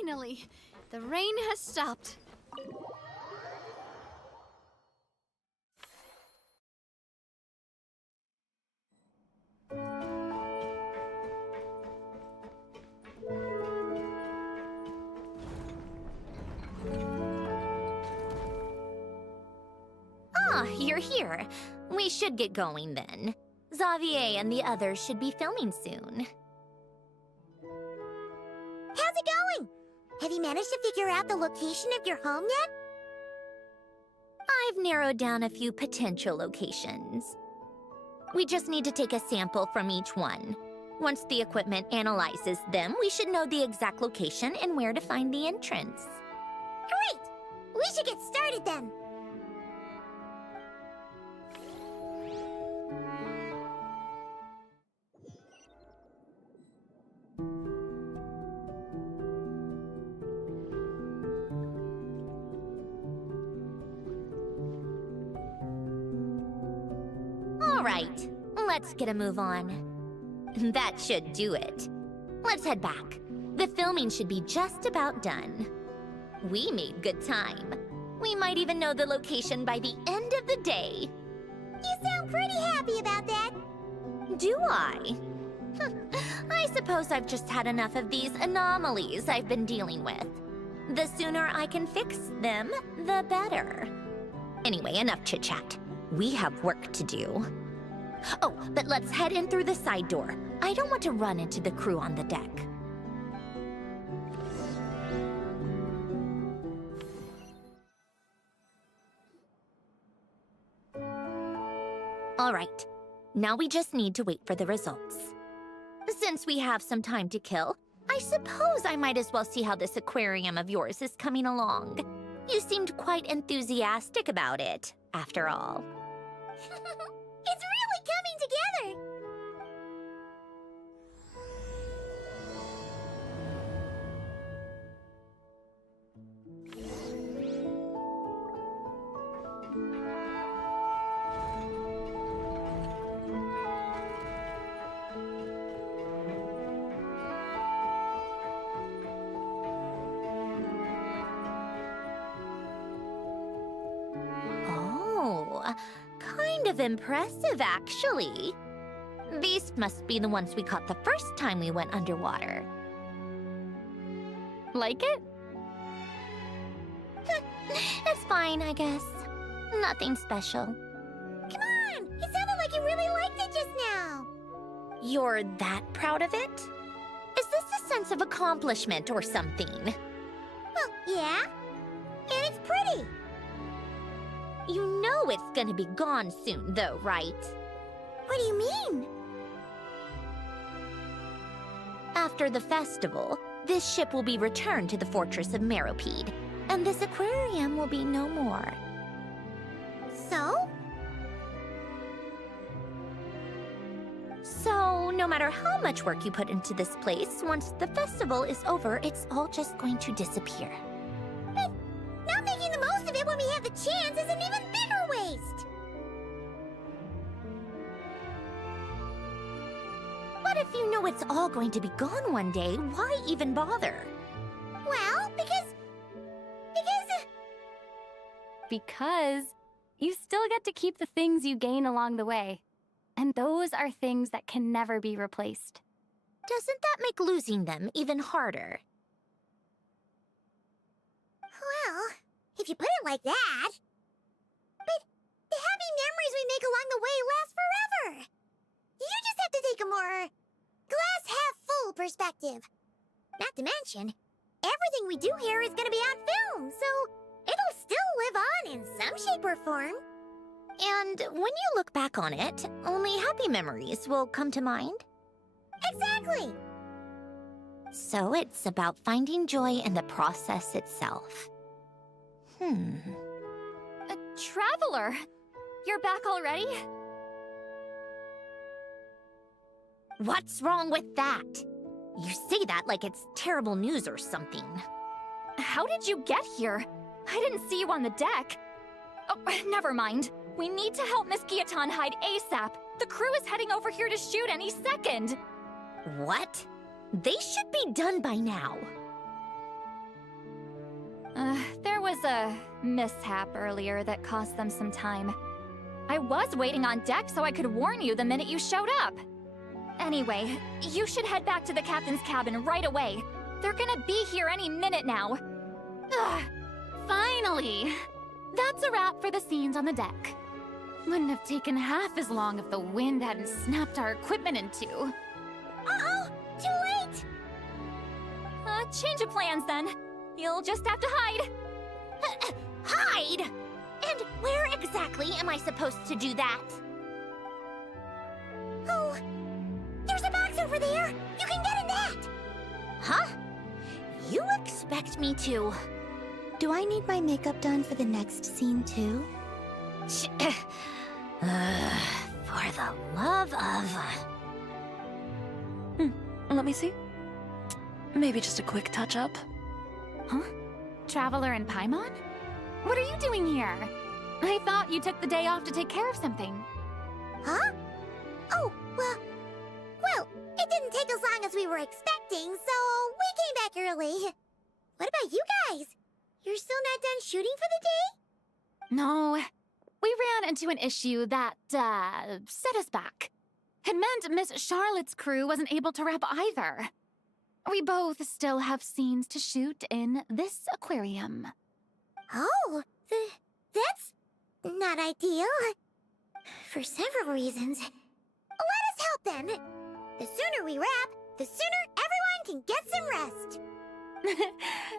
Finally, the rain has stopped. Ah, you're here. We should get going then. Xavier and the others should be filming soon. How's it going? Have you managed to figure out the location of your home yet? I've narrowed down a few potential locations. We just need to take a sample from each one. Once the equipment analyzes them, we should know the exact location and where to find the entrance. Great! We should get started then. All right, let's get a move on. That should do it. Let's head back. The filming should be just about done. We made good time. We might even know the location by the end of the day. You sound pretty happy about that. Do I? I suppose I've just had enough of these anomalies I've been dealing with. The sooner I can fix them, the better. Anyway, enough chit-chat. We have work to do. Oh, but let's head in through the side door. I don't want to run into the crew on the deck. All right, now we just need to wait for the results. Since we have some time to kill, I suppose I might as well see how this aquarium of yours is coming along. You seemed quite enthusiastic about it, after all. It's really coming together! Oh, kind of impressive, actually. These must be the ones we caught the first time we went underwater. Like it? It's fine, I guess. Nothing special. Come on! It sounded like you really liked it just now! You're that proud of it? Is this a sense of accomplishment or something? Well, yeah. And it's pretty! You know it's gonna be gone soon, though, right? What do you mean? After the festival, this ship will be returned to the fortress of Meropede, and this aquarium will be no more. So? So, no matter how much work you put into this place, once the festival is over, it's all just going to disappear. But not making the most of it when we have the chance is an even bigger waste! But if you know it's all going to be gone one day, why even bother? Well, because you still get to keep the things you gain along the way. And those are things that can never be replaced. Doesn't that make losing them even harder? well, if you put it like that... But the happy memories we make along the way last forever! You just have to take a more glass-half-full perspective. Not to mention, everything we do here is gonna be on film, so it'll still live on in some shape or form. And when you look back on it, only happy memories will come to mind? Exactly! So it's about finding joy in the process itself. A traveler! You're back already? What's wrong with that? You say that like it's terrible news or something. How did you get here? I didn't see you on the deck. Oh, never mind. We need to help Miss Guillotin hide ASAP. The crew is heading over here to shoot any second. What? They should be done by now. There was a mishap earlier that cost them some time. I was waiting on deck so I could warn you the minute you showed up. Anyway, you should head back to the captain's cabin right away. They're gonna be here any minute now. Ugh, finally! That's a wrap for the scenes on the deck. Wouldn't have taken half as long if the wind hadn't snapped our equipment in two. Uh-oh! Too late! Change of plans then. You'll just have to hide. Hide? And where exactly am I supposed to do that? Oh, there's a box over there! You can get in that! Huh? You expect me to... Do I need my makeup done for the next scene too? For the love of... Let me see. Maybe just a quick touch-up. Huh? Traveler and Paimon? What are you doing here? I thought you took the day off to take care of something. Huh? Oh, well, it didn't take as long as we were expecting, so we came back early. What about you guys? You're still not done shooting for the day? No. We ran into an issue that, set us back. It meant Miss Charlotte's crew wasn't able to wrap either. We both still have scenes to shoot in this aquarium. Oh, that's not ideal. For several reasons. Let us help then. The sooner we wrap, the sooner everyone can get some rest.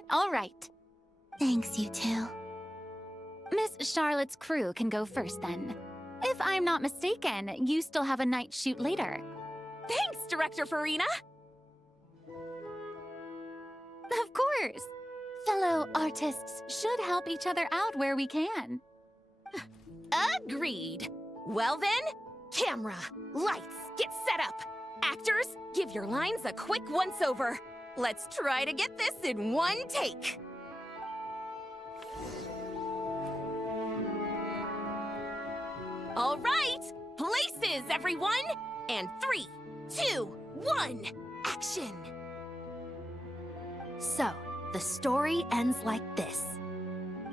All right. Thanks, you two. Miss Charlotte's crew can go first then. If I'm not mistaken, you still have a night shoot later. Thanks, Director Farina! Of course. Fellow artists should help each other out where we can. Agreed. Well then, camera, lights, get set up. Actors, give your lines a quick once-over. Let's try to get this in one take. All right, places, everyone! And 3, 2, 1, action! So, the story ends like this.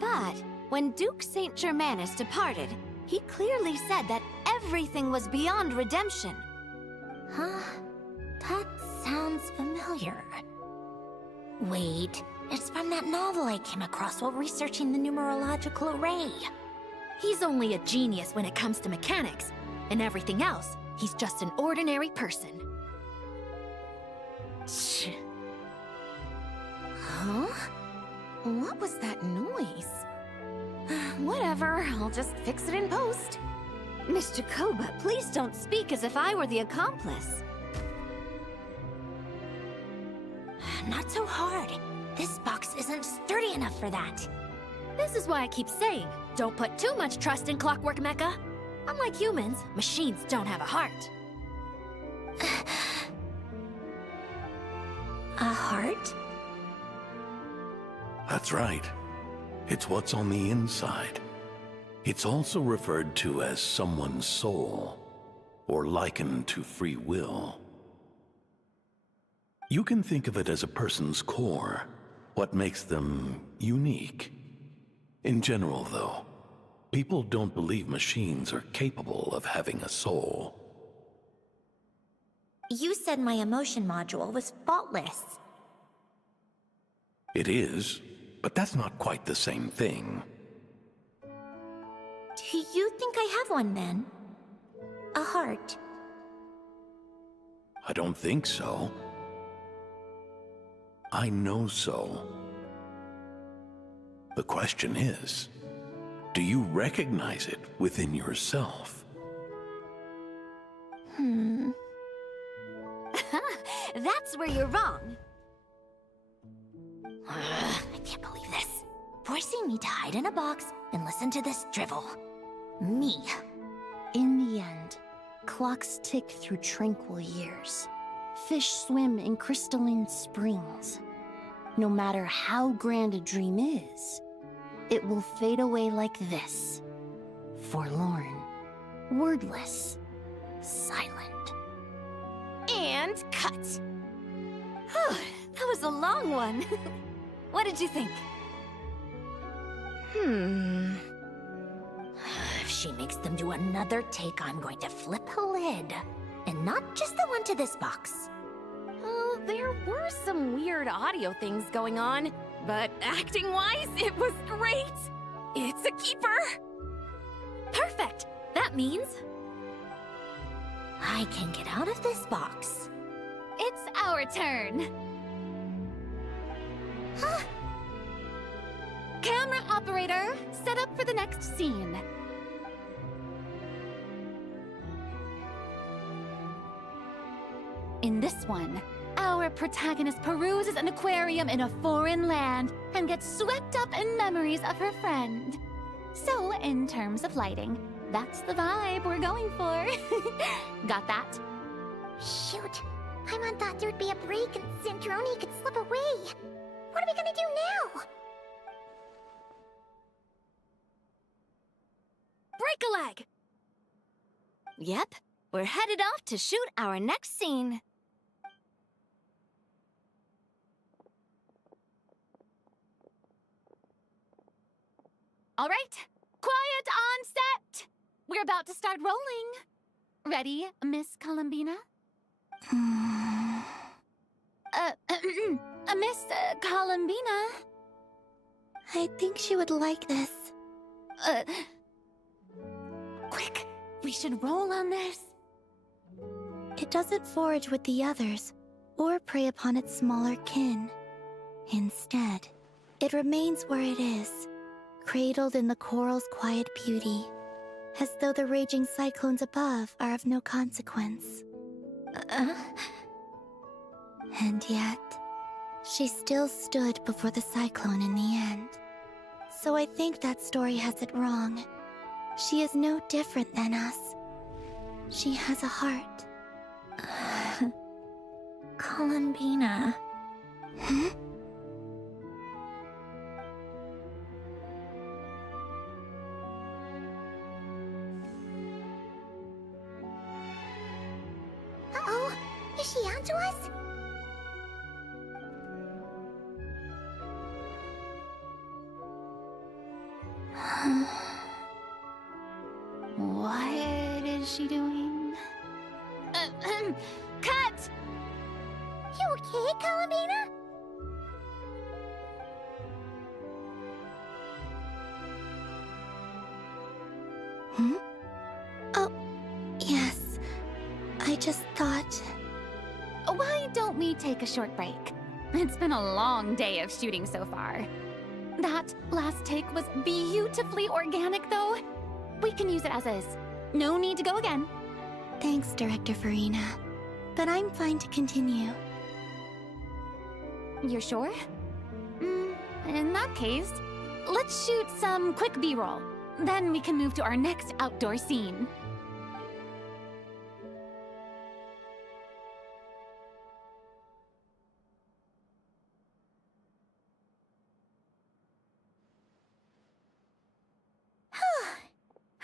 But when Duke Saint Germanus departed, he clearly said that everything was beyond redemption. Huh? That sounds familiar. Wait, it's from that novel I came across while researching the numerological array. He's only a genius when it comes to mechanics, and everything else, he's just an ordinary person. Huh? What was that noise? Whatever, I'll just fix it in post. Mr. Koba, please don't speak as if I were the accomplice. Not so hard. This box isn't sturdy enough for that. This is why I keep saying, don't put too much trust in Clockwork Mecha. Unlike humans, machines don't have a heart. A heart? That's right. It's what's on the inside. It's also referred to as someone's soul, or likened to free will. You can think of it as a person's core, what makes them unique. In general, though, people don't believe machines are capable of having a soul. You said my emotion module was faultless. It is, but that's not quite the same thing. Do you think I have one then? A heart? I don't think so. I know so. The question is, do you recognize it within yourself? That's where you're wrong. I can't believe this. Forcing me to hide in a box and listen to this drivel. Me. In the end, clocks tick through tranquil years. Fish swim in crystalline springs. No matter how grand a dream is, it will fade away like this. Forlorn, wordless, silent. And cut. That was a long one. What did you think? If she makes them do another take, I'm going to flip a lid. And not just the one to this box. Oh, there were some weird audio things going on, but acting-wise, it was great. It's a keeper. Perfect! That means I can get out of this box. It's our turn. Camera operator, set up for the next scene. In this one, our protagonist peruses an aquarium in a foreign land and gets swept up in memories of her friend. So, in terms of lighting, that's the vibe we're going for. Got that? Shoot. Paimon thought there would be a break and Sandroning could slip away. What are we gonna do now? break a leg! Yep, we're headed off to shoot our next scene. All right, quiet on set. We're about to start rolling. Ready, Miss Columbina? Miss Columbina? I think she would like this. Quick, we should roll on this. It doesn't forage with the others, or prey upon its smaller kin. Instead, it remains where it is, cradled in the coral's quiet beauty, as though the raging cyclones above are of no consequence. And yet, she still stood before the cyclone in the end. So I think that story has it wrong. She is no different than us. She has a heart. Columbina. Hmm? Uh-oh, is she onto us? What is she doing? Cut! You okay, Columbina? Hmm? Oh, yes. I just thought... Why don't we take a short break? It's been a long day of shooting so far. That last take was beautifully organic, though. We can use it as is. No need to go again. Thanks, Director Farina. But I'm fine to continue. You're sure? In that case, let's shoot some quick B-roll. Then we can move to our next outdoor scene.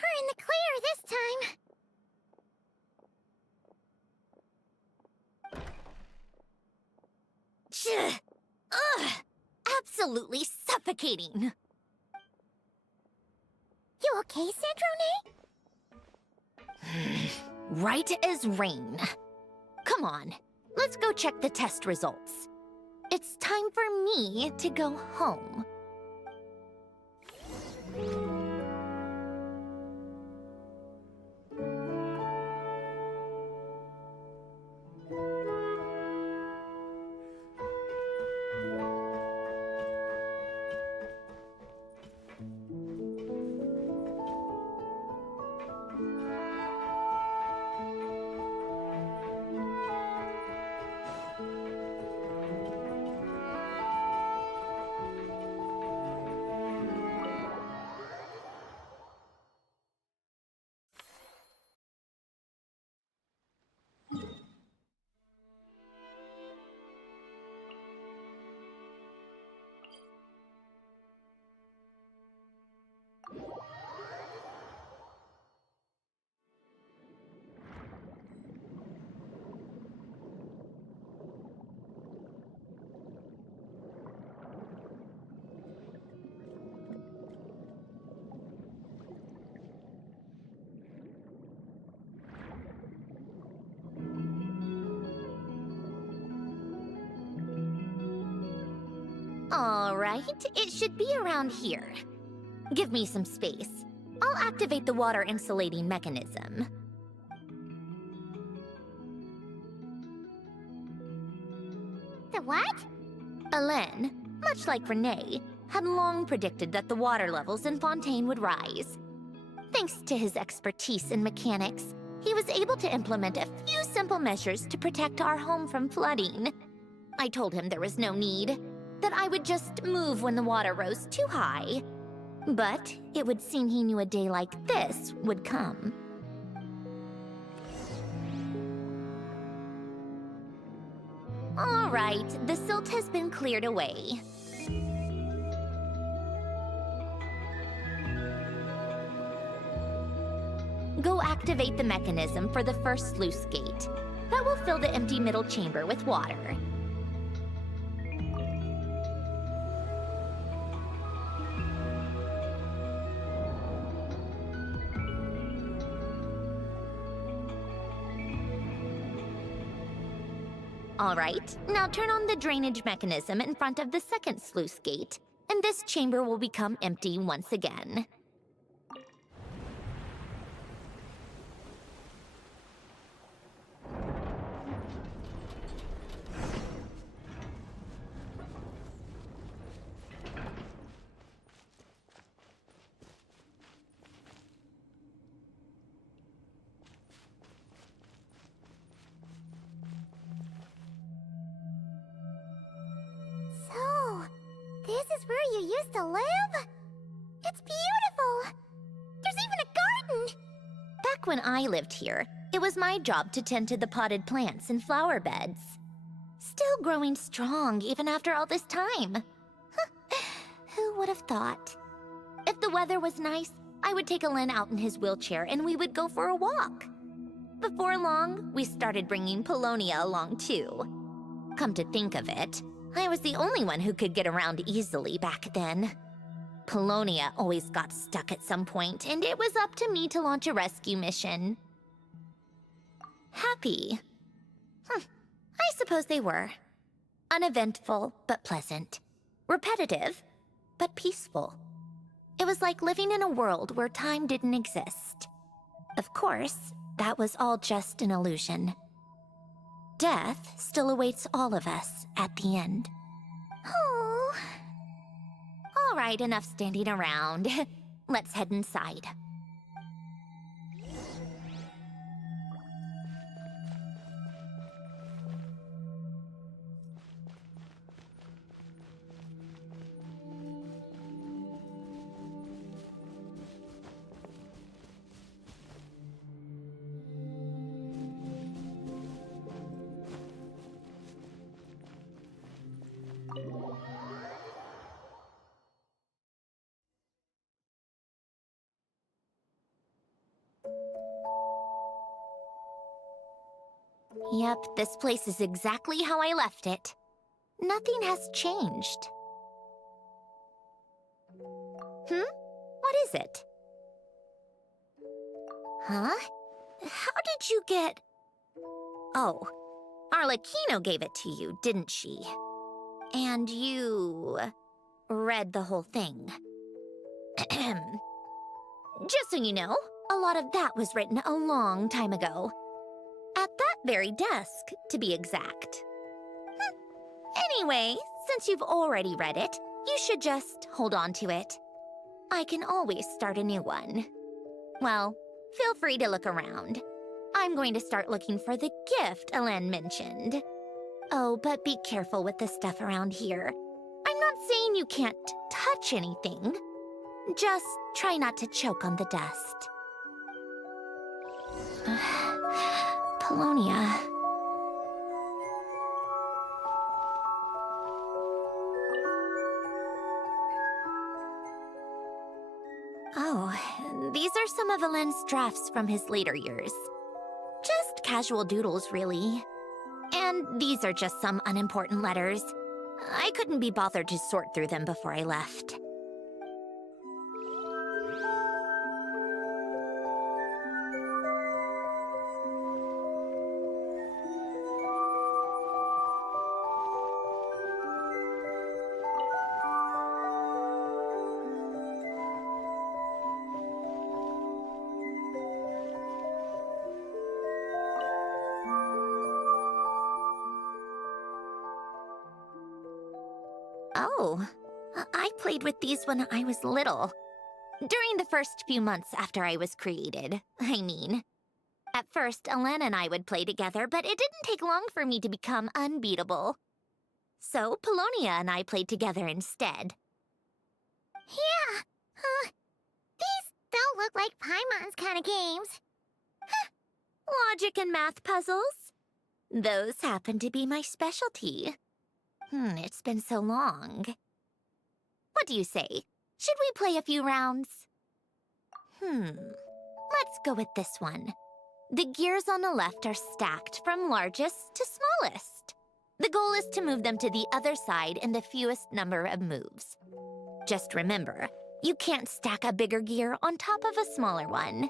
We're in the clear this time. Ugh! Absolutely suffocating. You okay, Sandroning? Right as rain. Come on, let's go check the test results. It's time for me to go home. All right, it should be around here. Give me some space. I'll activate the water insulating mechanism. The what? Alen, much like Renee, had long predicted that the water levels in Fontaine would rise. Thanks to his expertise in mechanics, he was able to implement a few simple measures to protect our home from flooding. I told him there was no need, that I would just move when the water rose too high. But it would seem he knew a day like this would come. All right, the silt has been cleared away. Go activate the mechanism for the first sluice gate. That will fill the empty middle chamber with water. All right, now turn on the drainage mechanism in front of the second sluice gate, and this chamber will become empty once again. So, this is where you used to live? It's beautiful! There's even a garden! Back when I lived here, it was my job to tend to the potted plants and flower beds. Still growing strong even after all this time. Who would have thought? If the weather was nice, I would take Alen out in his wheelchair and we would go for a walk. Before long, we started bringing Polonia along too. Come to think of it, I was the only one who could get around easily back then. Polonia always got stuck at some point, and it was up to me to launch a rescue mission. Happy? I suppose they were. Uneventful, but pleasant. Repetitive, but peaceful. It was like living in a world where time didn't exist. Of course, that was all just an illusion. Death still awaits all of us at the end. Oh. All right, enough standing around. Let's head inside. Yep, this place is exactly how I left it. Nothing has changed. What is it? Huh? How did you get... Oh, Arlecchino gave it to you, didn't she? And you... read the whole thing. Just so you know, a lot of that was written a long time ago. At that very desk, to be exact. Anyway, since you've already read it, you should just hold on to it. I can always start a new one. Well, feel free to look around. I'm going to start looking for the gift Alen mentioned. Oh, but be careful with the stuff around here. I'm not saying you can't touch anything. Just try not to choke on the dust. Polonia. Oh, these are some of Alen's drafts from his later years. Just casual doodles, really. And these are just some unimportant letters. I couldn't be bothered to sort through them before I left. Oh, I played with these when I was little. During the first few months after I was created, I mean. At first, Alana and I would play together, but it didn't take long for me to become unbeatable. So, Polonia and I played together instead. Yeah, these don't look like Paimon's kind of games. Logic and math puzzles? Those happen to be my specialty. It's been so long. What do you say? Should we play a few rounds? Let's go with this one. The gears on the left are stacked from largest to smallest. The goal is to move them to the other side in the fewest number of moves. Just remember, you can't stack a bigger gear on top of a smaller one.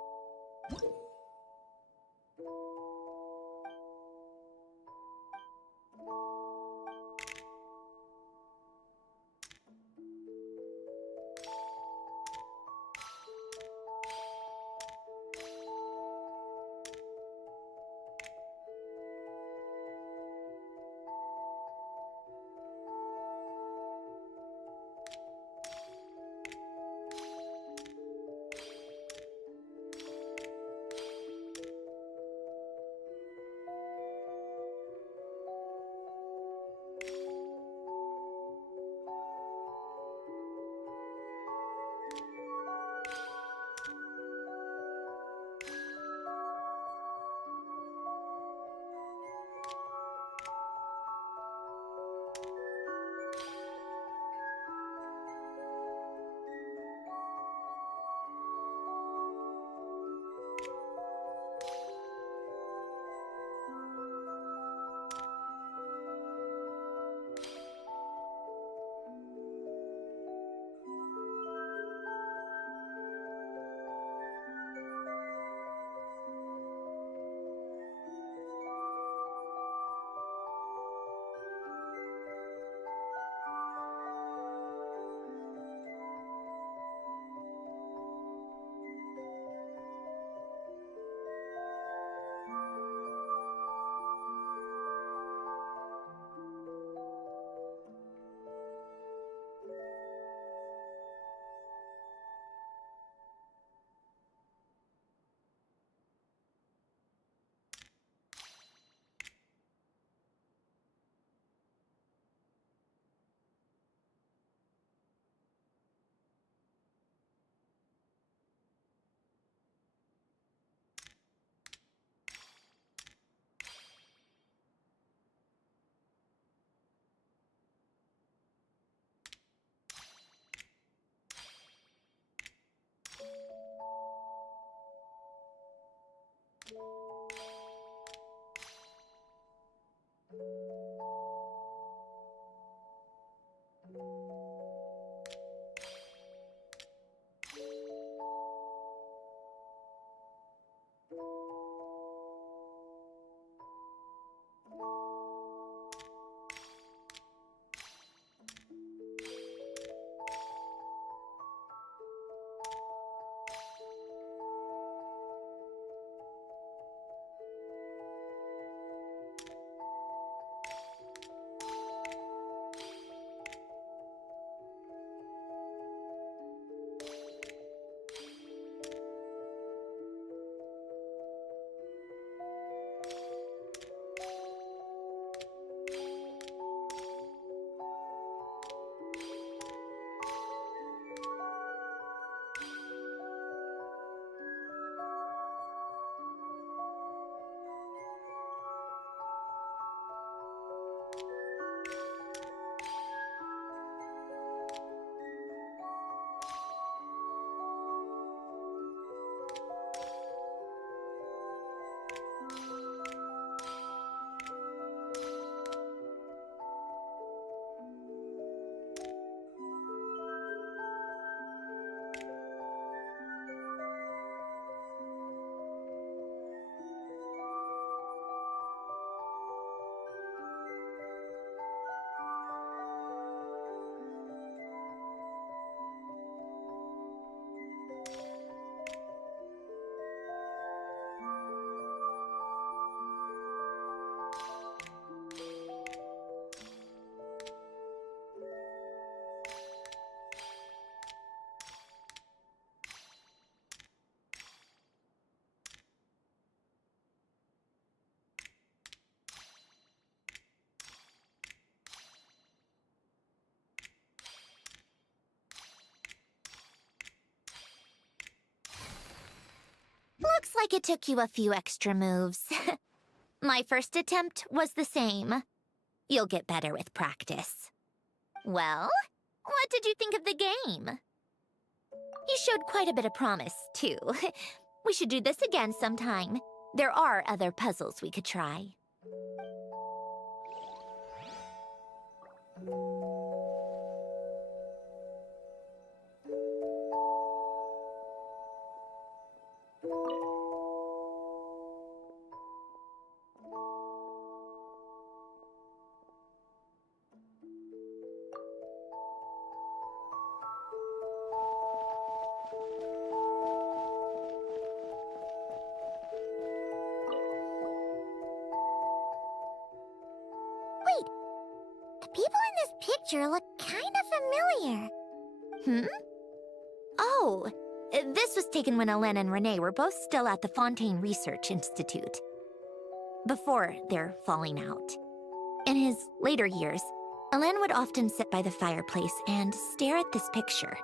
like it took you a few extra moves. My first attempt was the same. You'll get better with practice. Well, what did you think of the game? You showed quite a bit of promise, too. We should do this again sometime. There are other puzzles we could try. The people in this picture look kind of familiar. Hmm? Oh, this was taken when Alen and Renee were both still at the Fontaine Research Institute. Before their falling out. In his later years, Alen would often sit by the fireplace and stare at this picture,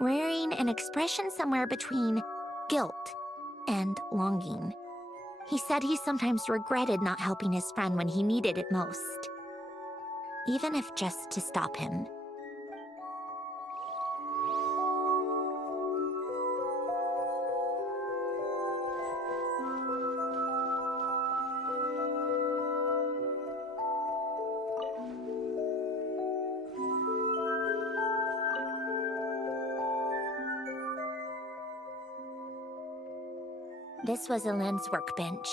wearing an expression somewhere between guilt and longing. He said he sometimes regretted not helping his friend when he needed it most, even if just to stop him. This was Alen's workbench.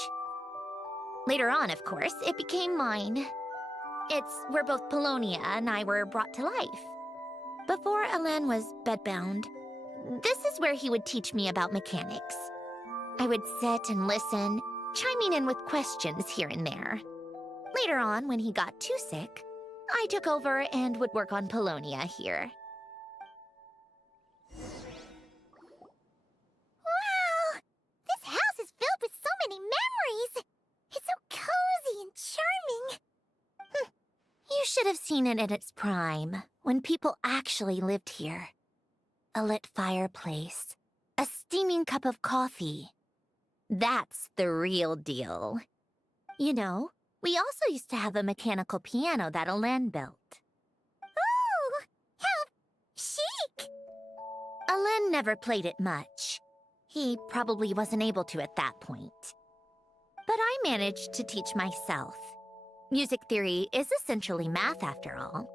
Later on, of course, it became mine. It's where both Polonia and I were brought to life. Before Alen was bedbound, this is where he would teach me about mechanics. I would sit and listen, chiming in with questions here and there. Later on, when he got too sick, I took over and would work on Polonia here. Wow! This house is filled with so many memories! It's so cozy and charming! You should have seen it in its prime, when people actually lived here. A lit fireplace, a steaming cup of coffee. That's the real deal. You know, we also used to have a mechanical piano that Alen built. Ooh! How chic! Alen never played it much. He probably wasn't able to at that point. But I managed to teach myself. Music theory is essentially math, after all.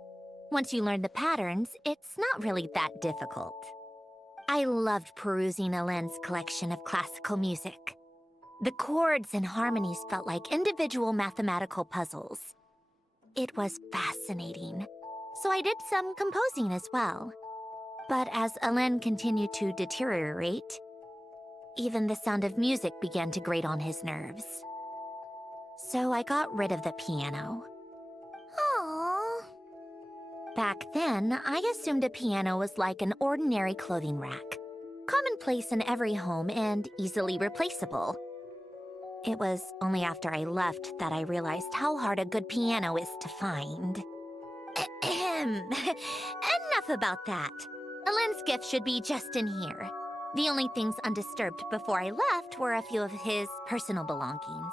Once you learn the patterns, it's not really that difficult. I loved perusing Alen's collection of classical music. The chords and harmonies felt like individual mathematical puzzles. It was fascinating, so I did some composing as well. But as Alen continued to deteriorate, even the sound of music began to grate on his nerves. So I got rid of the piano. Aww. Back then, I assumed a piano was like an ordinary clothing rack, commonplace in every home and easily replaceable. It was only after I left that I realized how hard a good piano is to find. Enough about that. Alen's gift should be just in here. The only things undisturbed before I left were a few of his personal belongings.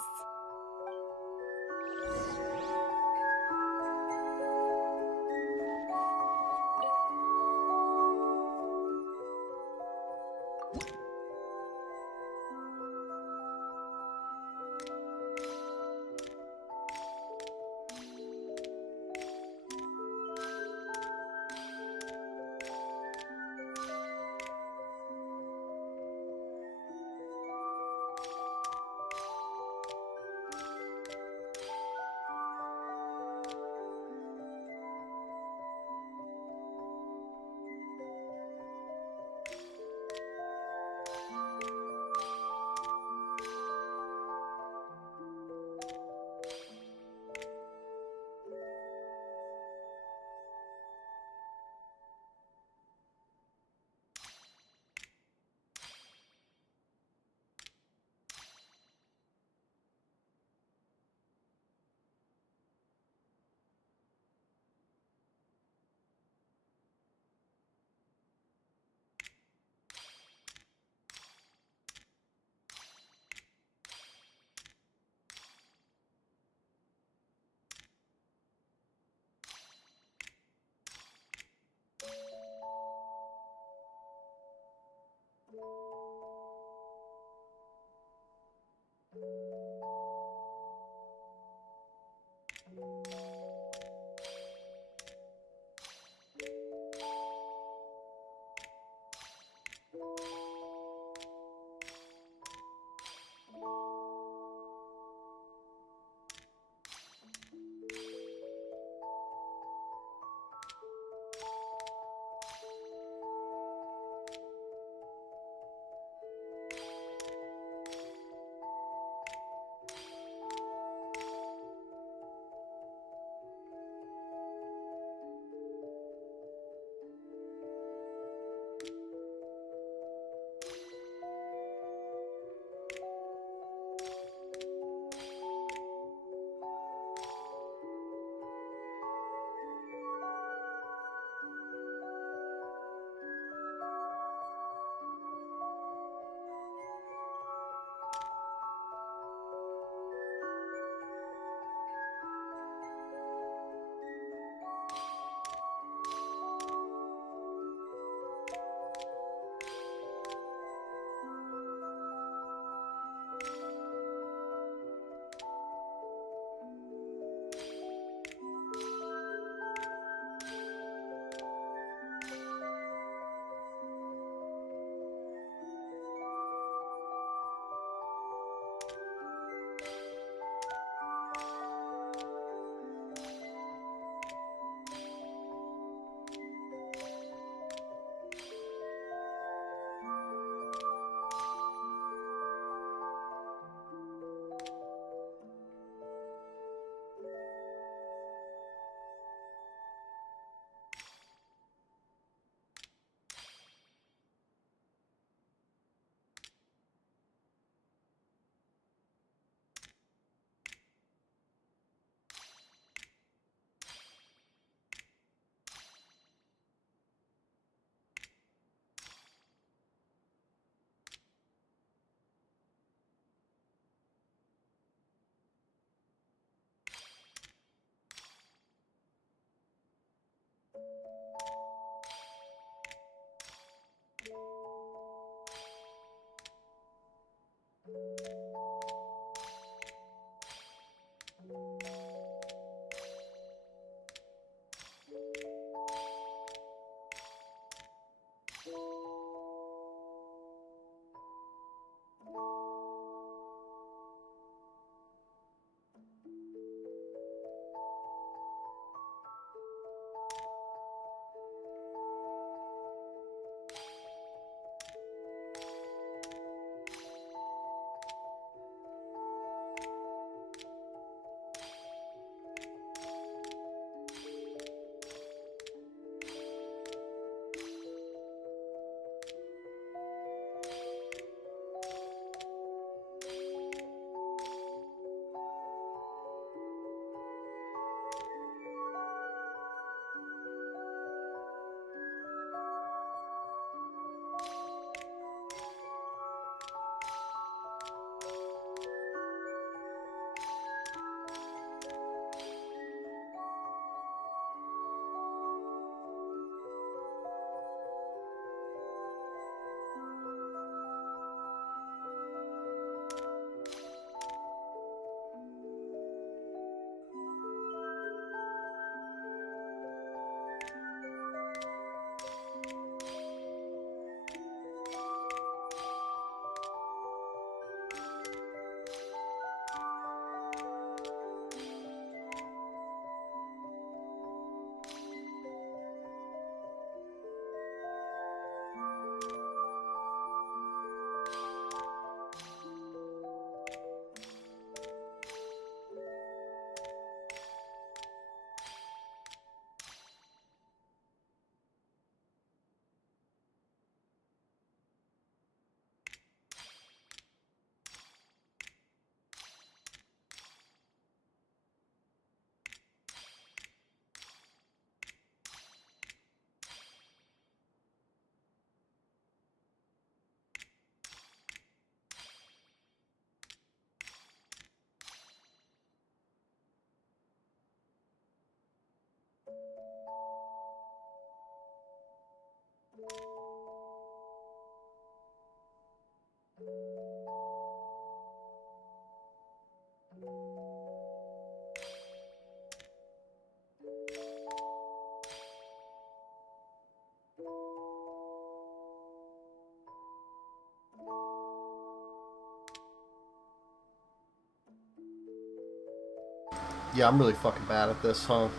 Yeah, I'm really fucking bad at this, huh?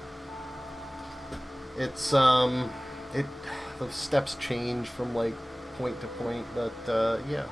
It's, the steps change from, like, point to point, but, yeah.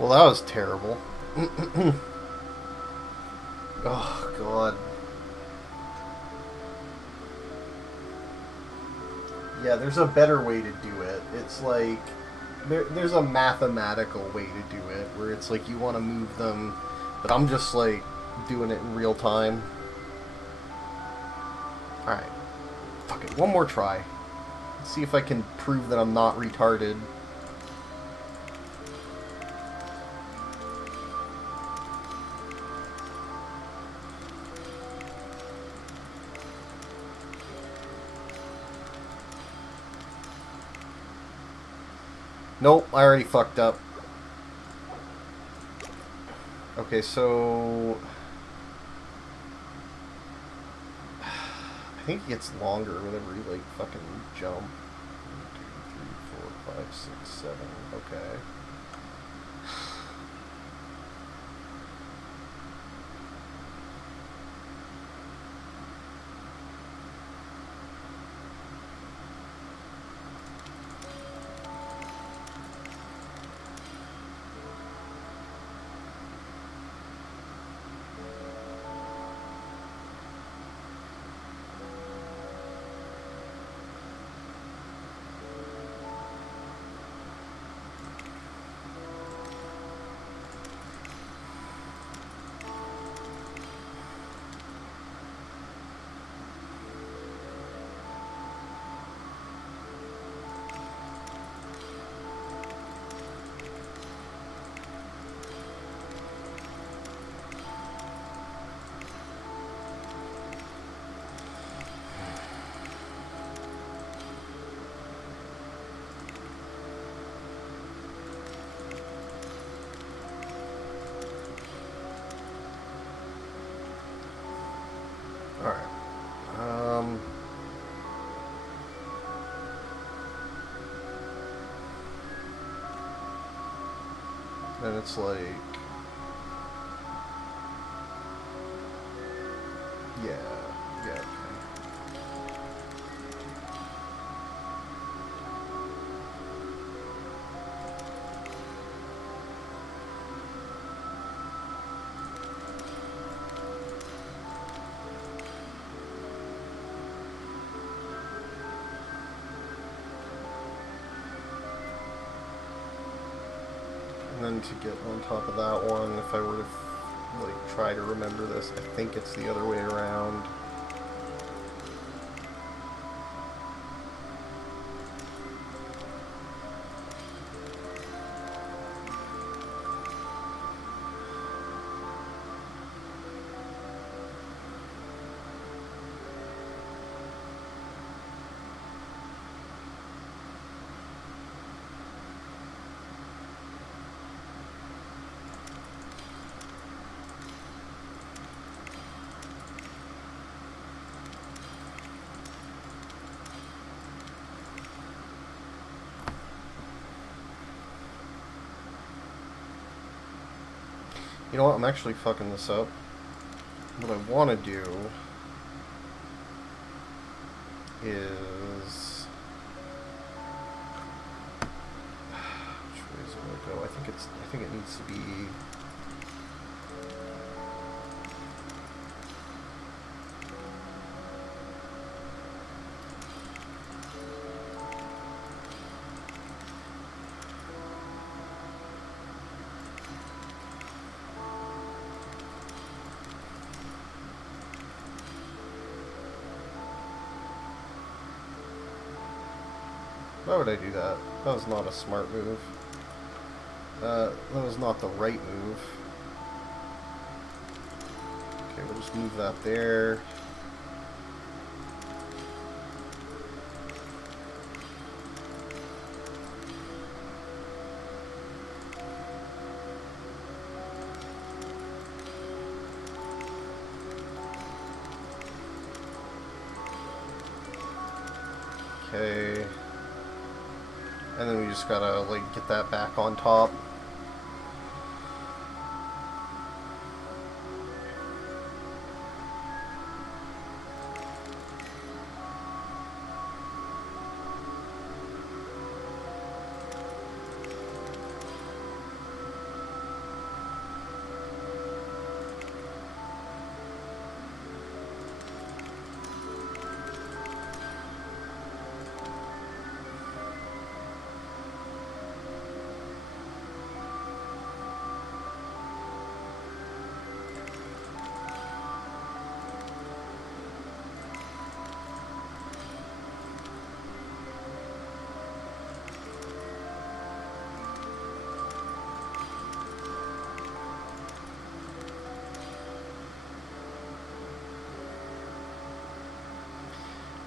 Well, that was terrible. Oh, God. Yeah, there's a better way to do it. It's like, there's a mathematical way to do it, where it's like you want to move them, but I'm just like doing it in real time. Alright. Fuck it, one more try. Let's see if I can prove that I'm not retarded. Nope, I already fucked up. Okay, so... I think it gets longer whenever you, like, fucking jump. 1, 2, 3, 4, 5, 6, 7. Okay. And it's like... Yeah, okay. And then to get on top of that one, if I were to like try to remember this, I think it's the other way around. You know what? I'm actually fucking this up. What I want to do is... Which way is it going to go? I think it needs to be... Why would I do that? That was not a smart move. That was not the right move. Okay, we'll just move that there. Okay. And then we just gotta, like, get that back on top.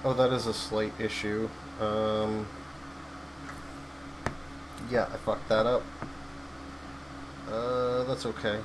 Oh, that is a slight issue. Yeah, I fucked that up. That's okay.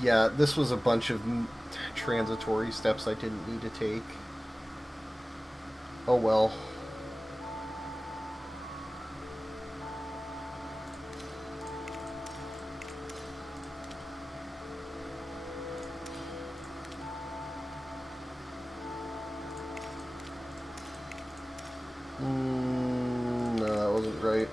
Yeah, this was a bunch of transitory steps I didn't need to take. Oh well. No, that wasn't right.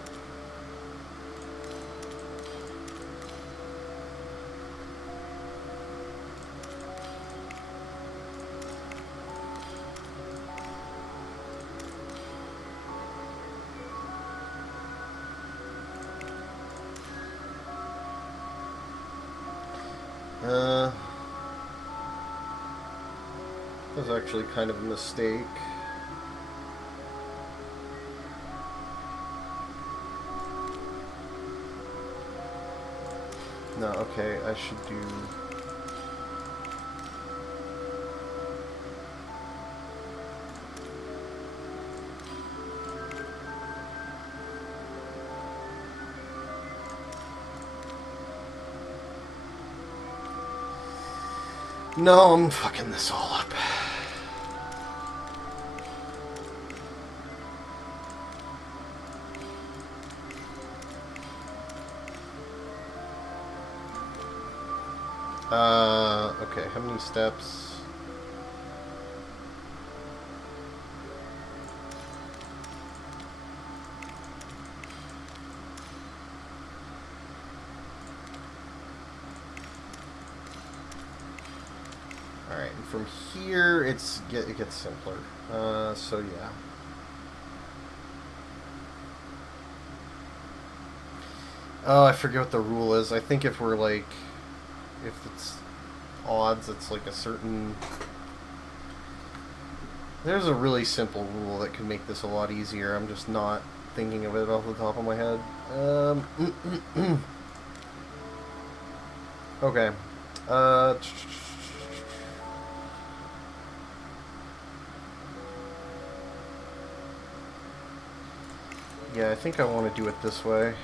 That was actually kind of a mistake. No, okay, I should do... No, I'm fucking this all up. Okay, how many steps? Alright, and from here, it gets simpler. So yeah. Oh, I forget what the rule is. I think if we're like... If it's odds, it's like a certain... There's a really simple rule that could make this a lot easier. I'm just not thinking of it off the top of my head. Okay. Yeah, I think I want to do it this way.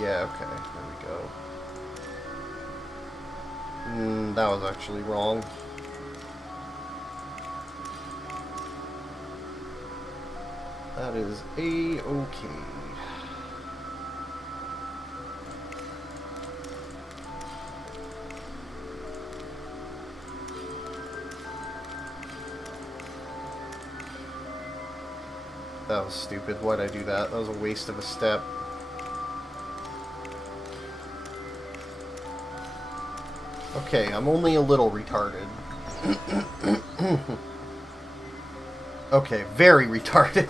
Yeah, okay, there we go. That was actually wrong. That is A-okay. That was stupid. Why'd I do that? That was a waste of a step. Okay, I'm only a little retarded. Okay, very retarded.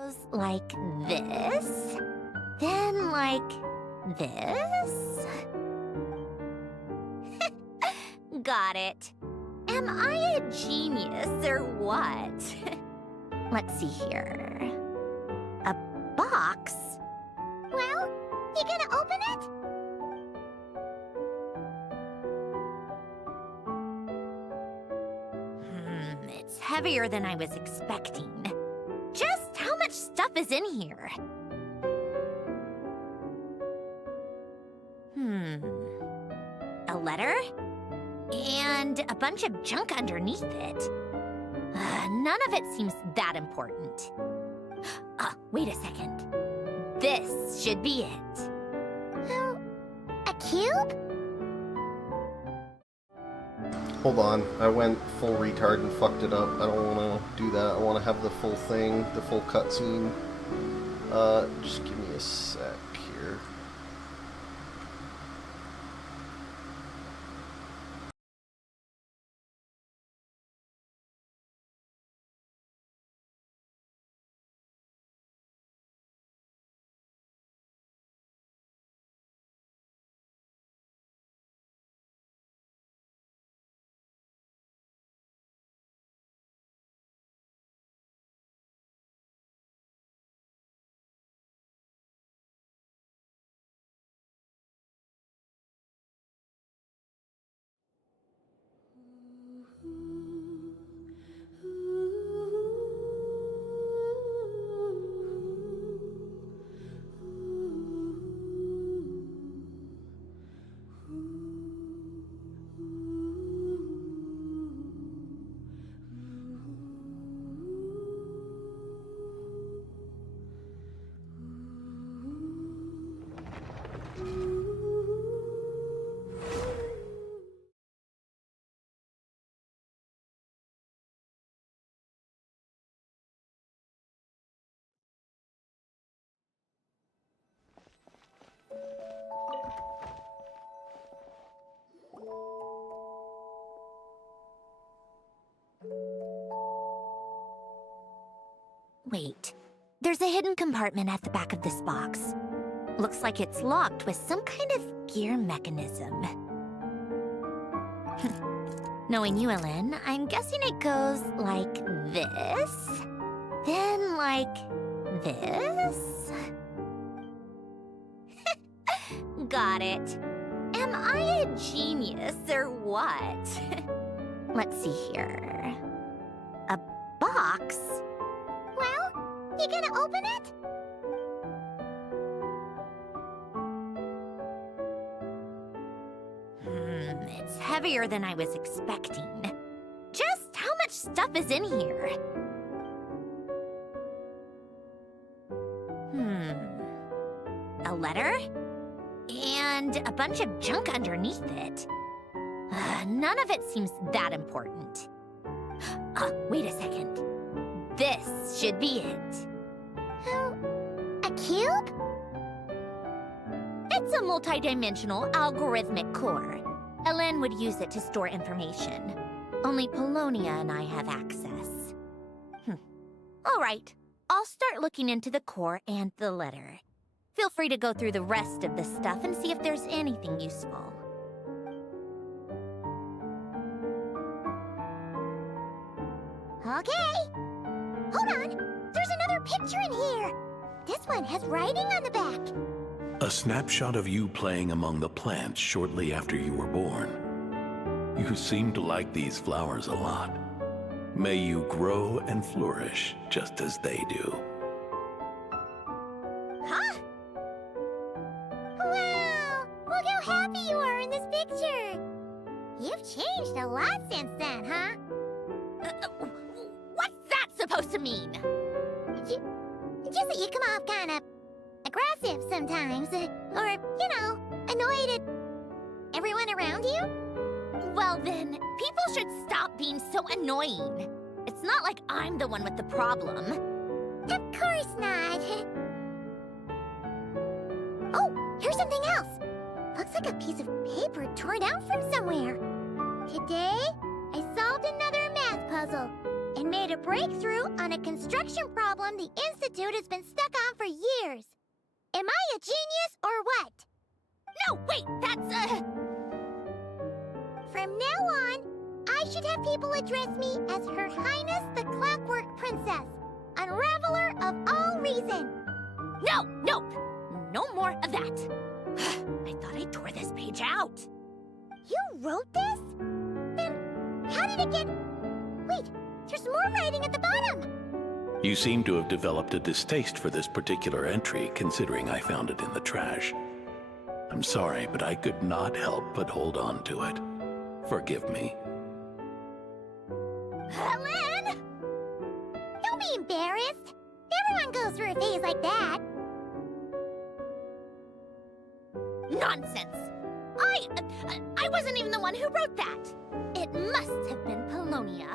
Goes like this, then like this. Got it. Am I a genius or what? Let's see here. A box? Well, you gonna open it? It's heavier than I was expecting. Just how much stuff is in here? A letter? And a bunch of junk underneath it. None of it seems that important. Wait a second. This should be it. A cube? Hold on, I went full retard and fucked it up. I don't want to do that. I want to have the full thing, the full cutscene. Just give me a sec here. Wait, there's a hidden compartment at the back of this box. Looks like it's locked with some kind of gear mechanism. Knowing you, Ellen, I'm guessing it goes like this, then like this. Got it. Am I a genius or what? Let's see here. A box? Well, you gonna open it? It's heavier than I was expecting. Just how much stuff is in here? A letter? And a bunch of junk underneath it. None of it seems that important. Wait a second. This should be it. A cube? It's a multi-dimensional algorithmic core. Ellen would use it to store information. Only Polonia and I have access. All right, I'll start looking into the core and the letter. Feel free to go through the rest of the stuff and see if there's anything useful. Okay. Hold on. There's another picture in here. This one has writing on the back. A snapshot of you playing among the plants shortly after you were born. You seem to like these flowers a lot. May you grow and flourish just as they do. Huh? Wow! Look how happy you are in this picture. You've changed a lot since then, huh? What's that supposed to mean? Just that you come off kind of aggressive sometimes, or, you know, annoyed at everyone around you. Well then, people should stop being so annoying. It's not like I'm the one with the problem. Of course not. Oh, here's something else. Looks like a piece of paper torn out from somewhere. Today, I solved another math puzzle, and made a breakthrough on a construction problem the Institute has been stuck on for years. Am I a genius or what? No, wait, that's, From now on, I should have people address me as Her Highness the Clockwork Princess, Unraveler of all reason. No, nope. No more of that. I thought I tore this page out. You wrote this? Then how did it get... Wait, there's more writing at the bottom. You seem to have developed a distaste for this particular entry, considering I found it in the trash. I'm sorry, but I could not help but hold on to it. Forgive me. Lynn! Don't be embarrassed. Everyone goes through a phase like that. Nonsense. I wasn't even the one who wrote that. It must have been Polonia.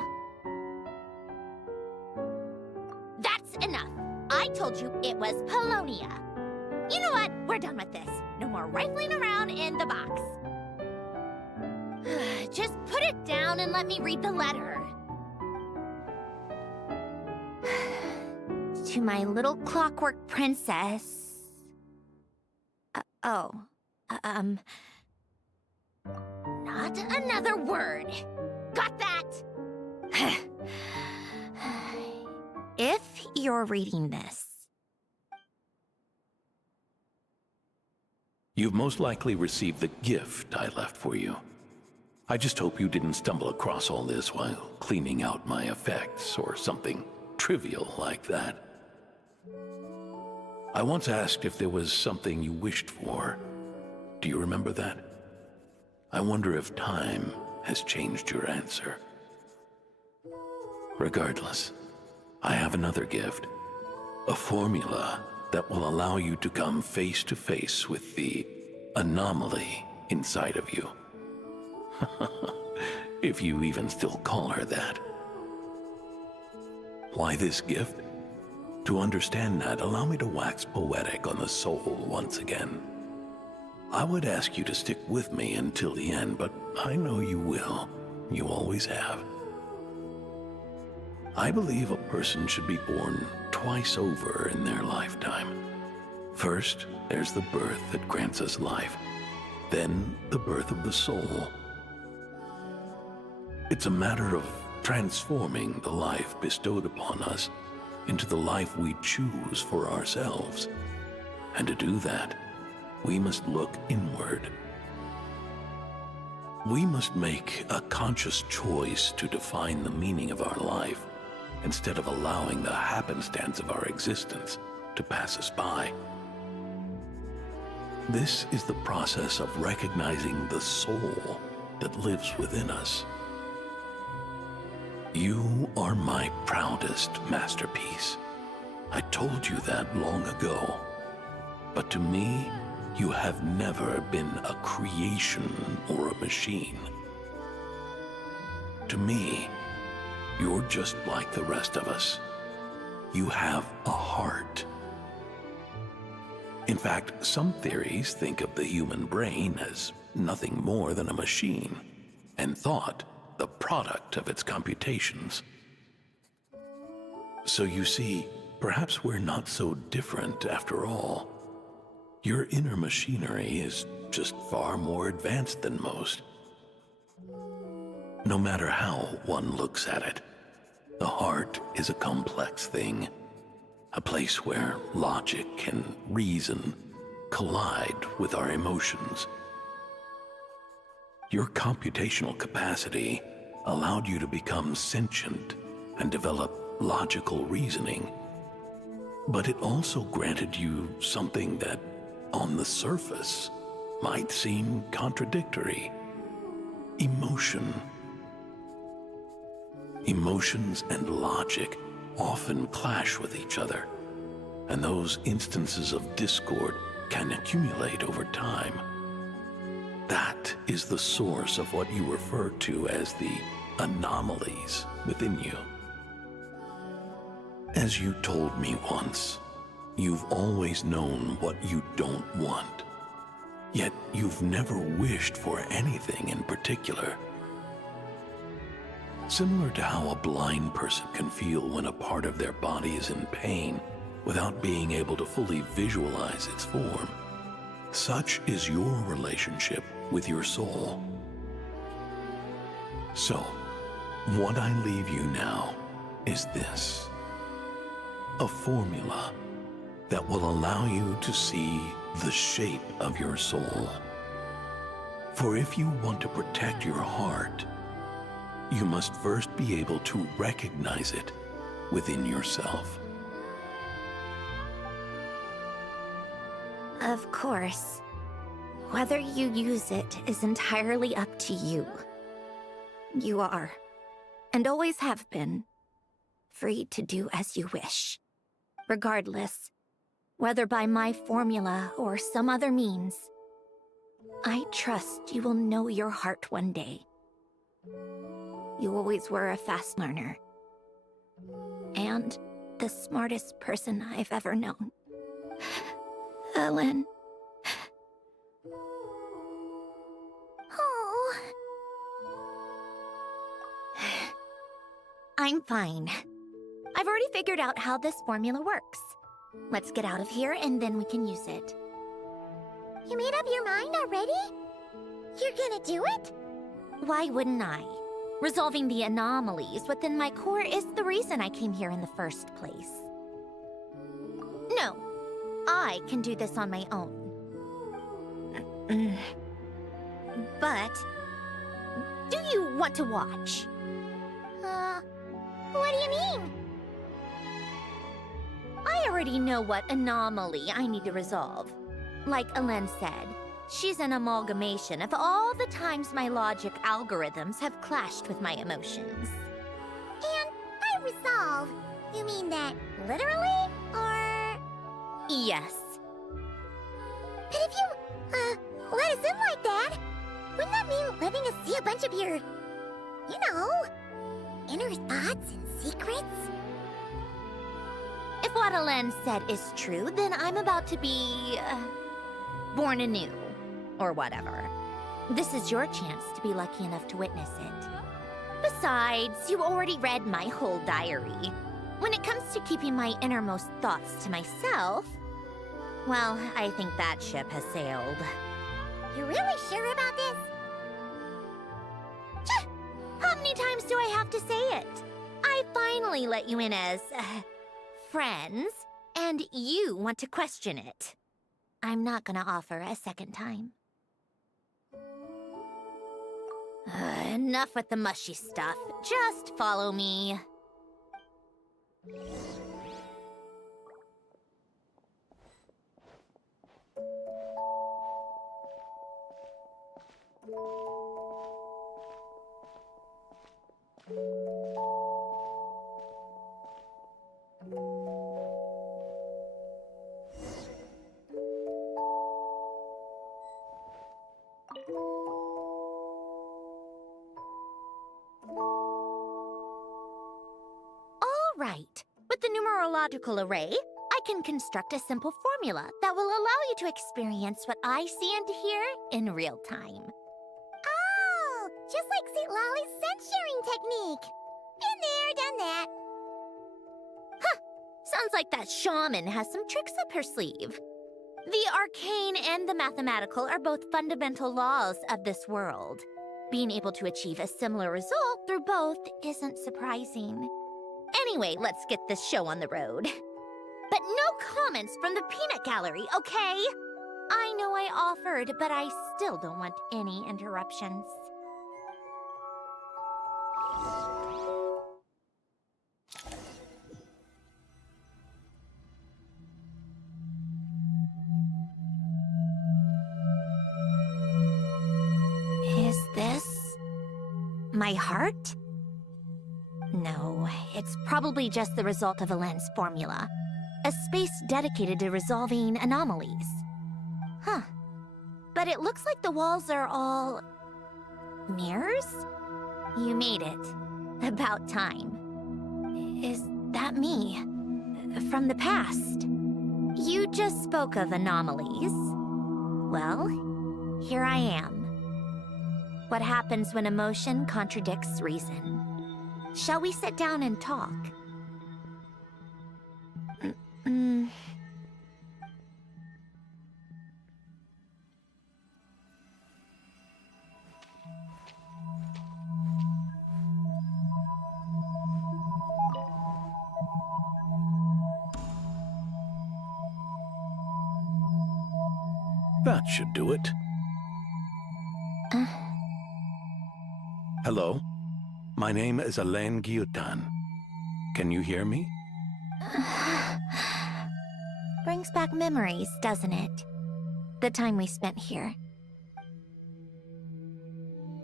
That's enough. I told you it was Polonia. You know what? We're done with this. No more rifling around in the box. Just put it down and let me read the letter. To my little clockwork princess. Not another word. Got that? If you're reading this, You've most likely received the gift I left for you. I just hope you didn't stumble across all this while cleaning out my effects or something trivial like that. I once asked if there was something you wished for. Do you remember that? I wonder if time has changed your answer. Regardless, I have another gift. A formula that will allow you to come face to face with the anomaly inside of you. If you even still call her that. Why this gift? To understand that, allow me to wax poetic on the soul once again. I would ask you to stick with me until the end, but I know you will. You always have. I believe a person should be born twice over in their lifetime. First, there's the birth that grants us life. Then, the birth of the soul. It's a matter of transforming the life bestowed upon us into the life we choose for ourselves. And to do that, we must look inward. We must make a conscious choice to define the meaning of our life, instead of allowing the happenstance of our existence to pass us by. This is the process of recognizing the soul that lives within us. You are my proudest masterpiece. I told you that long ago. But to me, you have never been a creation or a machine. To me, you're just like the rest of us. You have a heart. In fact, some theories think of the human brain as nothing more than a machine, and thought the product of its computations. So you see, perhaps we're not so different after all. Your inner machinery is just far more advanced than most. No matter how one looks at it, the heart is a complex thing, a place where logic and reason collide with our emotions. Your computational capacity allowed you to become sentient and develop logical reasoning, but it also granted you something that, on the surface, might seem contradictory: emotion. Emotions and logic often clash with each other, and those instances of discord can accumulate over time. That is the source of what you refer to as the anomalies within you. As you told me once, you've always known what you don't want, yet you've never wished for anything in particular. Similar to how a blind person can feel when a part of their body is in pain without being able to fully visualize its form, such is your relationship with your soul. So, what I leave you now is this: a formula that will allow you to see the shape of your soul. For if you want to protect your heart, you must first be able to recognize it within yourself. Of course. Whether you use it is entirely up to you. You are, and always have been, free to do as you wish. Regardless, whether by my formula or some other means, I trust you will know your heart one day. You always were a fast learner. And the smartest person I've ever known. Ellen. Oh. I'm fine. I've already figured out how this formula works. Let's get out of here and then we can use it. You made up your mind already? You're gonna do it? Why wouldn't I? Resolving the anomalies within my core is the reason I came here in the first place. No, I can do this on my own. But, do you want to watch? What do you mean? I already know what anomaly I need to resolve. Like Ellen said, she's an amalgamation of all the times my logic algorithms have clashed with my emotions. And by resolve, you mean that literally, or...? Yes. But if you, let us in like that, wouldn't that mean letting us see a bunch of your, you know, inner thoughts and secrets? If what Ellen said is true, then I'm about to be... born anew. Or whatever. This is your chance to be lucky enough to witness it. Besides, you already read my whole diary. When it comes to keeping my innermost thoughts to myself, well, I think that ship has sailed. You really sure about this? How many times do I have to say it? I finally let you in as, friends, and you want to question it. I'm not gonna offer a second time. Enough with the mushy stuff. Just follow me. Right. With the numerological array, I can construct a simple formula that will allow you to experience what I see and hear in real time. Oh, just like St. Lolly's scent-sharing technique. Been there, done that. Huh. Sounds like that shaman has some tricks up her sleeve. The arcane and the mathematical are both fundamental laws of this world. Being able to achieve a similar result through both isn't surprising. Anyway, let's get this show on the road. But no comments from the peanut gallery, okay? I know I offered, but I still don't want any interruptions. Is this my heart? No, it's probably just the result of Ellen's formula. A space dedicated to resolving anomalies. Huh. But it looks like the walls are all... mirrors? You made it. About time. Is that me? From the past? You just spoke of anomalies. Well, here I am. What happens when emotion contradicts reason? Shall we sit down and talk? That should do it. Hello? My name is Alain Guillotin. Can you hear me? Brings back memories, doesn't it? The time we spent here.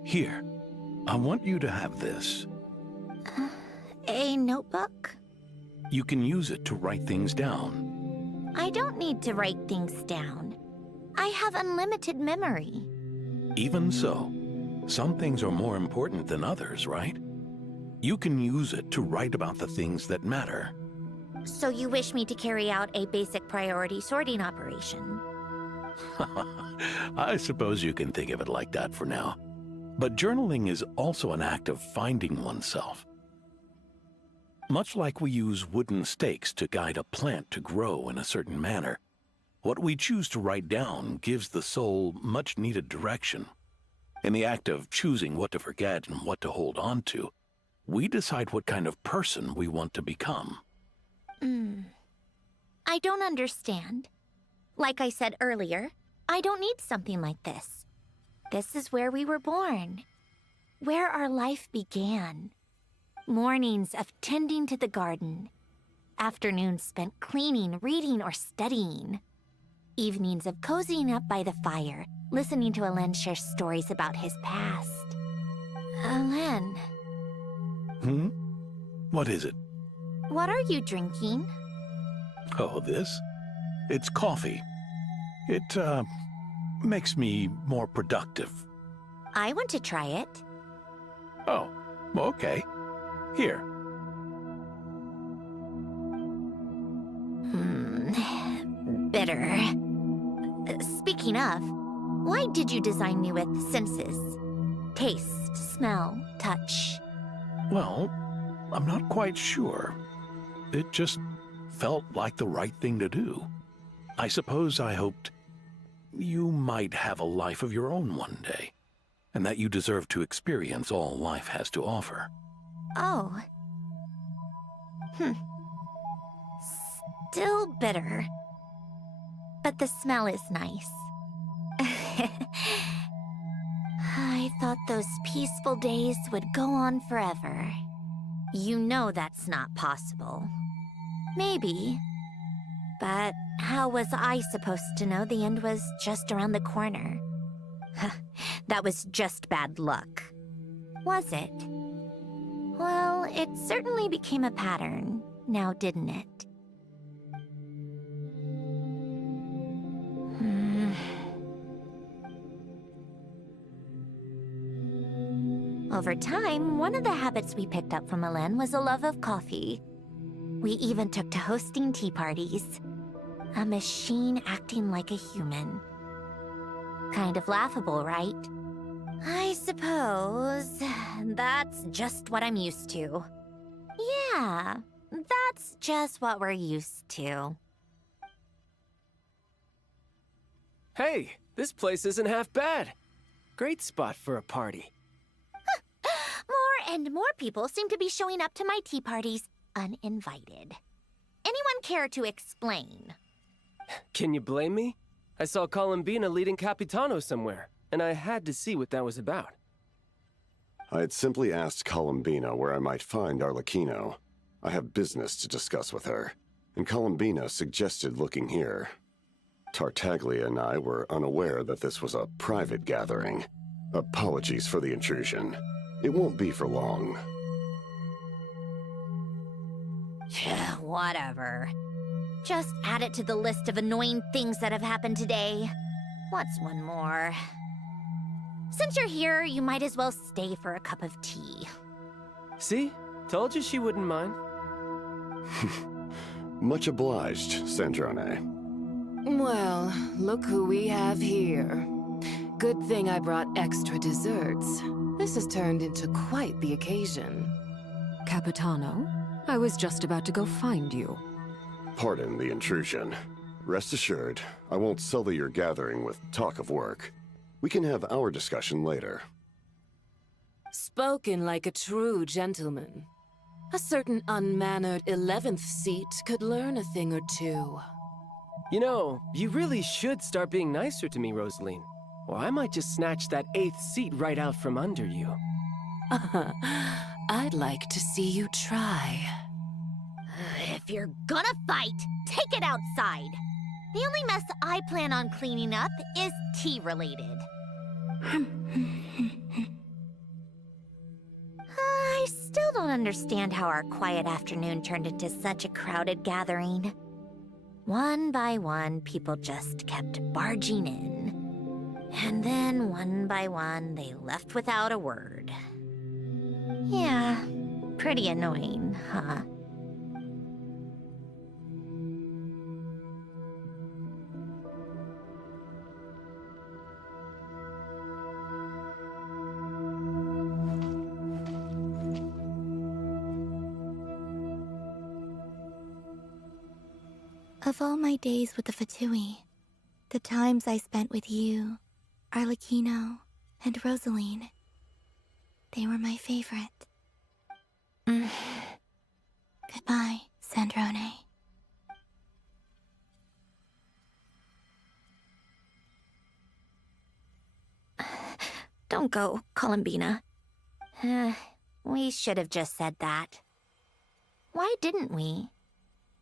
Here. I want you to have this. A notebook? You can use it to write things down. I don't need to write things down. I have unlimited memory. Even so, some things are more important than others, right? You can use it to write about the things that matter. So you wish me to carry out a basic priority sorting operation? I suppose you can think of it like that for now. But journaling is also an act of finding oneself. Much like we use wooden stakes to guide a plant to grow in a certain manner, what we choose to write down gives the soul much-needed direction. In the act of choosing what to forget and what to hold on to, we decide what kind of person we want to become. I don't understand. Like I said earlier, I don't need something like this. This is where we were born. Where our life began. Mornings of tending to the garden. Afternoons spent cleaning, reading, or studying. Evenings of cozying up by the fire, listening to Alain share stories about his past. Alain. What is it? What are you drinking? Oh, this? It's coffee. It, makes me more productive. I want to try it. Oh, okay. Here. Bitter. Speaking of, why did you design me with senses? Taste, smell, touch. Well, I'm not quite sure. It just felt like the right thing to do. I suppose I hoped you might have a life of your own one day, and that you deserve to experience all life has to offer. Oh. Still bitter. But the smell is nice. I thought those peaceful days would go on forever. You know that's not possible. Maybe. But how was I supposed to know the end was just around the corner? That was just bad luck. Was it? Well, it certainly became a pattern, now didn't it? Over time, one of the habits we picked up from Alain was a love of coffee. We even took to hosting tea parties. A machine acting like a human. Kind of laughable, right? I suppose that's just what I'm used to. Yeah, that's just what we're used to. Hey, this place isn't half bad. Great spot for a party. More and more people seem to be showing up to my tea parties uninvited. Anyone care to explain? Can you blame me? I saw Columbina leading Capitano somewhere, and I had to see what that was about. I had simply asked Columbina where I might find Arlecchino. I have business to discuss with her, and Columbina suggested looking here. Tartaglia and I were unaware that this was a private gathering. Apologies for the intrusion. It won't be for long. Whatever. Just add it to the list of annoying things that have happened today. What's one more? Since you're here, you might as well stay for a cup of tea. See? Told you she wouldn't mind. Much obliged, Sandroning. Well, look who we have here. Good thing I brought extra desserts. This has turned into quite the occasion. Capitano? I was just about to go find you. Pardon the intrusion. Rest assured, I won't sully your gathering with talk of work. We can have our discussion later. Spoken like a true gentleman. A certain unmannered 11th seat could learn a thing or two. You know, you really should start being nicer to me, Rosaline. Or I might just snatch that 8th seat right out from under you. I'd like to see you try. If you're gonna fight, take it outside. The only mess I plan on cleaning up is tea-related. I still don't understand how our quiet afternoon turned into such a crowded gathering. One by one, people just kept barging in. And then, one by one, they left without a word. Yeah, pretty annoying, huh? Of all my days with the Fatui, the times I spent with you, Arlecchino, and Rosaline, they were my favorite. Goodbye, Sandroning. Don't go, Columbina. We should have just said that. Why didn't we?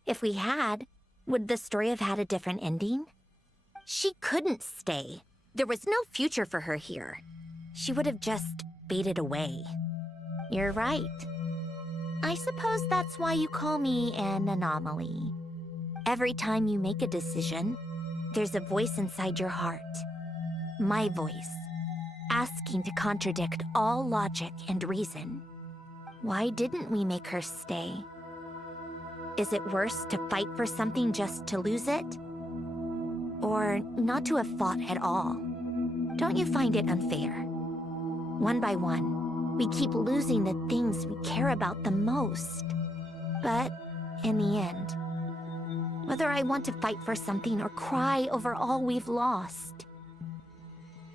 If we had, would the story have had a different ending? She couldn't stay. There was no future for her here. She would have just faded away. You're right. I suppose that's why you call me an anomaly. Every time you make a decision, there's a voice inside your heart. My voice, asking to contradict all logic and reason. Why didn't we make her stay? Is it worse to fight for something just to lose it? Or not to have fought at all? Don't you find it unfair? One by one, we keep losing the things we care about the most. But in the end, whether I want to fight for something or cry over all we've lost,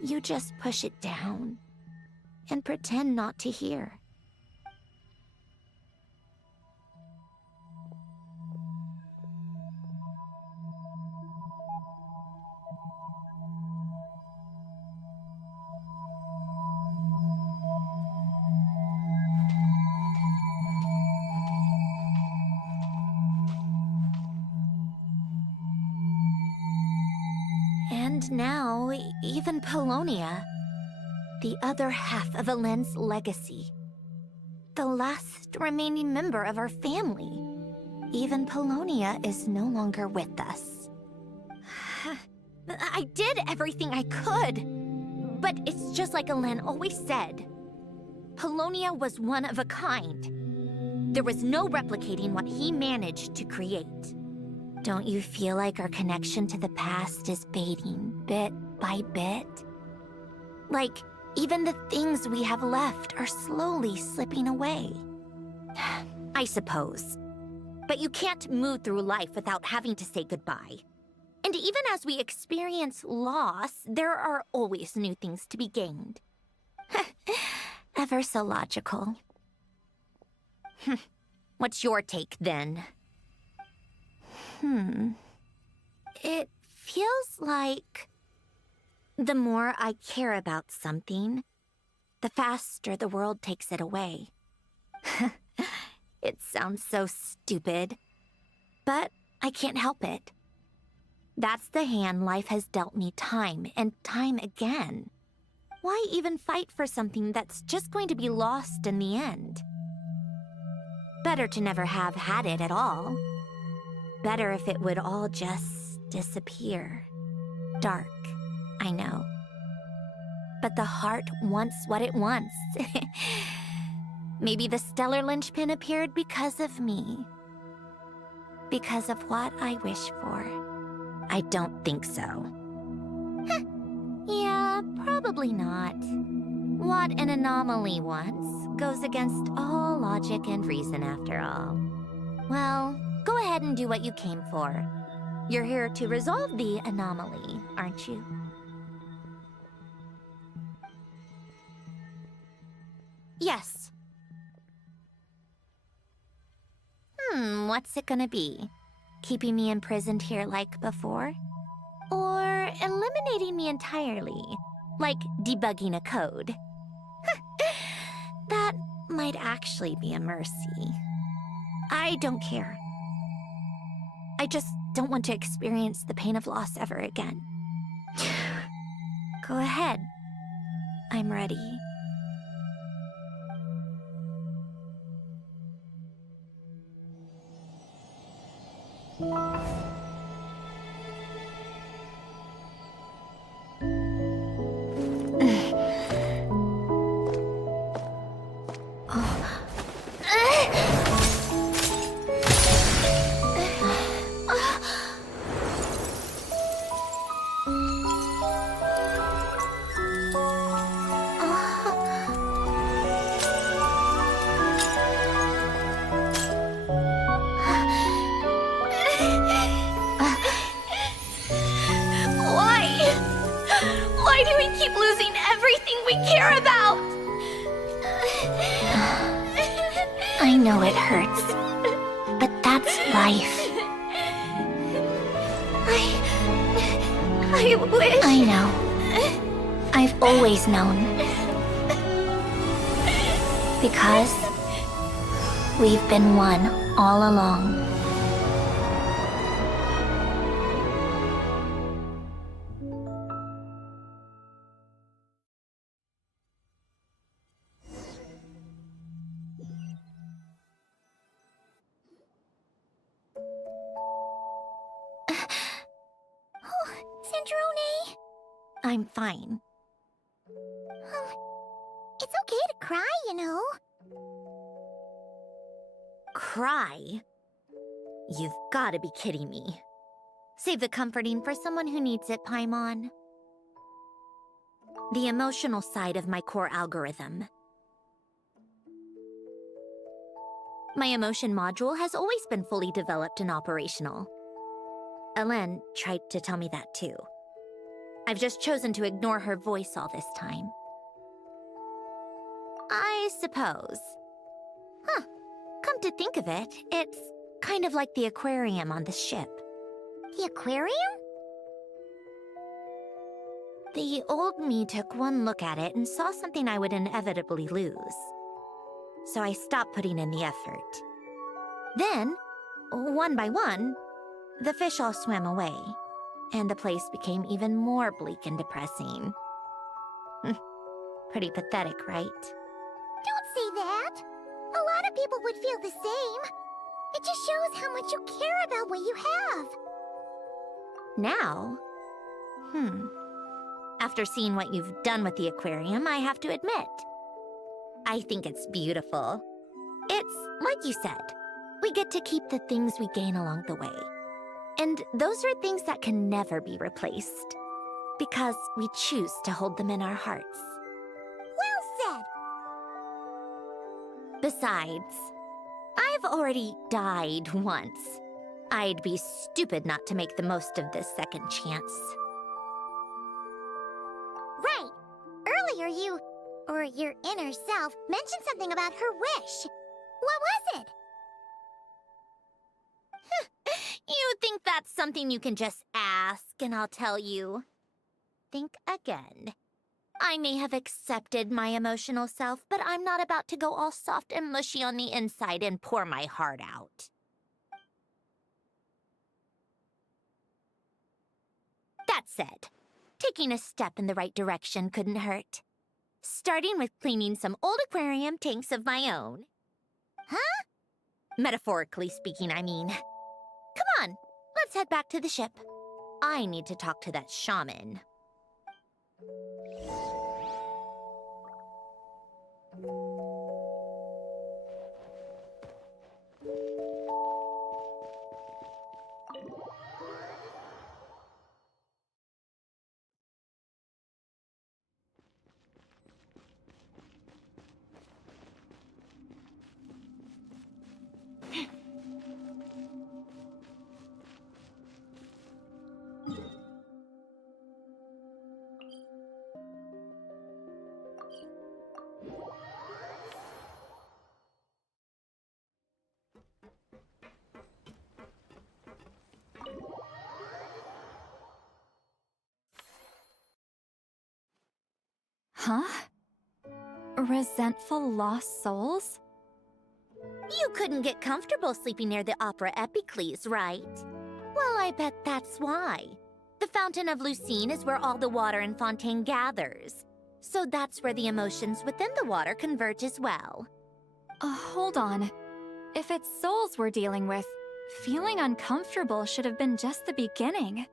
you just push it down and pretend not to hear. And now, even Polonia, the other half of Elend's legacy, the last remaining member of our family, even Polonia is no longer with us. I did everything I could, but it's just like Elend always said. Polonia was one of a kind. There was no replicating what he managed to create. Don't you feel like our connection to the past is fading bit by bit? Like, even the things we have left are slowly slipping away. I suppose. But you can't move through life without having to say goodbye. And even as we experience loss, there are always new things to be gained. Ever so logical. What's your take, then? It feels like the more I care about something, the faster the world takes it away. It sounds so stupid, but I can't help it. That's the hand life has dealt me time and time again. Why even fight for something that's just going to be lost in the end? Better to never have had it at all. Better if it would all just disappear. Dark, I know. But the heart wants what it wants. Maybe the stellar linchpin appeared because of me. Because of what I wish for. I don't think so. Yeah, probably not. What an anomaly wants goes against all logic and reason after all. Well, go ahead and do what you came for. You're here to resolve the anomaly, aren't you? Yes. What's it gonna be? Keeping me imprisoned here like before? Or eliminating me entirely, like debugging a code? That might actually be a mercy. I don't care. I just don't want to experience the pain of loss ever again. Go ahead. I'm ready. Why do we keep losing everything we care about? I know it hurts, but that's life. I wish... I know. I've always known. Because we've been one all along. Sandroning? I'm fine. It's okay to cry, you know. Cry? You've gotta be kidding me. Save the comforting for someone who needs it, Paimon. The emotional side of my core algorithm. My emotion module has always been fully developed and operational. Elen tried to tell me that too. I've just chosen to ignore her voice all this time. I suppose. Come to think of it, it's kind of like the aquarium on the ship. The aquarium? The old me took one look at it and saw something I would inevitably lose. So I stopped putting in the effort. Then, one by one, the fish all swam away, and the place became even more bleak and depressing. Pretty pathetic, right? Don't say that. A lot of people would feel the same. It just shows how much you care about what you have. Now? After seeing what you've done with the aquarium, I have to admit, I think it's beautiful. It's like you said, we get to keep the things we gain along the way. And those are things that can never be replaced, because we choose to hold them in our hearts. Well said. Besides, I've already died once. I'd be stupid not to make the most of this second chance. Right. Earlier you, or your inner self, mentioned something about her wish. What was it? You think that's something you can just ask, and I'll tell you. Think again. I may have accepted my emotional self, but I'm not about to go all soft and mushy on the inside and pour my heart out. That said, taking a step in the right direction couldn't hurt. Starting with cleaning some old aquarium tanks of my own. Huh? Metaphorically speaking, I mean. Come on, let's head back to the ship. I need to talk to that shaman. Huh? Resentful lost souls? You couldn't get comfortable sleeping near the Opera Epicles, right? Well, I bet that's why. The Fountain of Lucine is where all the water in Fontaine gathers. So that's where the emotions within the water converge as well. Hold on. If it's souls we're dealing with, feeling uncomfortable should have been just the beginning.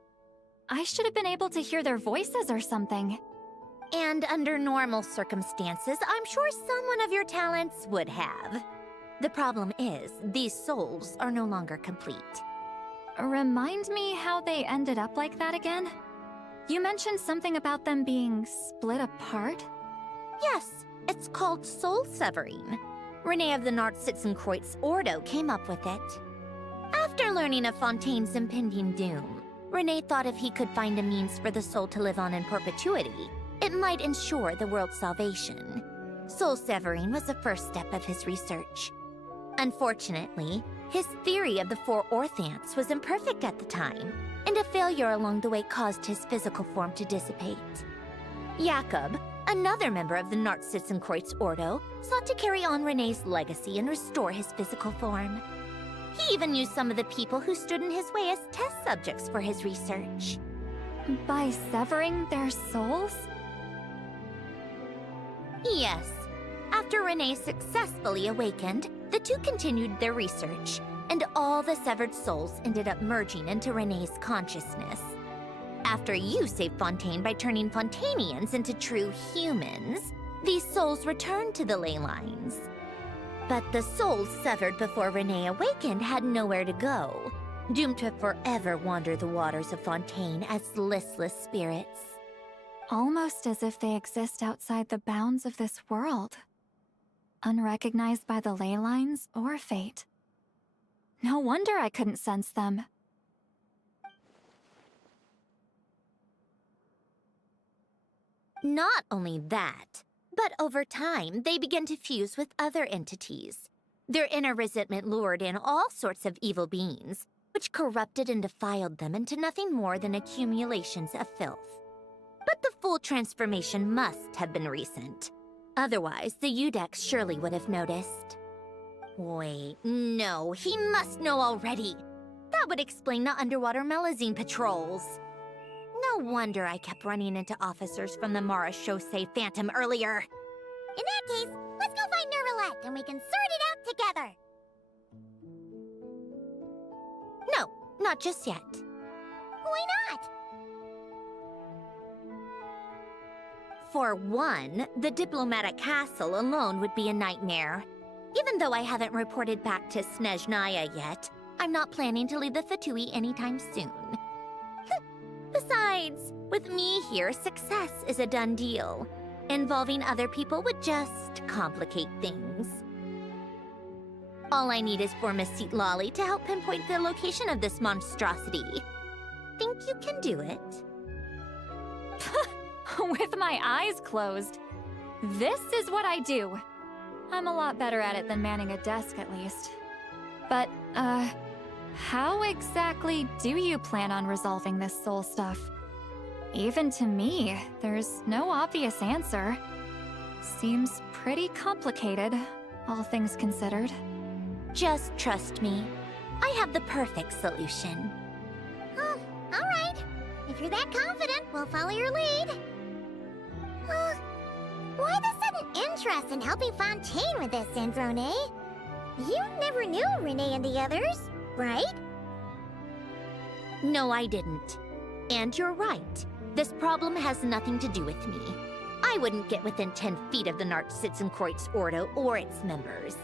I should have been able to hear their voices or something. And under normal circumstances, I'm sure someone of your talents would have. The problem is, these souls are no longer complete. Remind me how they ended up like that again? You mentioned something about them being split apart? Yes, it's called soul severing. Renee of the Nartsitzenkreuz Ordo came up with it. After learning of Fontaine's impending doom, Renee thought if he could find a means for the soul to live on in perpetuity, it might ensure the world's salvation. Soul severing was the first step of his research. Unfortunately, his theory of the four orthants was imperfect at the time, and a failure along the way caused his physical form to dissipate. Jakob, another member of the Nartsitzenkreuz Ordo, sought to carry on Renee's legacy and restore his physical form. He even used some of the people who stood in his way as test subjects for his research. By severing their souls? Yes. After Renee successfully awakened, the two continued their research, and all the severed souls ended up merging into Renee's consciousness. After you saved Fontaine by turning Fontanians into true humans, these souls returned to the ley lines. But the souls severed before Renee awakened had nowhere to go, doomed to forever wander the waters of Fontaine as listless spirits. Almost as if they exist outside the bounds of this world. Unrecognized by the ley lines or fate. No wonder I couldn't sense them. Not only that, but over time, they begin to fuse with other entities. Their inner resentment lured in all sorts of evil beings, which corrupted and defiled them into nothing more than accumulations of filth. But the full transformation must have been recent. Otherwise, the Udex surely would have noticed. Wait, no, he must know already. That would explain the underwater Melazine patrols. No wonder I kept running into officers from the Mara Chaussee Phantom earlier. In that case, let's go find Nervalette and we can sort it out together. No, not just yet. Why not? For one, the diplomatic castle alone would be a nightmare. Even though I haven't reported back to Snezhnaya yet, I'm not planning to leave the Fatui anytime soon. Besides, with me here, success is a done deal. Involving other people would just complicate things. All I need is for Miss Seat Lolly to help pinpoint the location of this monstrosity. Think you can do it? With my eyes closed. This is what I do. I'm a lot better at it than manning a desk, at least. But, how exactly do you plan on resolving this soul stuff? Even to me, there's no obvious answer. Seems pretty complicated, all things considered. Just trust me. I have the perfect solution. Oh, all right. If you're that confident, we'll follow your lead. Why the sudden interest in helping Fontaine with this, Sandroning? You never knew Renee and the others, right? No, I didn't. And you're right. This problem has nothing to do with me. I wouldn't get within 10 feet of the Nartsitzenkreuz Ordo or its members.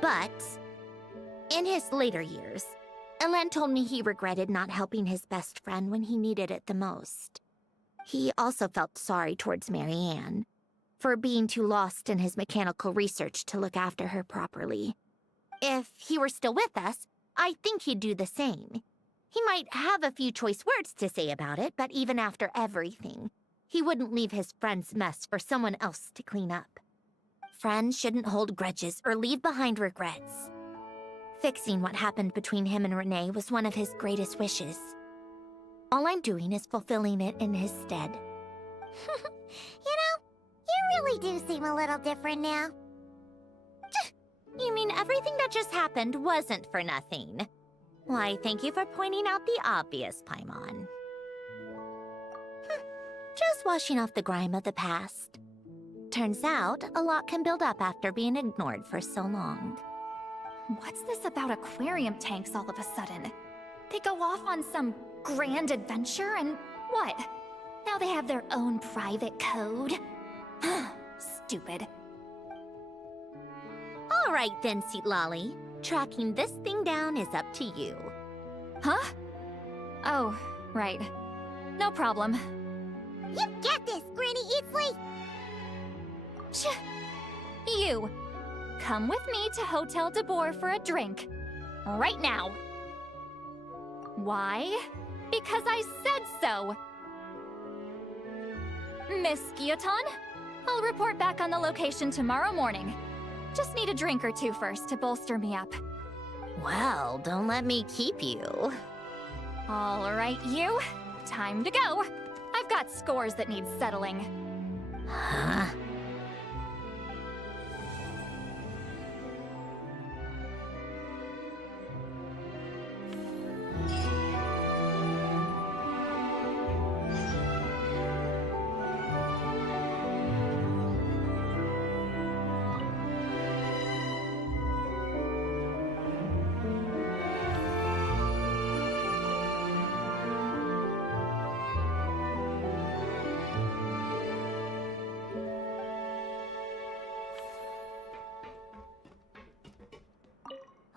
But, in his later years, Elan told me he regretted not helping his best friend when he needed it the most. He also felt sorry towards Marianne, for being too lost in his mechanical research to look after her properly. If he were still with us, I think he'd do the same. He might have a few choice words to say about it, but even after everything, he wouldn't leave his friend's mess for someone else to clean up. Friends shouldn't hold grudges or leave behind regrets. Fixing what happened between him and Renee was one of his greatest wishes. All I'm doing is fulfilling it in his stead. You know, You really do seem a little different now. You mean everything that just happened wasn't for nothing? Why, thank you for pointing out the obvious, Paimon. Just washing off the grime of the past. Turns out, a lot can build up after being ignored for so long. What's this about aquarium tanks all of a sudden? They go off on some grand adventure and what? Now they have their own private code? Stupid. All right then, Lolly. Tracking this thing down is up to you. Huh? Oh, right. No problem. You get this, Granny Eatsley! You! Come with me to Hotel de Boer for a drink. Right now. Why? Because I said so! Miss Guillotin, I'll report back on the location tomorrow morning. Just need a drink or two first to bolster me up. Well, don't let me keep you. All right, you. Time to go. I've got scores that need settling. Huh?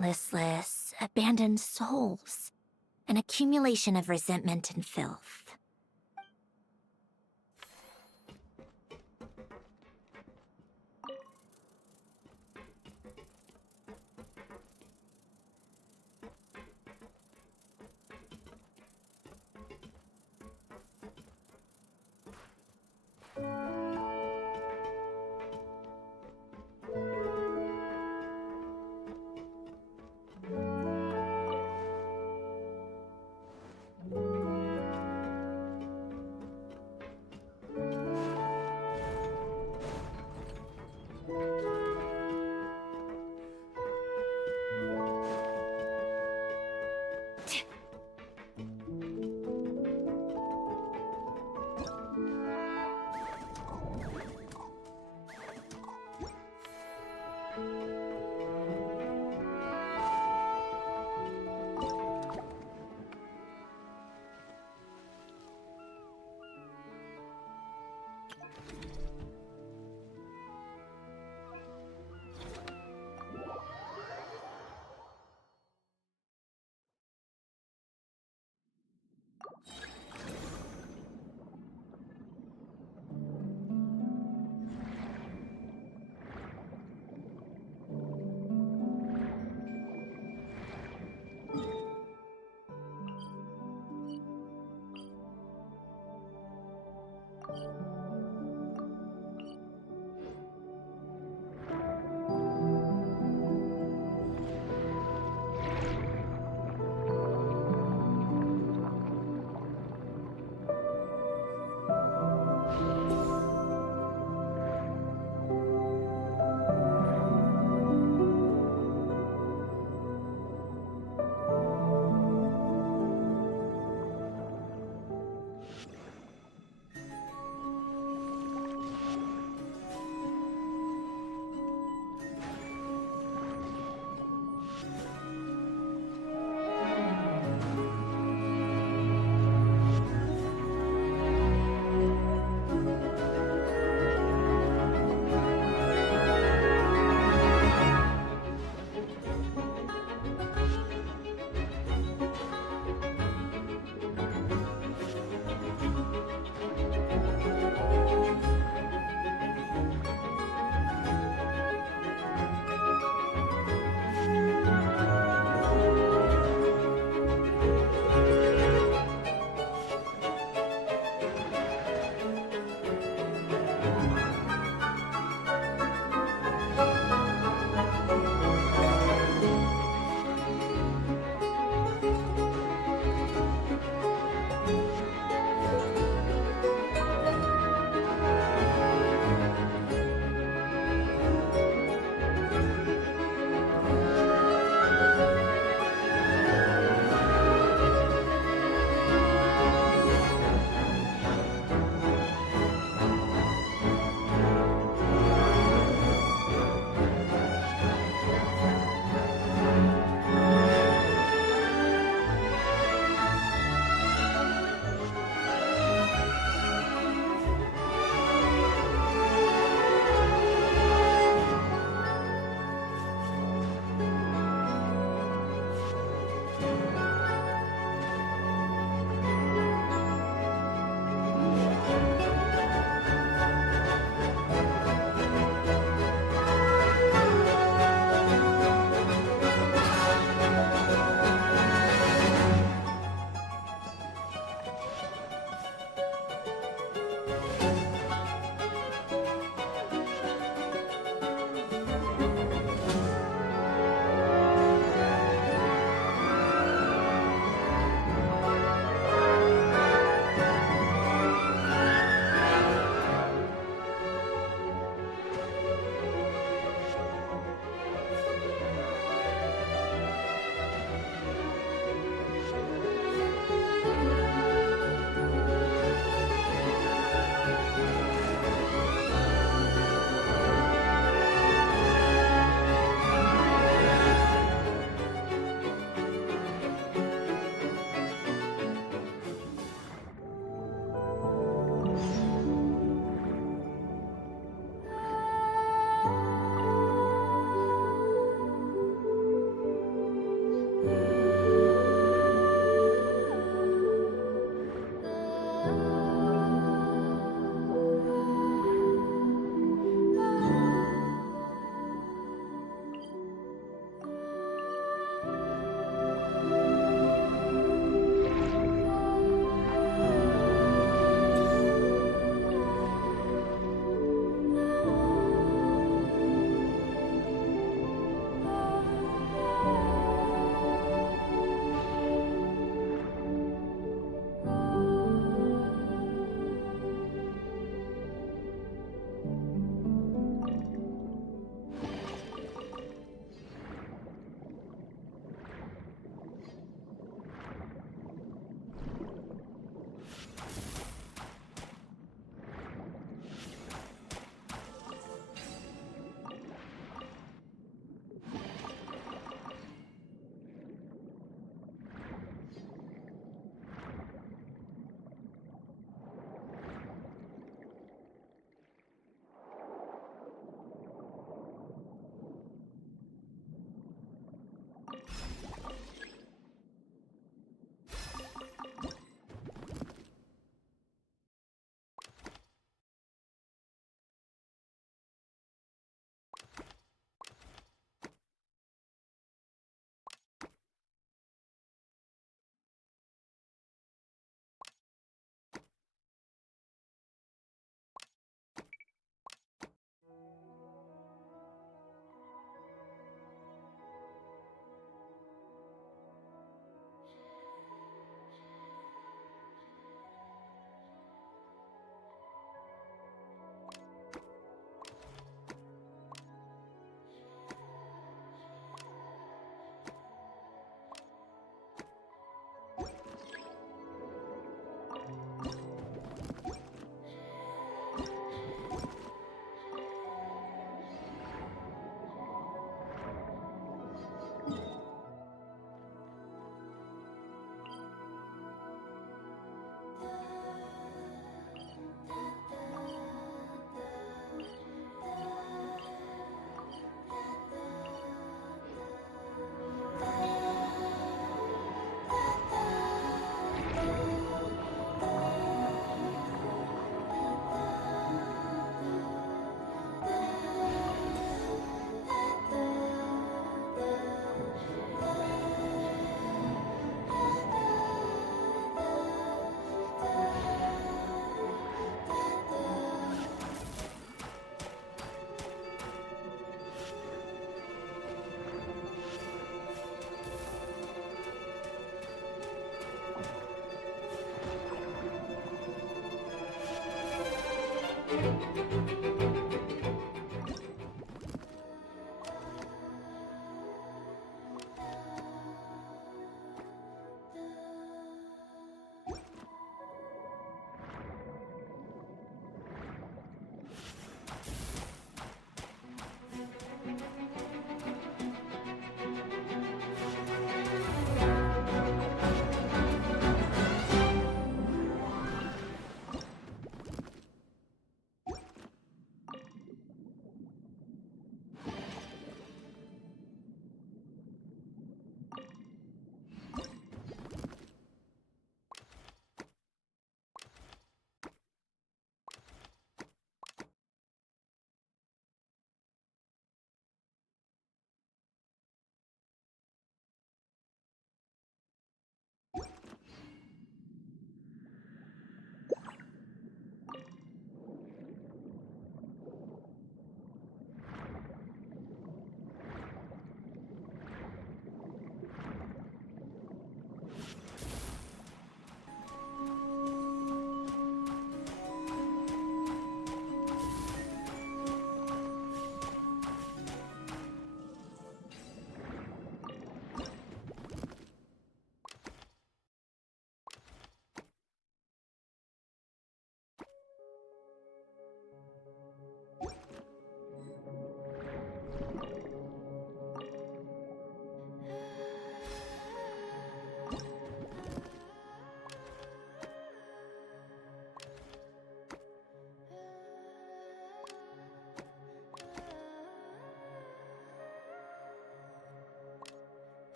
Listless, abandoned souls. An accumulation of resentment and filth.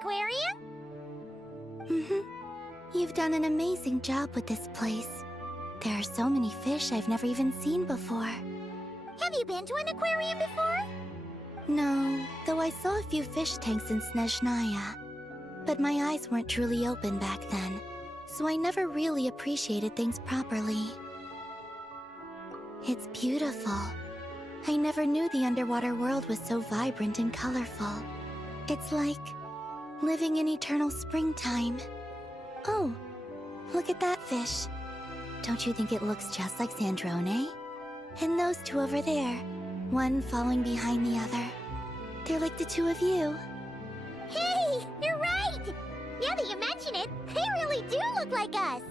aquarium? Mm-hmm. You've done an amazing job with this place. There are so many fish I've never even seen before. Have you been to an aquarium before? No, though I saw a few fish tanks in Gesnhin. But my eyes weren't truly open back then, so I never really appreciated things properly. It's beautiful. I never knew the underwater world was so vibrant and colorful. It's like living in eternal springtime. Oh, look at that fish. Don't you think it looks just like Sandroning? And those two over there, one following behind the other. They're like the two of you. Hey, you're right! Now that you mention it, they really do look like us!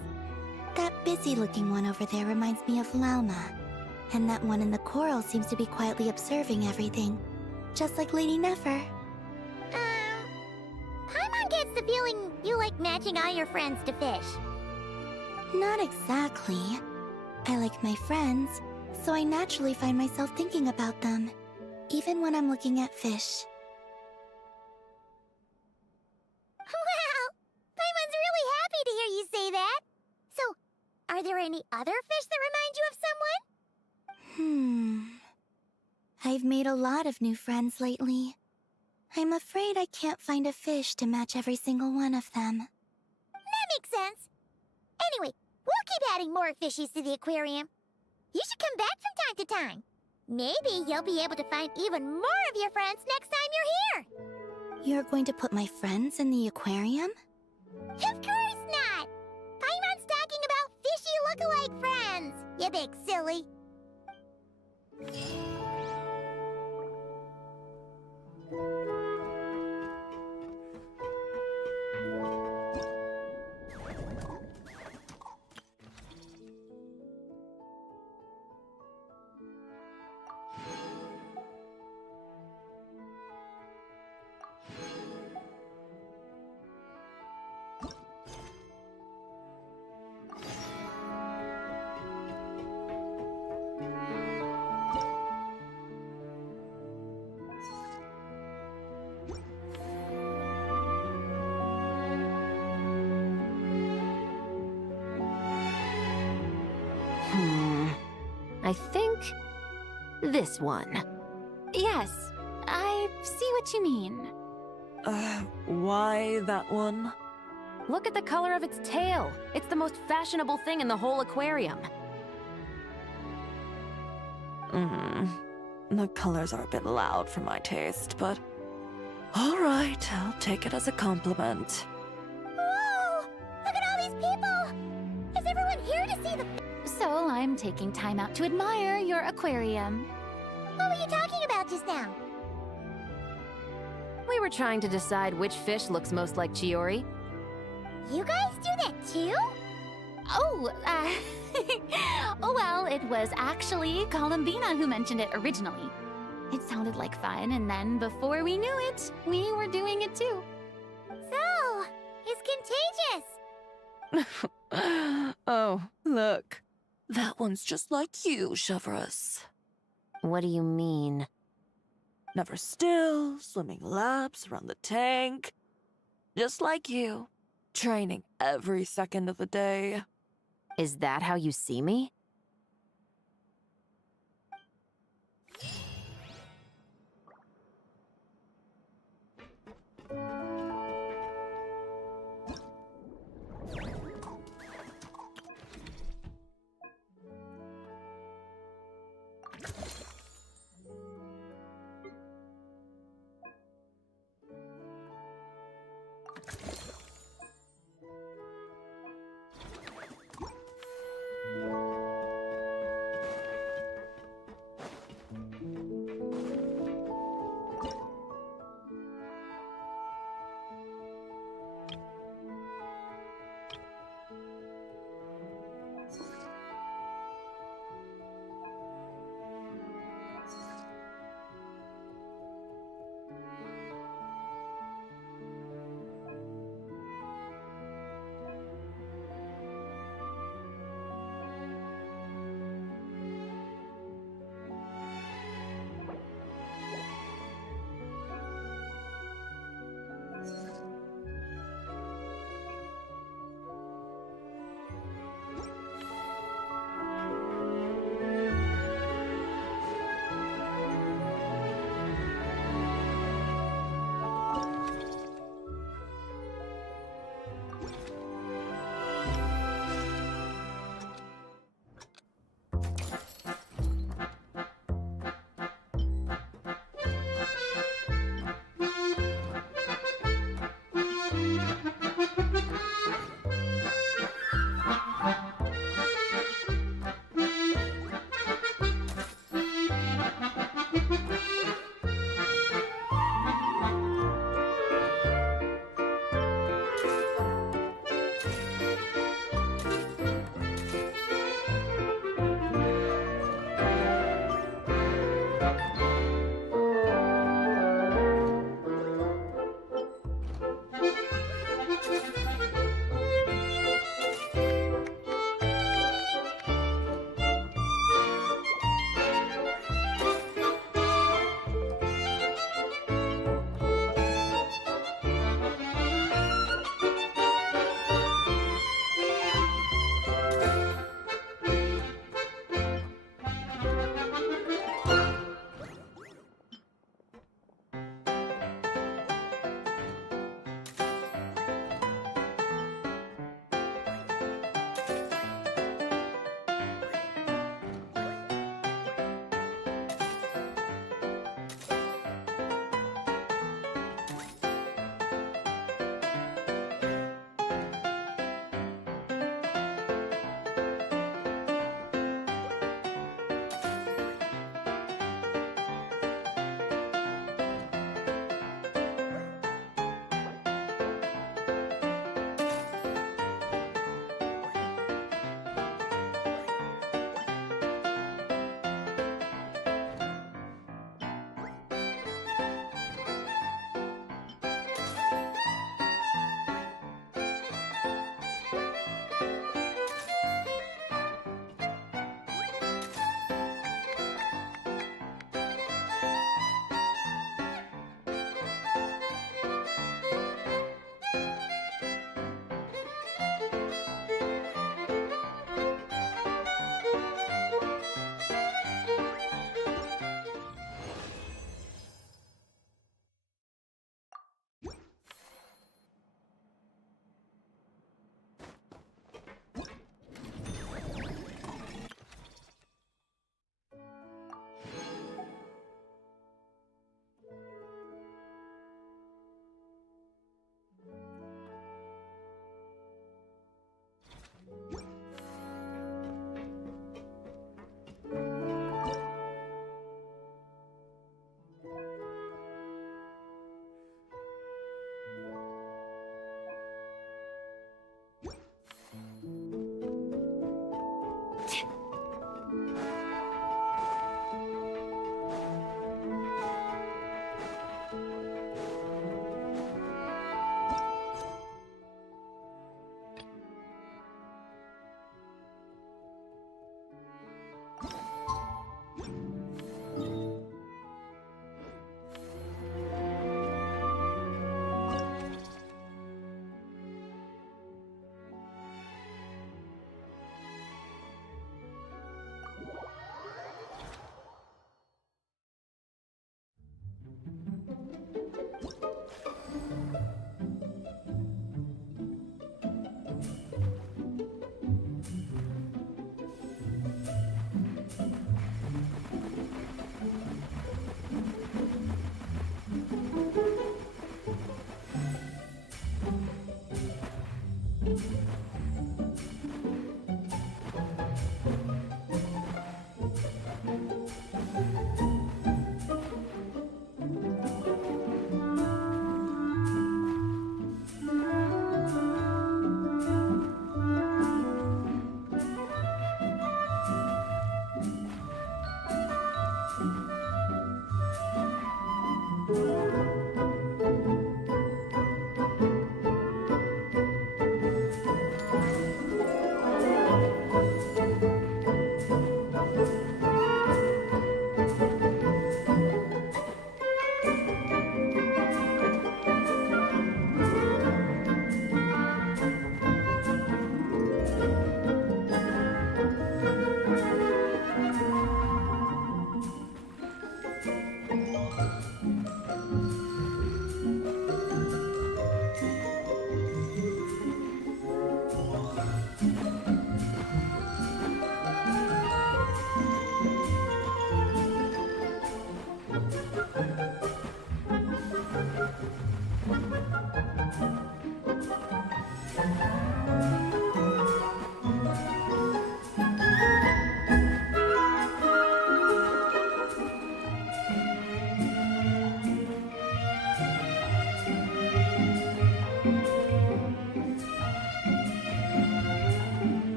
That busy-looking one over there reminds me of Lauma. And that one in the coral seems to be quietly observing everything. Just like Lady Nefer. Paimon gets the feeling you like matching all your friends to fish. Not exactly. I like my friends, so I naturally find myself thinking about them. Even when I'm looking at fish. Wow! Paimon's really happy to hear you say that! So, are there any other fish that remind you of someone? I've made a lot of new friends lately. I'm afraid I can't find a fish to match every single one of them. That makes sense. Anyway, we'll keep adding more fishies to the aquarium. You should come back from time to time. Maybe you'll be able to find even more of your friends next time you're here. You're going to put my friends in the aquarium? Of course not! Paimon's talking about fishy look-alike friends, you big silly. I think this one. Yes, I see what you mean. Why that one? Look at the color of its tail. It's the most fashionable thing in the whole aquarium. The colors are a bit loud for my taste, but... Alright, I'll take it as a compliment. Whoa! Look at all these people! Is everyone here to see the... So I'm taking time out to admire your aquarium. What were you talking about just now? We were trying to decide which fish looks most like Chiori. You guys do that too? Oh, oh well, it was actually Columbina who mentioned it originally. It sounded like fun, and then before we knew it, we were doing it too. So, it's contagious. Oh, look. That one's just like you, Chevreuse. What do you mean? Never still, swimming laps around the tank. Just like you. Training every second of the day. Is that how you see me?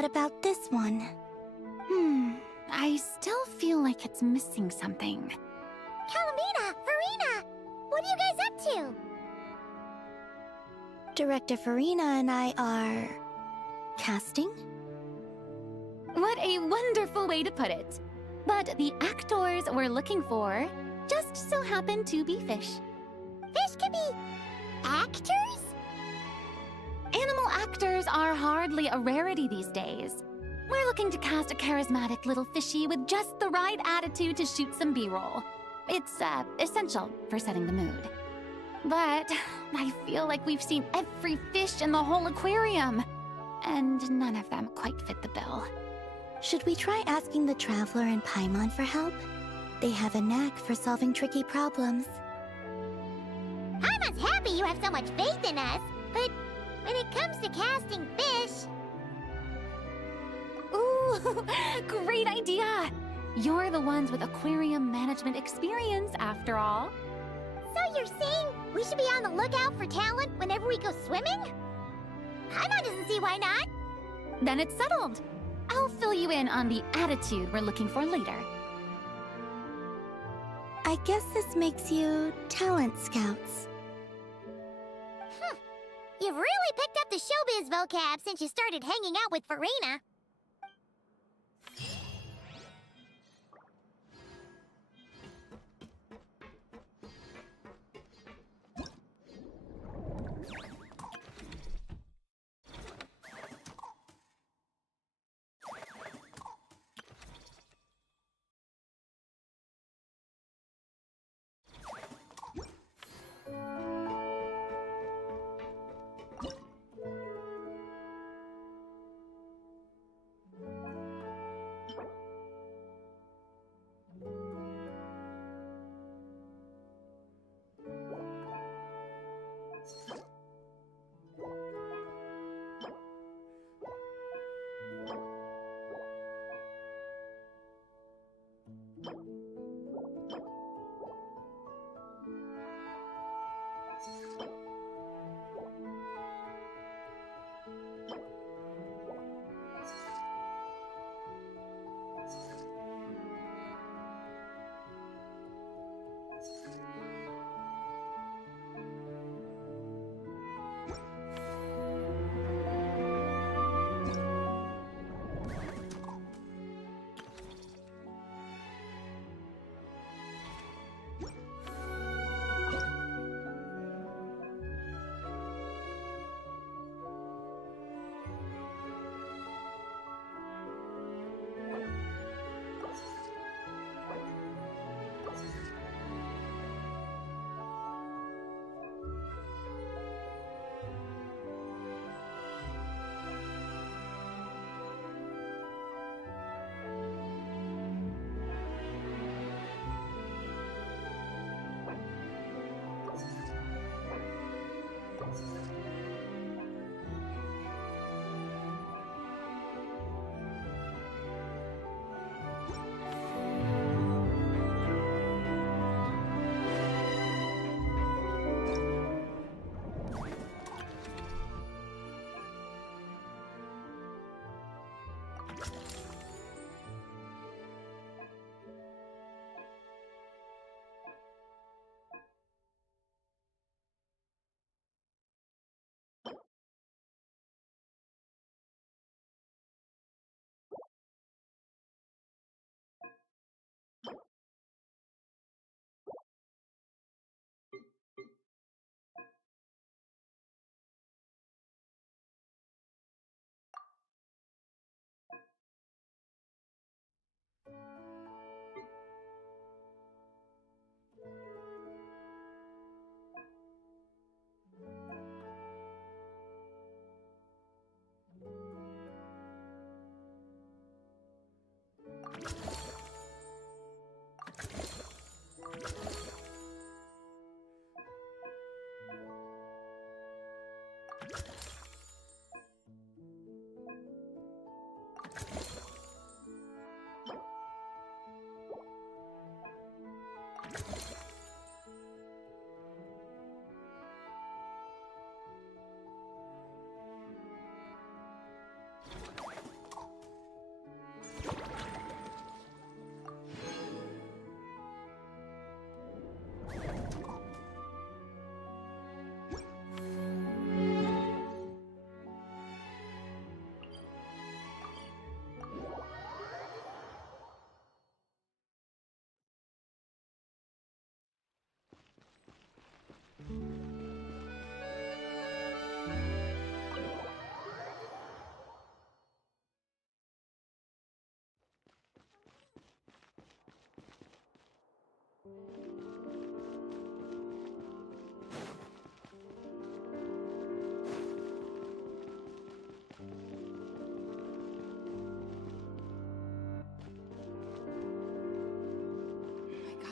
what about this one? I still feel like it's missing something. Calamina, Farina, what are you guys up to? Director Farina and I are... casting? What a wonderful way to put it. But the actors we're looking for just so happen to be fish. Fish could be actors? Animal actors are hardly a rarity these days. We're looking to cast a charismatic little fishy with just the right attitude to shoot some B-roll. It's essential for setting the mood. But I feel like we've seen every fish in the whole aquarium, and none of them quite fit the bill. Should we try asking the Traveler and Paimon for help? They have a knack for solving tricky problems. Paimon's happy you have so much faith in us, but when it comes to casting fish... Ooh, great idea! You're the ones with aquarium management experience, after all. So you're saying we should be on the lookout for talent whenever we go swimming? Paimon doesn't see why not. Then it's settled. I'll fill you in on the attitude we're looking for later. I guess this makes you talent scouts. You've really picked up the showbiz vocab since you started hanging out with Farina.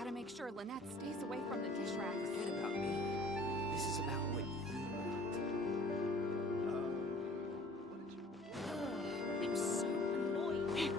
gotta make sure Lynette stays away from the dish racks. Forget about me. This is about what you want. I'm so annoyed.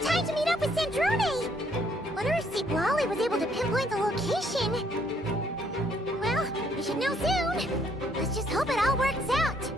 Time to meet up with Sandroning! Wonder if Seat Lolly was able to pinpoint the location. Well, we should know soon. Let's just hope it all works out.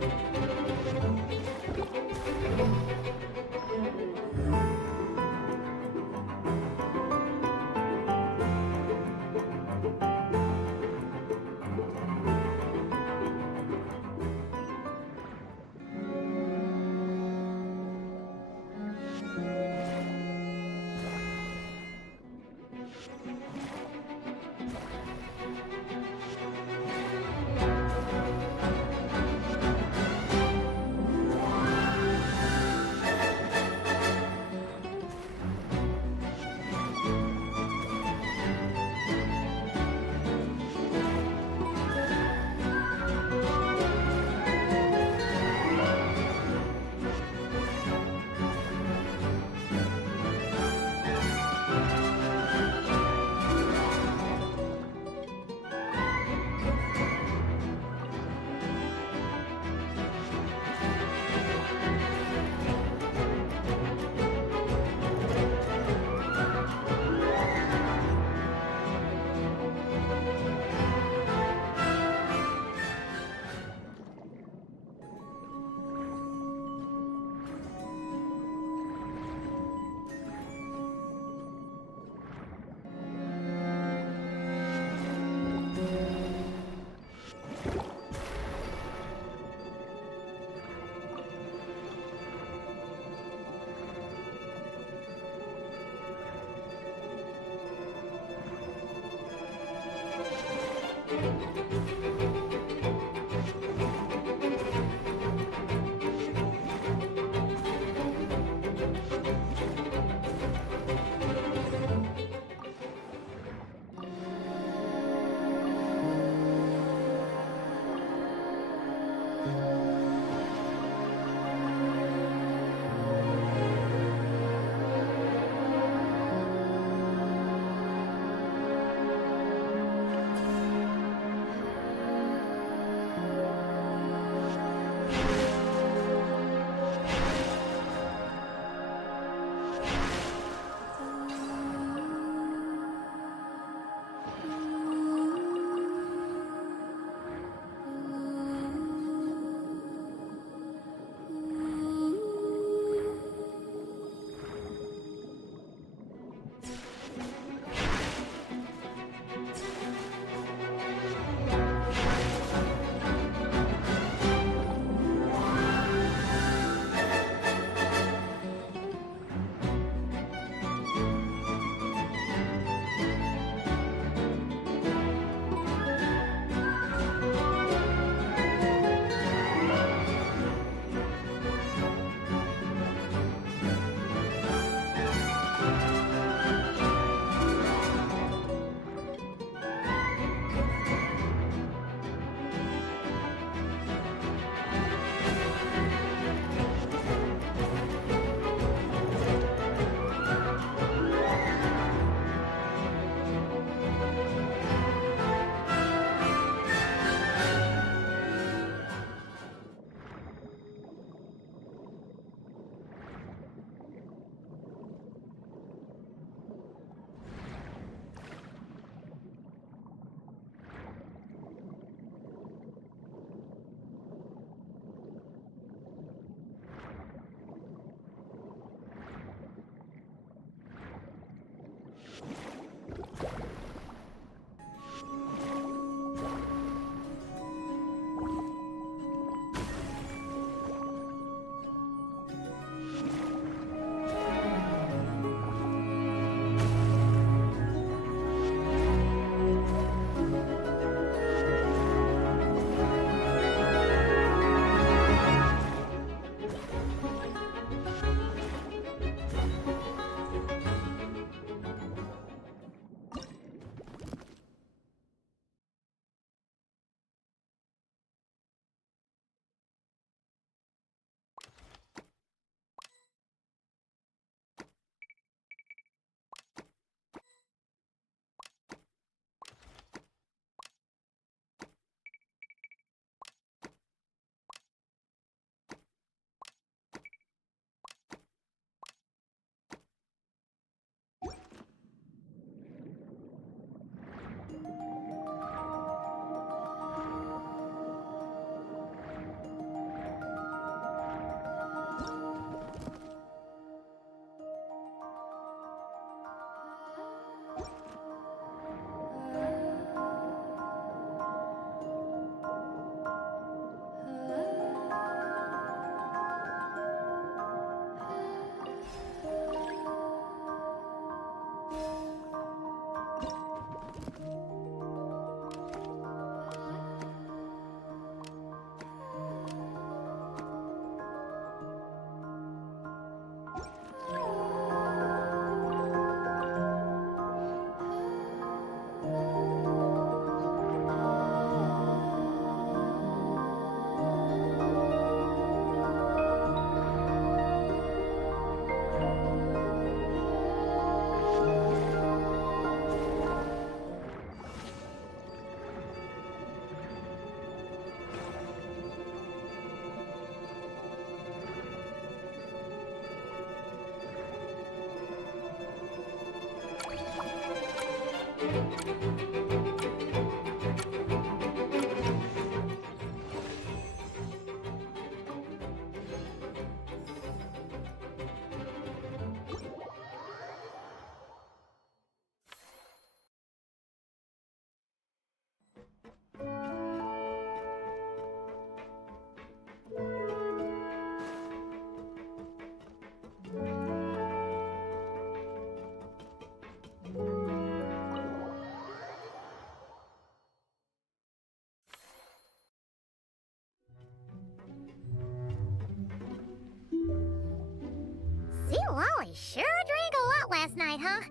See, Lolly sure drank a lot last night, huh?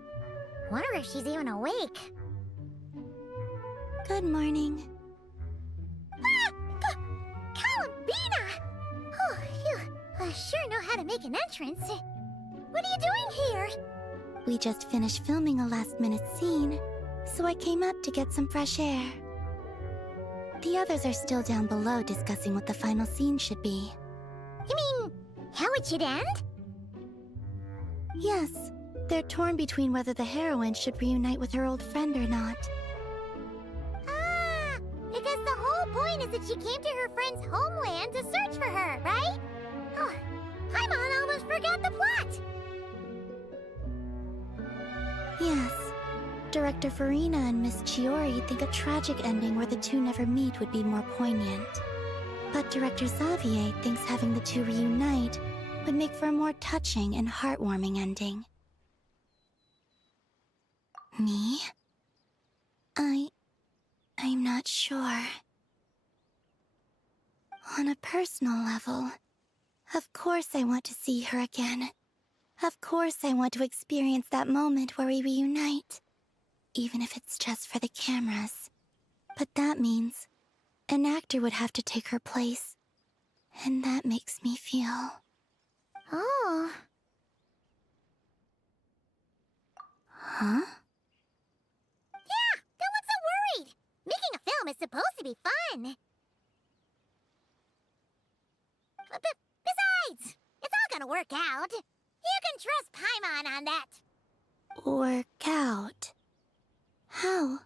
Wonder if she's even awake. Good morning. Ah! Columbina! Oh, you sure know how to make an entrance. What are you doing here? We just finished filming a last-minute scene, so I came up to get some fresh air. The others are still down below discussing what the final scene should be. You mean, how it should end? Yes, they're torn between whether the heroine should reunite with her old friend or not. Ah, because the whole point is that she came to her friend's homeland to search for her, right? Oh, Paimon almost forgot the plot! Yes. Director Farina and Miss Chiori think a tragic ending where the two never meet would be more poignant. But Director Xavier thinks having the two reunite would make for a more touching and heartwarming ending. Me? I'm not sure. On a personal level, of course I want to see her again. Of course I want to experience that moment where we reunite. Even if it's just for the cameras. But that means an actor would have to take her place. And that makes me feel... Oh. Huh? Yeah, don't look so worried. Making a film is supposed to be fun. Besides, it's all gonna work out. You can trust Paimon on that. Work out? How?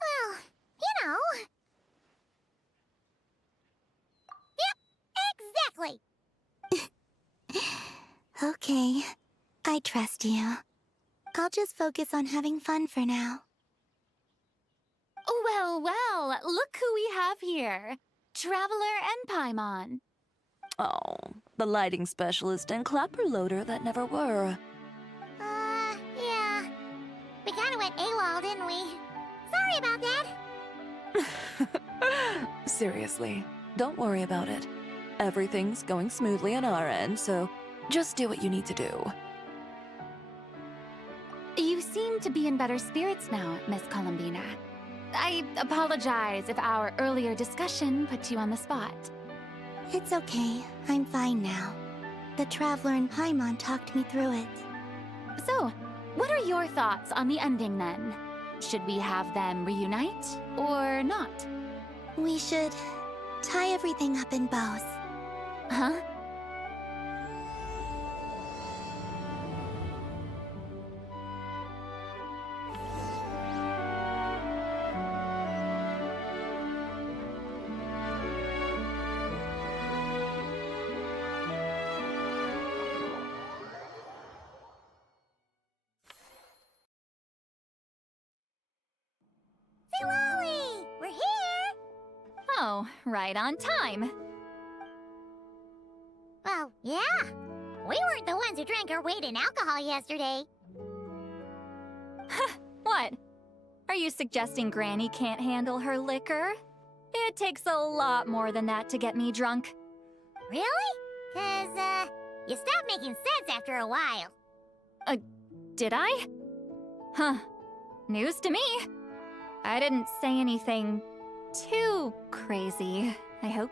Well, you know. Yep, exactly. Okay, I trust you. I'll just focus on having fun for now. Well, well, look who we have here. Traveler and Paimon. Oh, the lighting specialist and clapper loader that never were. Yeah. We kinda went AWOL, didn't we? Sorry about that. Seriously, don't worry about it. Everything's going smoothly on our end, so just do what you need to do. You seem to be in better spirits now, Miss Columbina. I apologize if our earlier discussion put you on the spot. It's okay, I'm fine now. The Traveler and Paimon talked me through it. So, what are your thoughts on the ending then? Should we have them reunite, or not? We should tie everything up in bows. Huh? Say, Lolly, we're here. Oh, right on time. Well, yeah. We weren't the ones who drank our weight in alcohol yesterday. What? Are you suggesting Granny can't handle her liquor? It takes a lot more than that to get me drunk. Really? 'Cause, you stopped making sense after a while. Did I? Huh. News to me. I didn't say anything too crazy, I hope.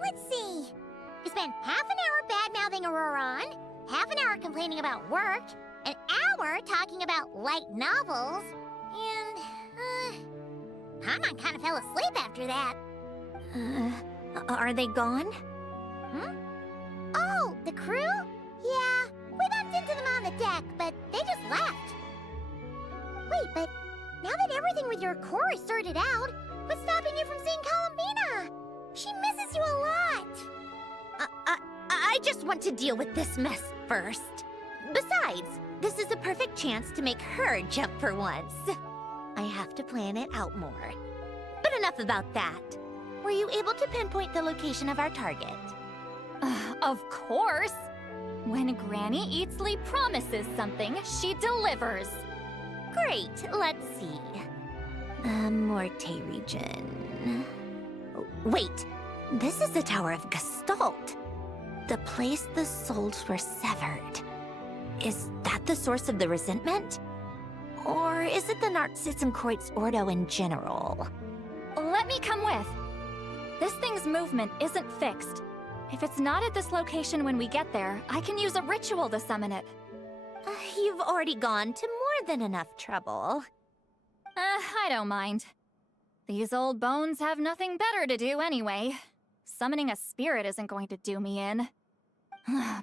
Let's see. We spent half an hour bad-mouthing Auroron, half an hour complaining about work, an hour talking about light novels, and, Paimon kind of fell asleep after that. Are they gone? Oh, the crew? Yeah, we bumped into them on the deck, but they just left. Wait, but now that everything with your core is sorted out, what's stopping you from seeing Columbina? She misses you a lot. I just want to deal with this mess first. Besides, this is a perfect chance to make her jump for once. I have to plan it out more. But enough about that. Were you able to pinpoint the location of our target? Of course! When Granny Eatsley promises something, she delivers. Great, let's see. Morte region. Wait, this is the Tower of Gestalt. The place the souls were severed. Is that the source of the resentment? Or is it the Narcissenkreuz Ordo in general? Let me come with. This thing's movement isn't fixed. If it's not at this location when we get there, I can use a ritual to summon it. You've already gone to more than enough trouble. I don't mind. These old bones have nothing better to do anyway. Summoning a spirit isn't going to do me in.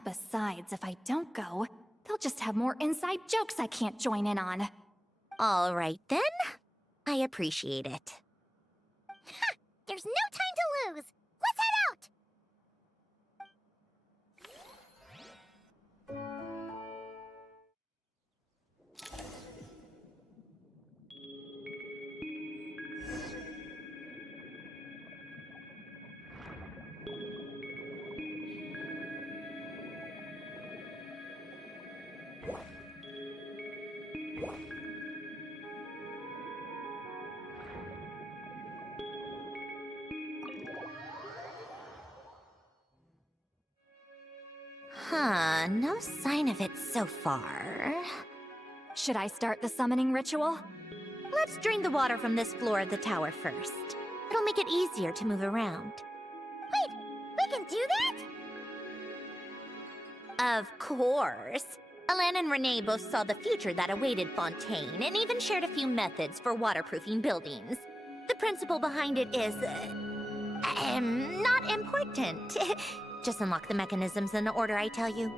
Besides, if I don't go, they'll just have more inside jokes I can't join in on. All right then. I appreciate it. There's no time to lose. Let's head out! Huh, no sign of it so far. Should I start the summoning ritual? Let's drain the water from this floor of the tower first. It'll make it easier to move around. Wait, we can do that? Of course. Alan and Renee both saw the future that awaited Fontaine and even shared a few methods for waterproofing buildings. The principle behind it is... not important. Just unlock the mechanisms in the order I tell you.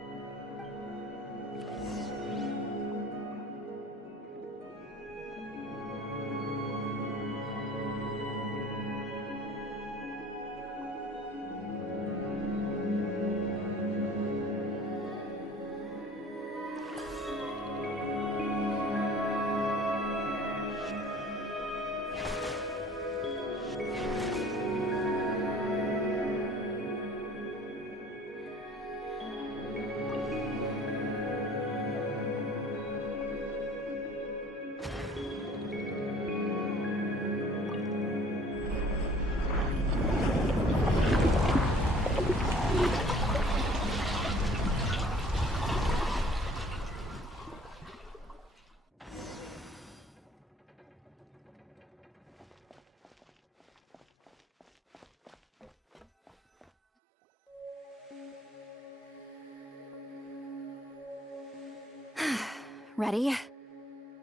Ready?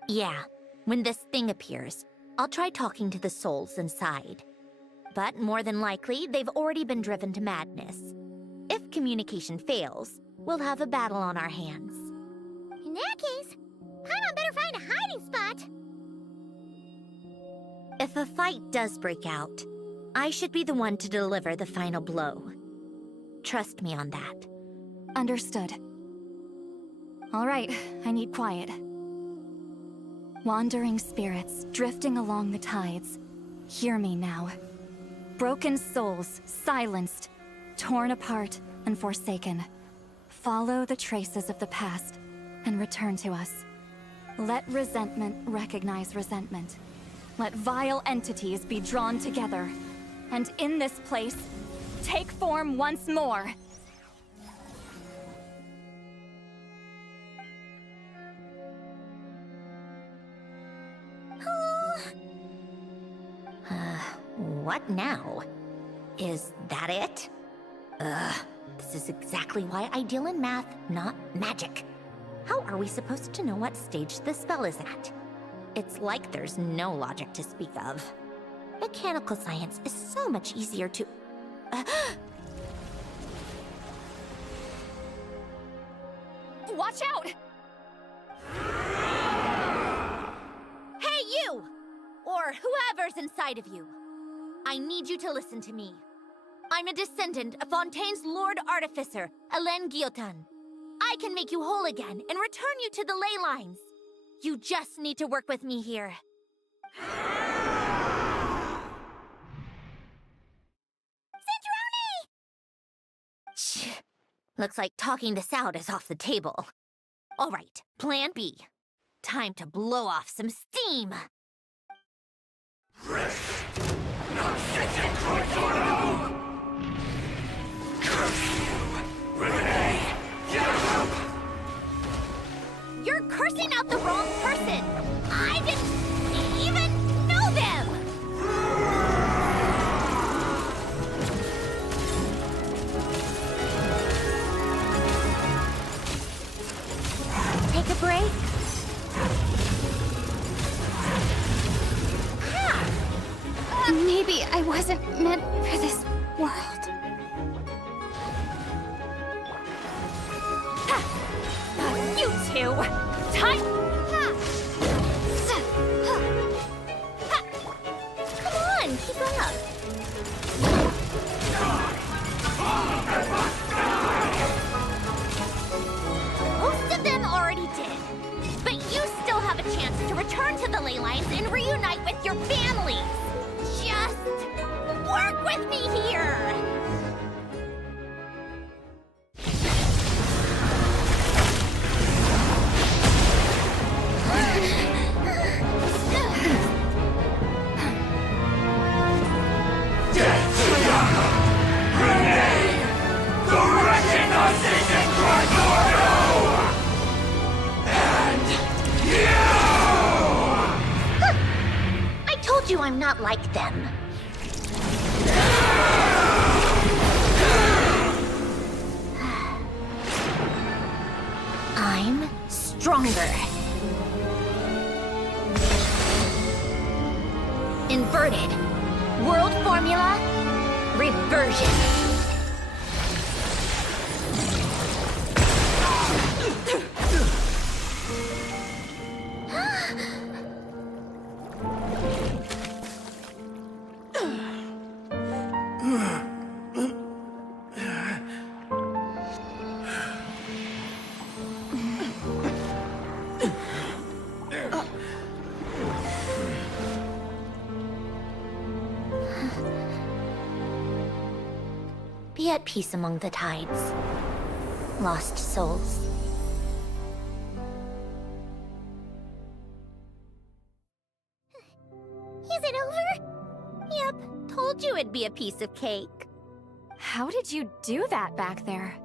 Yeah, when this thing appears, I'll try talking to the souls inside. But more than likely, they've already been driven to madness. If communication fails, we'll have a battle on our hands. In that case, Paimon better find a hiding spot. If a fight does break out, I should be the one to deliver the final blow. Trust me on that. Understood. All right, I need quiet. Wandering spirits drifting along the tides. Hear me now. Broken souls, silenced, torn apart, and forsaken. Follow the traces of the past and return to us. Let resentment recognize resentment. Let vile entities be drawn together. And in this place, take form once more. What now? Is that it? This is exactly why I deal in math, not magic. How are we supposed to know what stage the spell is at? It's like there's no logic to speak of. Mechanical science is so much easier to... Watch out! or whoever's inside of you, I need you to listen to me. I'm a descendant of Fontaine's Lord Artificer, Hélène Guillotin. I can make you whole again and return you to the ley lines. You just need to work with me here. Sandroning! Shh. Looks like talking this out is off the table. All right, plan B. Time to blow off some steam. You're cursing out the wrong person! I didn't even know them! Take a break? Maybe I wasn't meant for this world. You two! Time! Come on, keep up! Most of them already did. But you still have a chance to return to the ley lines and reunite with your families! Just work with me here! I told you I'm not like them. I'm stronger. Inverted. World formula. Reversion. Be at peace among the tides. Lost souls. Is it over? Yep, told you it'd be a piece of cake. How did you do that back there?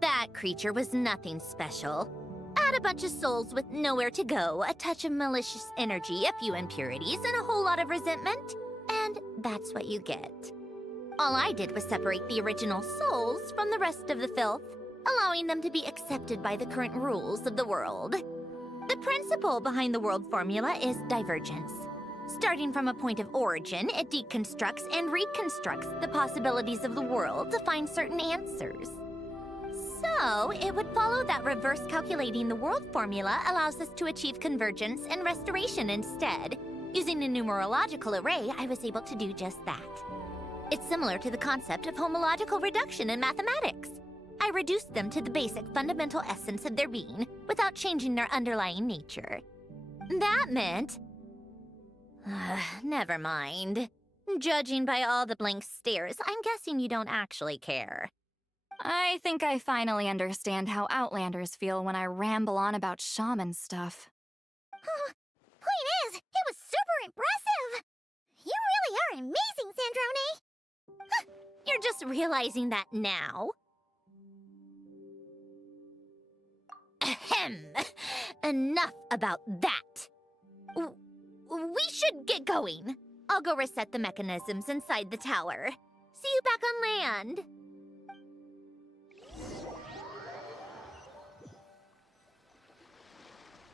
That creature was nothing special. Add a bunch of souls with nowhere to go, a touch of malicious energy, a few impurities, and a whole lot of resentment, and that's what you get. All I did was separate the original souls from the rest of the filth, allowing them to be accepted by the current rules of the world. The principle behind the world formula is divergence. Starting from a point of origin, it deconstructs and reconstructs the possibilities of the world to find certain answers. So, it would follow that reverse calculating the world formula allows us to achieve convergence and restoration instead. Using a numerological array, I was able to do just that. It's similar to the concept of homological reduction in mathematics. I reduced them to the basic fundamental essence of their being without changing their underlying nature. That meant... never mind. Judging by all the blank stares, I'm guessing you don't actually care. I think I finally understand how Outlanders feel when I ramble on about shaman stuff. Point is, it was super impressive! You really are amazing, Sandroning! You're just realizing that now? Ahem. Enough about that. We should get going. I'll go reset the mechanisms inside the tower. See you back on land.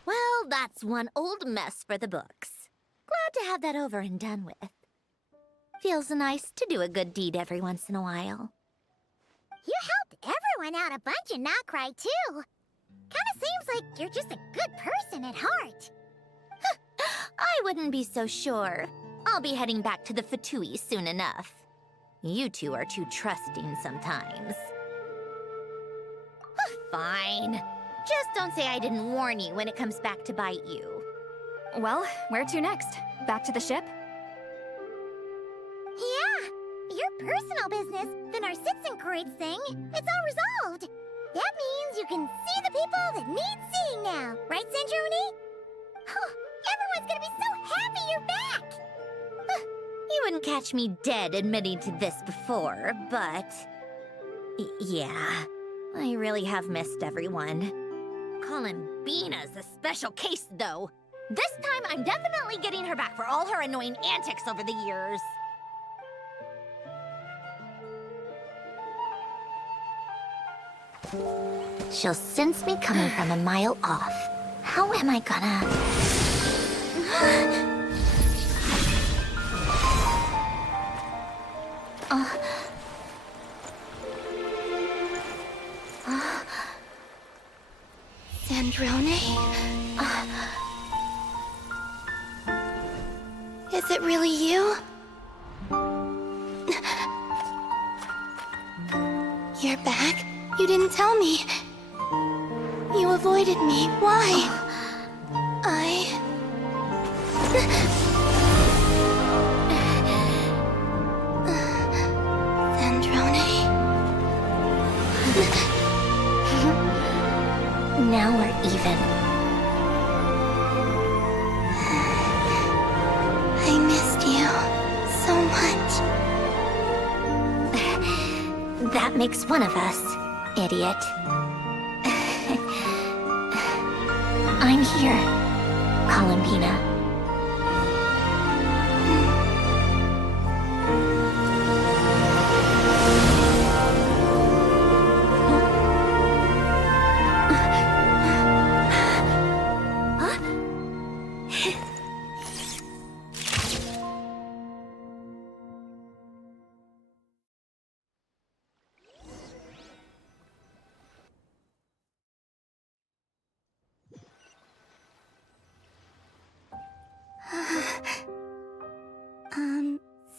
Well, that's one old mess for the books. Glad to have that over and done with. Feels nice to do a good deed every once in a while. You helped everyone out a bunch and not cry, too. Kinda seems like you're just a good person at heart. I wouldn't be so sure. I'll be heading back to the Fatui soon enough. You two are too trusting sometimes. Fine. Just don't say I didn't warn you when it comes back to bite you. Well, where to next? Back to the ship? Yeah, your personal business, the Narcitsan thing, it's all resolved. That means you can see the people that need seeing now, right, Sandroning? Oh, everyone's gonna be so happy you're back! You wouldn't catch me dead admitting to this before, but... yeah, I really have missed everyone. Columbina's a special case, though. This time, I'm definitely getting her back for all her annoying antics over the years. She'll sense me coming from a mile off. How am I gonna... Sandroning? Is it really you? You're back? You didn't tell me. You avoided me. Why? Sandroning? Now we're even. I missed you so much. That makes one of us, idiot. I'm here, Columbina.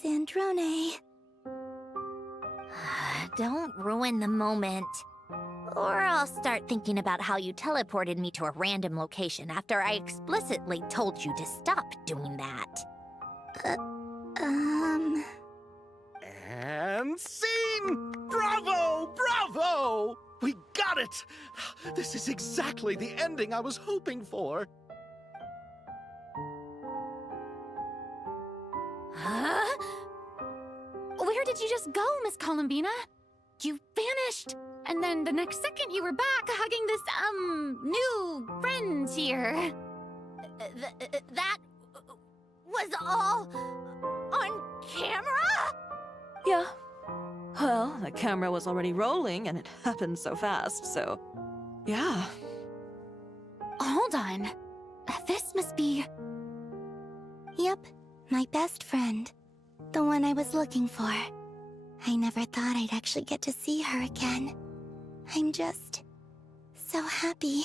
Sandrone. Don't ruin the moment. Or I'll start thinking about how you teleported me to a random location after I explicitly told you to stop doing that. And scene! Bravo! Bravo! We got it! This is exactly the ending I was hoping for. Huh? Where did you just go, Miss Columbina? You vanished! And then the next second you were back hugging this, new friend here. That was all on camera? Yeah. Well, the camera was already rolling and it happened so fast, so... yeah. Hold on. This must be... Yep, my best friend. The one I was looking for. I never thought I'd actually get to see her again. I'm just... so happy.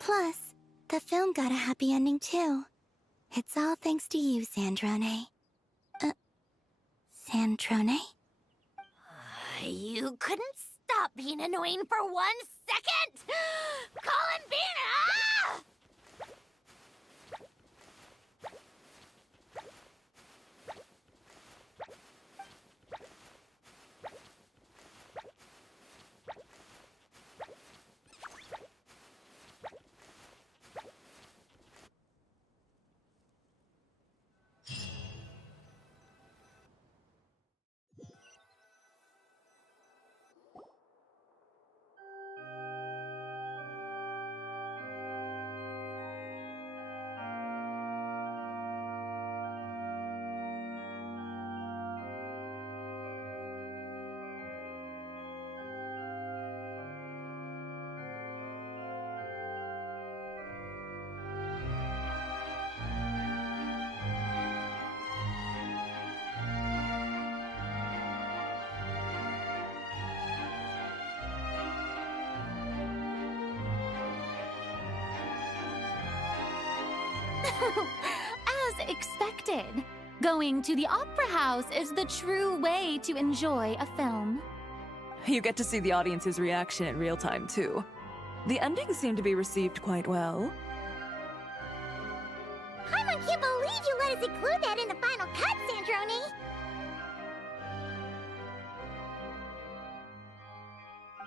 Plus, the film got a happy ending too. It's all thanks to you, Sandrone. Sandrone? You couldn't stop being annoying for 1 second? Columbina! expected. Going to the opera house is the true way to enjoy a film. You get to see the audience's reaction in real time, too. The ending seemed to be received quite well. Paimon can't believe you let us include that in the final cut, Sandroning!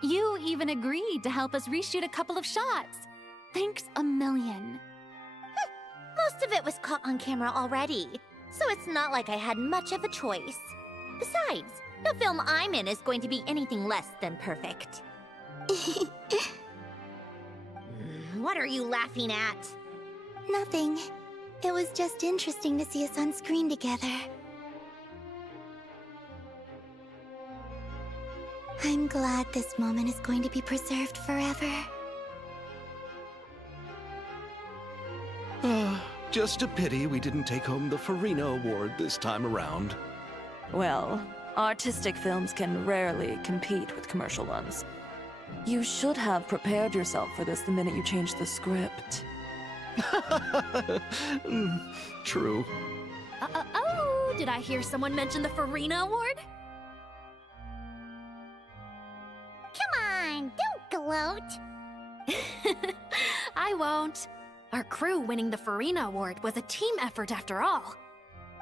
You even agreed to help us reshoot a couple of shots. Thanks a million. Most of it was caught on camera already, so it's not like I had much of a choice. Besides, no film I'm in is going to be anything less than perfect. What are you laughing at? Nothing. It was just interesting to see us on screen together. I'm glad this moment is going to be preserved forever. Just a pity we didn't take home the Farina Award this time around. Well, artistic films can rarely compete with commercial ones. You should have prepared yourself for this the minute you changed the script. True. Oh, did I hear someone mention the Farina Award? Come on, don't gloat! I won't. Our crew winning the Farina Award was a team effort after all.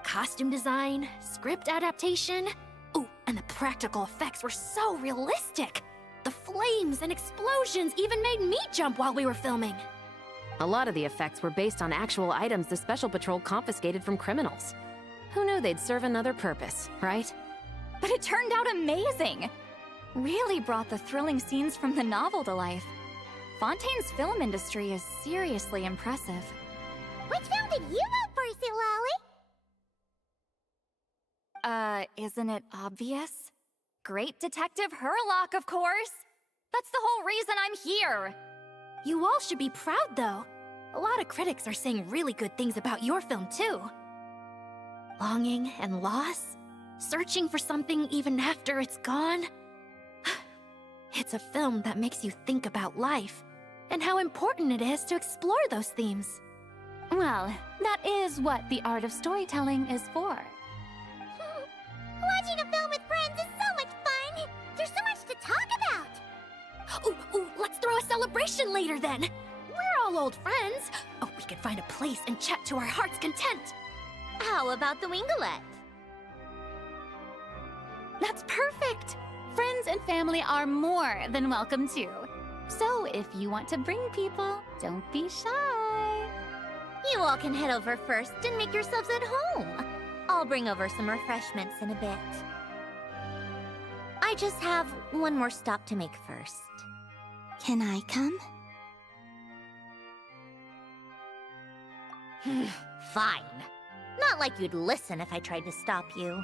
Costume design, script adaptation. Ooh, and the practical effects were so realistic. The flames and explosions even made me jump while we were filming. A lot of the effects were based on actual items the Special Patrol confiscated from criminals. Who knew they'd serve another purpose, right? But it turned out amazing! Really brought the thrilling scenes from the novel to life. Fontaine's film industry is seriously impressive. Which film did you vote for, Silali? Isn't it obvious? Great Detective Herlock, of course! That's the whole reason I'm here! You all should be proud, though. A lot of critics are saying really good things about your film, too. Longing and loss, searching for something even after it's gone. It's a film that makes you think about life, and how important it is to explore those themes. Well, that is what the art of storytelling is for. Watching a film with friends is so much fun! There's so much to talk about! Ooh, let's throw a celebration later then! We're all old friends! Oh, we could find a place and chat to our heart's content! How about the Winglet? That's perfect! Friends and family are more than welcome too. So if you want to bring people, don't be shy. You all can head over first and make yourselves at home. I'll bring over some refreshments in a bit. I just have one more stop to make first. Can I come? Fine. Not like you'd listen if I tried to stop you.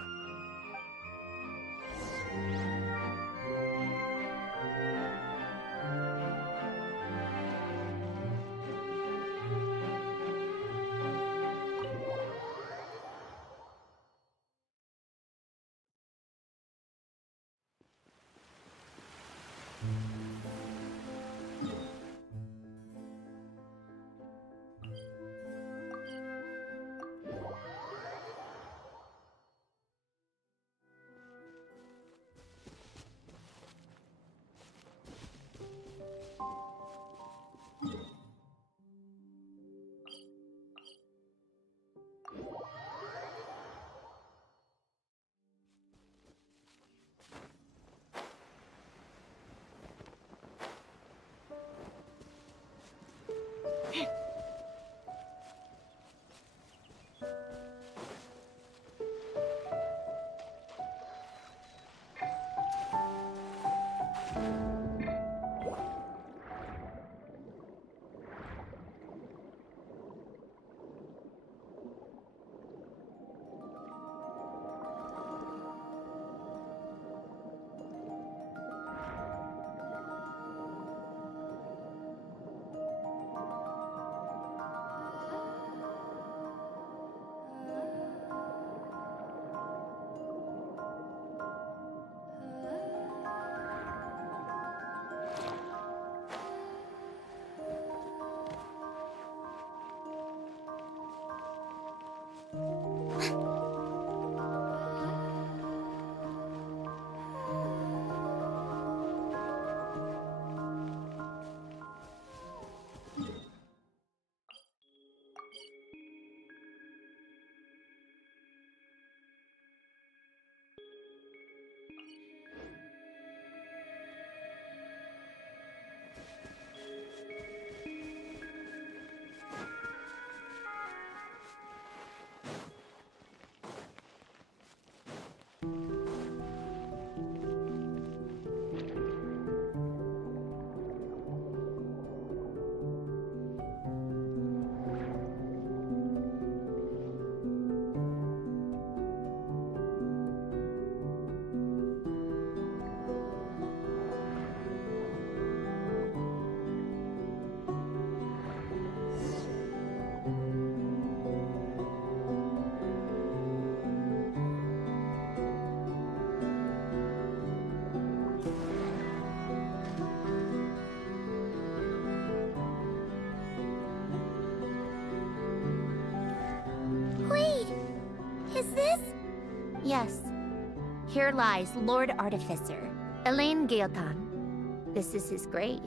Here lies Lord Artificer, Elaine Gaeltan. This is his grave.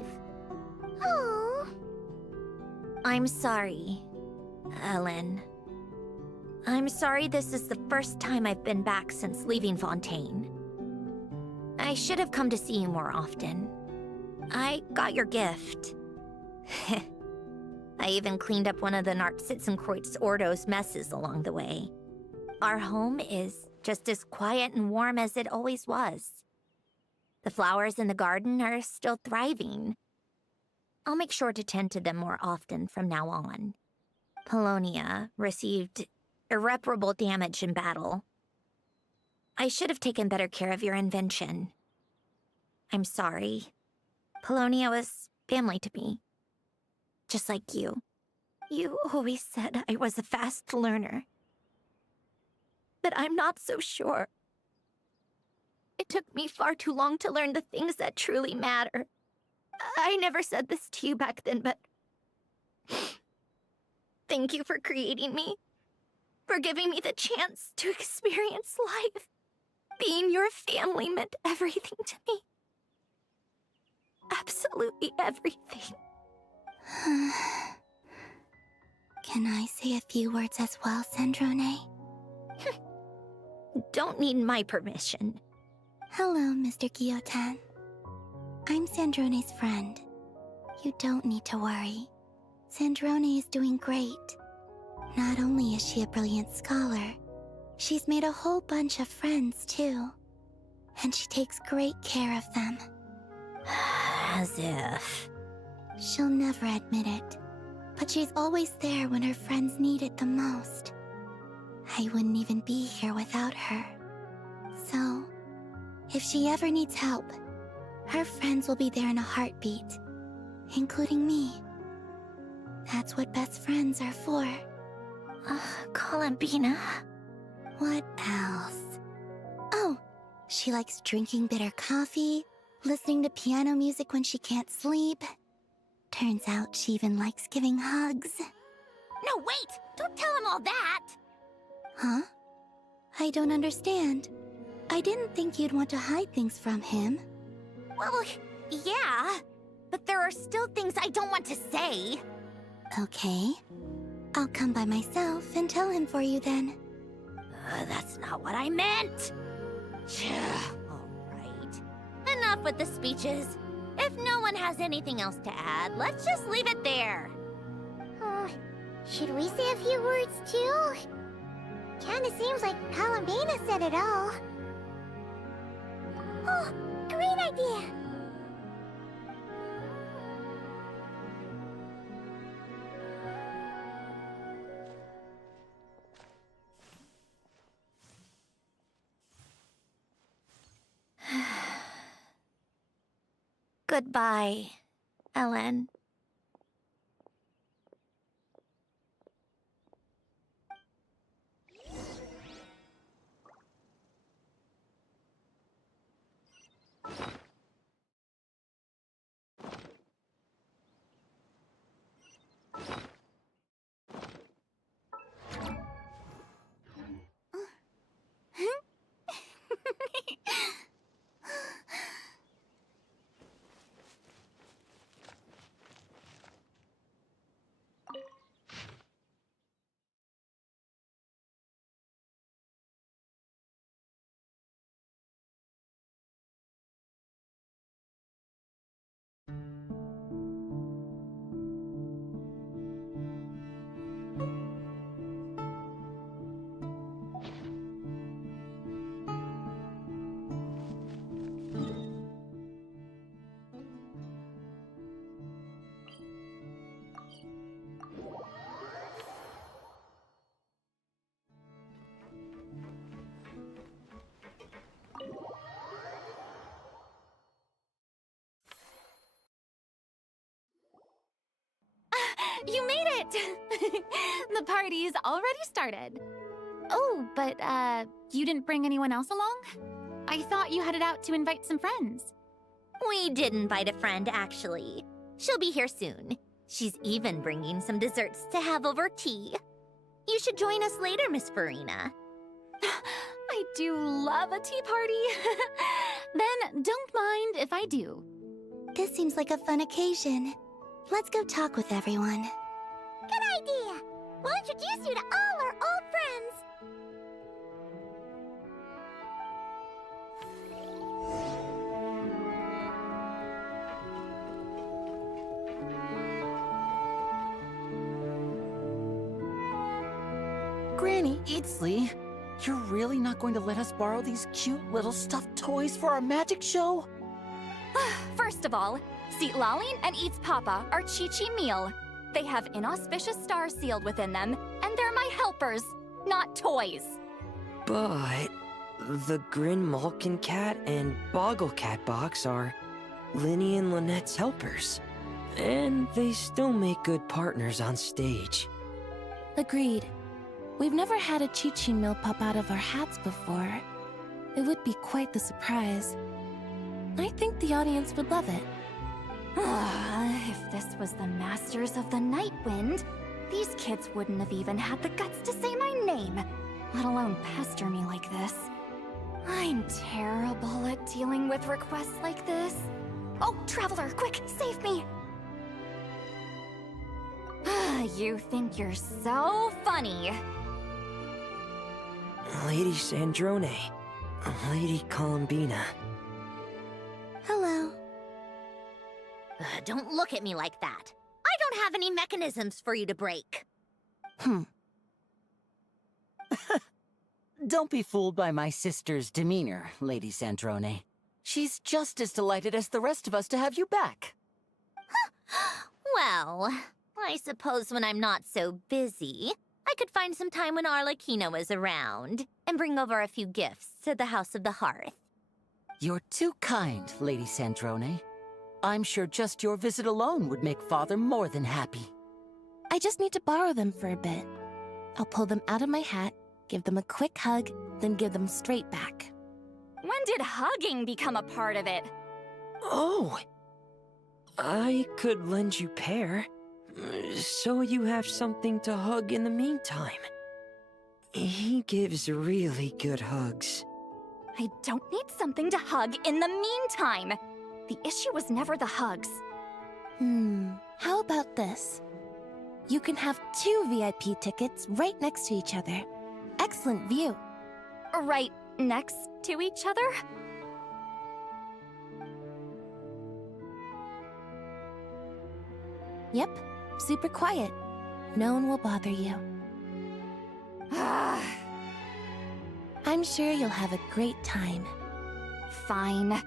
Oh. I'm sorry, Ellen. I'm sorry this is the first time I've been back since leaving Fontaine. I should have come to see you more often. I got your gift. I even cleaned up one of the Nartsitzenkreuz Ordo's messes along the way. Our home is just as quiet and warm as it always was. The flowers in the garden are still thriving. I'll make sure to tend to them more often from now on. Polonia received irreparable damage in battle. I should have taken better care of your invention. I'm sorry. Polonia was family to me. Just like you. You always said I was a fast learner. But I'm not so sure. It took me far too long to learn the things that truly matter. I never said this to you back then, but... Thank you for creating me. For giving me the chance to experience life. Being your family meant everything to me. Absolutely everything. Can I say a few words as well, Sandroning? Don't need my permission. Hello, Mr. Guillotin. I'm Sandrone's friend. You don't need to worry. Sandrone is doing great. Not only is she a brilliant scholar, she's made a whole bunch of friends, too. And she takes great care of them. As if... She'll never admit it, but she's always there when her friends need it the most. I wouldn't even be here without her. So, if she ever needs help, her friends will be there in a heartbeat, including me. That's what best friends are for. Columbina. What else? Oh, she likes drinking bitter coffee, listening to piano music when she can't sleep. Turns out she even likes giving hugs. No, wait! Don't tell him all that! Huh? I don't understand. I didn't think you'd want to hide things from him. Well, yeah. But there are still things I don't want to say. Okay. I'll come by myself and tell him for you then. That's not what I meant! Alright. Enough with the speeches. If no one has anything else to add, let's just leave it there. Should we say a few words too? Kinda seems like Columbina said it all. Oh, great idea! Goodbye, Ellen. You made it! The party's already started. Oh, but, you didn't bring anyone else along? I thought you headed out to invite some friends. We did invite a friend, actually. She'll be here soon. She's even bringing some desserts to have over tea. You should join us later, Miss Farina. I do love a tea party. Then don't mind if I do. This seems like a fun occasion. Let's go talk with everyone. Good idea! We'll introduce you to all our old friends. Granny, it's Lee. You're really not going to let us borrow these cute little stuffed toys for our magic show? First of all, Seat Lalin and Eats Papa are Chi-Chi meal. They have inauspicious stars sealed within them, and they're my helpers, not toys. But the Grin Malkin Cat and Boggle Cat box are Linny and Lynette's helpers. And they still make good partners on stage. Agreed. We've never had a Chi-Chi meal pop out of our hats before. It would be quite the surprise. I think the audience would love it. If this was the Masters of the Night Wind, these kids wouldn't have even had the guts to say my name, let alone pester me like this. I'm terrible at dealing with requests like this. Oh, Traveler, quick, save me! You think you're so funny. Lady Sandrone, Lady Columbina. Hello. Don't look at me like that. I don't have any mechanisms for you to break. Don't be fooled by my sister's demeanor, Lady Sandrone. She's just as delighted as the rest of us to have you back. Well, I suppose when I'm not so busy, I could find some time when Arlecchino is around and bring over a few gifts to the House of the Hearth. You're too kind, Lady Sandrone. I'm sure just your visit alone would make Father more than happy. I just need to borrow them for a bit. I'll pull them out of my hat, give them a quick hug, then give them straight back. When did hugging become a part of it? Oh! I could lend you Pear, so you have something to hug in the meantime. He gives really good hugs. I don't need something to hug in the meantime. The issue was never the hugs. How about this? You can have 2 VIP tickets right next to each other. Excellent view. Right next to each other? Yep, super quiet. No one will bother you. I'm sure you'll have a great time. Fine.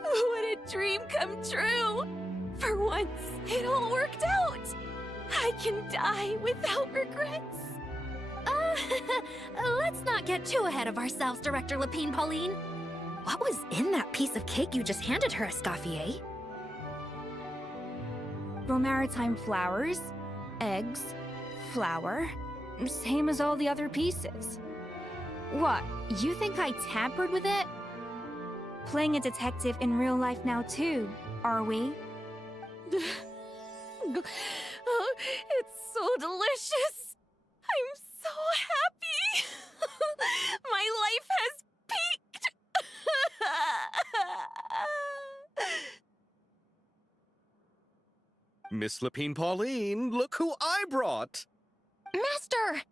What a dream come true! For once, it all worked out! I can die without regrets! Let's not get too ahead of ourselves, Director Lapine Pauline. What was in that piece of cake you just handed her, Escoffier? Bromaritime flowers, eggs, flour, same as all the other pieces. What, you think I tampered with it? Playing a detective in real life now too, are we? Oh, it's so delicious! I'm so happy! My life has peaked! Miss Lapine Pauline, look who I brought! Master!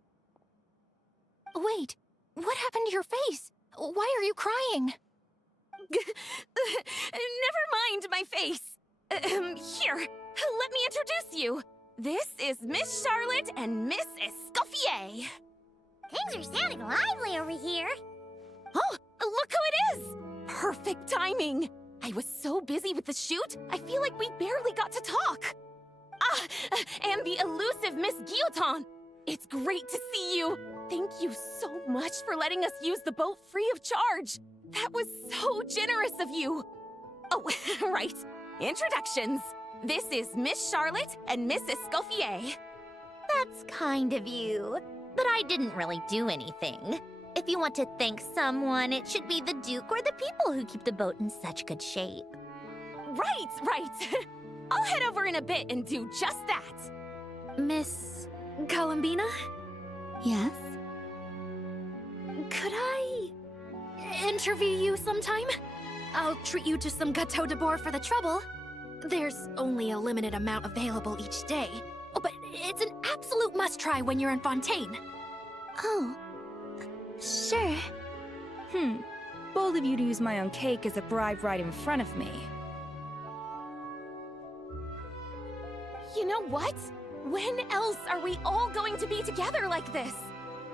Wait, what happened to your face? Why are you crying? Never mind my face. Here, let me introduce you. This is Miss Charlotte and Miss Escoffier. Things are sounding lively over here. Oh, look who it is! Perfect timing. I was so busy with the shoot, I feel like we barely got to talk. And the elusive Miss Guillotin. It's great to see you. Thank you so much for letting us use the boat free of charge. That was so generous of you. Oh, right. Introductions. This is Miss Charlotte and Miss Escoffier. That's kind of you. But I didn't really do anything. If you want to thank someone, it should be the Duke or the people who keep the boat in such good shape. Right. I'll head over in a bit and do just that. Miss Columbina? Yes? Could I interview you sometime? I'll treat you to some gâteau de bord for the trouble. There's only a limited amount available each day. Oh, but it's an absolute must-try when you're in Fontaine. Oh, sure. Bold of you to use my own cake as a bribe right in front of me. You know what? When else are we all going to be together like this?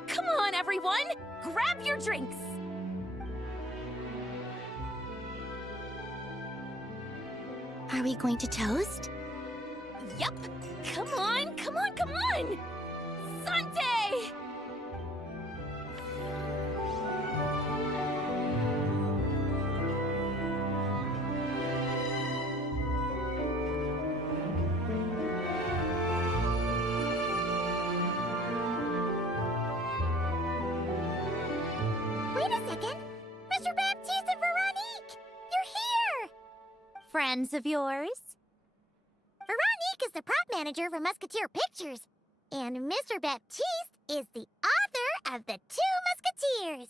Come on, everyone! Grab your drinks! Are we going to toast? Yup! Come on! Sante! Wait a second! Mr. Baptiste and Veronique! You're here! Friends of yours? Veronique is the prop manager for Musketeer Pictures, and Mr. Baptiste is the author of The Two Musketeers.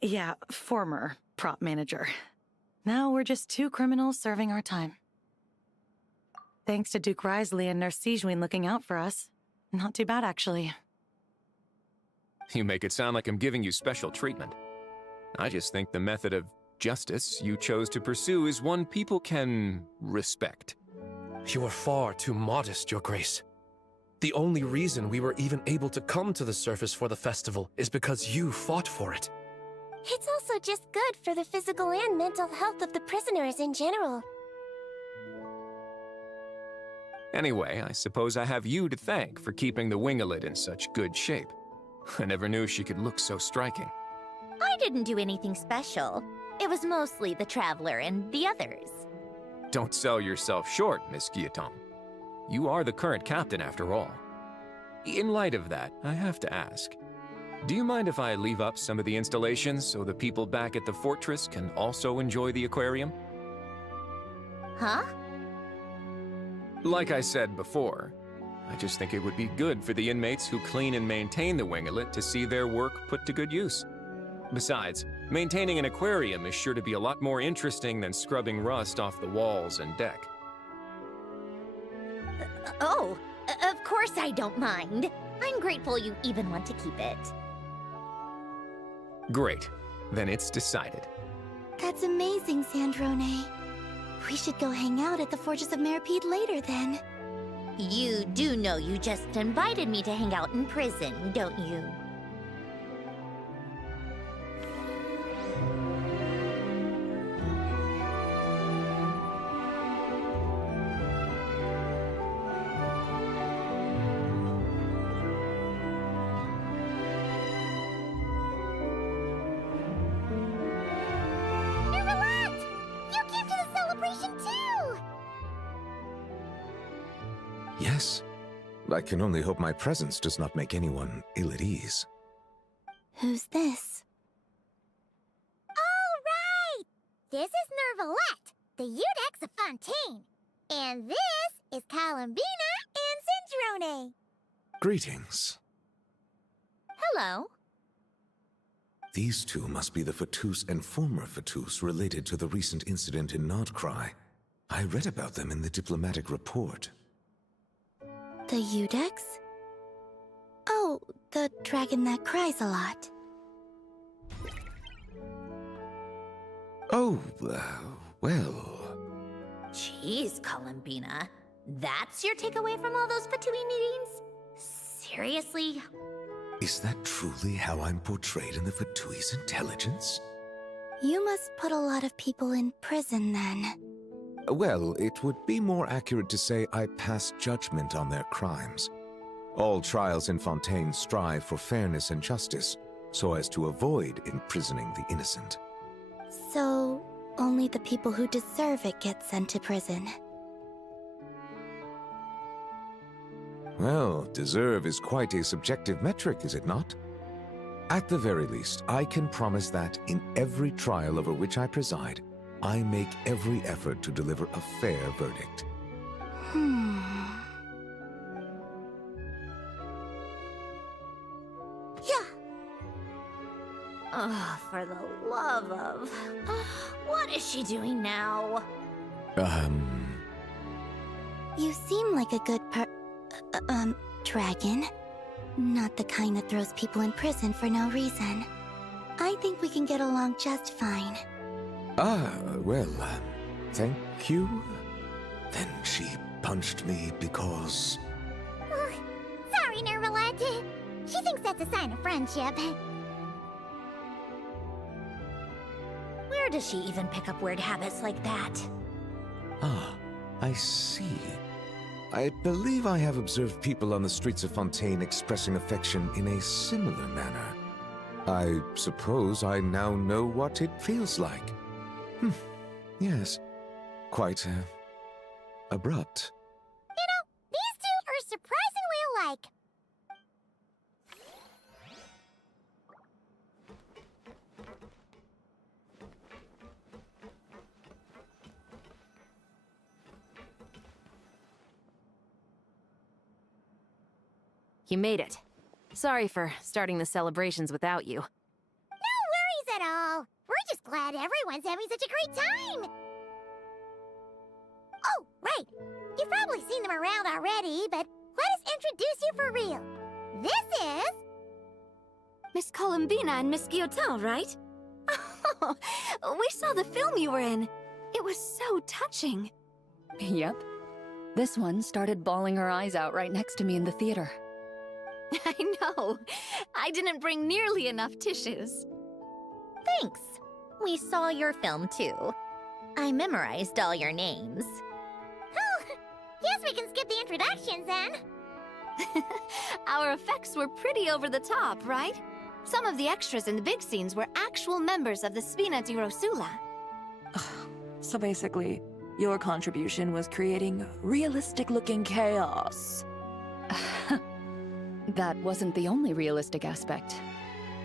Yeah, former prop manager. Now we're just two criminals serving our time. Thanks to Duke Risley and Nurse Gesnhin looking out for us. Not too bad, actually. You make it sound like I'm giving you special treatment. I just think the method of justice you chose to pursue is one people can respect. You are far too modest, Your Grace. The only reason we were even able to come to the surface for the festival is because you fought for it. It's also just good for the physical and mental health of the prisoners in general. Anyway, I suppose I have you to thank for keeping the winglet in such good shape. I never knew she could look so striking. I didn't do anything special. It was mostly the Traveler and the others. Don't sell yourself short, Miss Guillotin. You are the current captain, after all. In light of that, I have to ask, do you mind if I leave up some of the installations so the people back at the fortress can also enjoy the aquarium? Huh? Like I said before, I just think it would be good for the inmates who clean and maintain the winglet to see their work put to good use. Besides, maintaining an aquarium is sure to be a lot more interesting than scrubbing rust off the walls and deck. Of course I don't mind. I'm grateful you even want to keep it. Great. Then it's decided. That's amazing, Sandroning. We should go hang out at the Fortress of Meripede later, then. You do know you just invited me to hang out in prison, don't you? Yes. I can only hope my presence does not make anyone ill at ease. Who's this? All right! This is Nervalette, the Udex of Fontaine. And this is Columbina and Sandroning. Greetings. Hello. These two must be the Fatus and former Fatus related to the recent incident in Nodcry. I read about them in the diplomatic report. The Udex? Oh, the dragon that cries a lot. Oh, well... Jeez, Columbina. That's your takeaway from all those Fatui meetings? Seriously? Is that truly how I'm portrayed in the Fatui's intelligence? You must put a lot of people in prison, then. Well, it would be more accurate to say I pass judgment on their crimes. All trials in Fontaine strive for fairness and justice, so as to avoid imprisoning the innocent. So, Only the people who deserve it get sent to prison. Well, deserve is quite a subjective metric, is it not? At the very least, I can promise that in every trial over which I preside, I make every effort to deliver a fair verdict. Yeah. Oh, for the love of... What is she doing now? You seem like a good dragon. Not the kind that throws people in prison for no reason. I think we can get along just fine. Well, thank you. Then she punched me because... Sorry, Nervalet. She thinks that's a sign of friendship. Where does she even pick up weird habits like that? Ah, I see. I believe I have observed people on the streets of Fontaine expressing affection in a similar manner. I suppose I now know what it feels like. Yes, quite, abrupt. You know, these two are surprisingly alike. You made it. Sorry for starting the celebrations without you. No worries at all. We're just glad everyone's having such a great time. Oh, right. You've probably seen them around already, but let us introduce you for real. This is... Miss Columbina and Miss Guillotin, right? Oh, we saw the film you were in. It was so touching. Yep. This one started bawling her eyes out right next to me in the theater. I know. I didn't bring nearly enough tissues. Thanks. We saw your film too. I memorized all your names. Oh, guess we can skip the introductions then. Our effects were pretty over the top, right? Some of the extras in the big scenes were actual members of the Spina di Rosula. So basically, your contribution was creating realistic-looking chaos. That wasn't the only realistic aspect.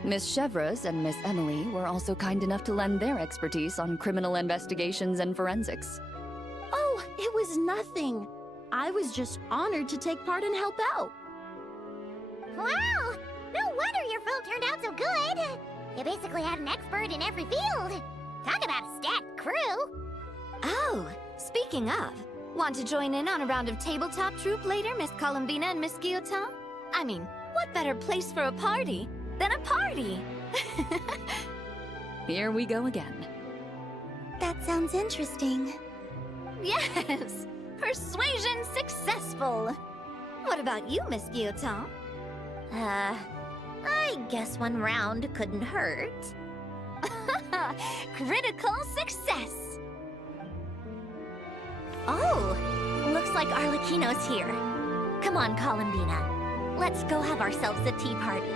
Miss Chevreuse and Miss Emily were also kind enough to lend their expertise on criminal investigations and forensics. Oh, it was nothing. I was just honored to take part and help out. Wow! No wonder your film turned out so good. You basically had an expert in every field. Talk about a stacked crew. Oh, speaking of, want to join in on a round of tabletop troupe later, Miss Columbina and Miss Guillotin? I mean, what better place for a party than a party? Here we go again. That sounds interesting. Yes! Persuasion successful! What about you, Miss Guillotin? I guess one round couldn't hurt. Critical success! Oh, looks like Arlecchino's here. Come on, Columbina. Let's go have ourselves a tea party.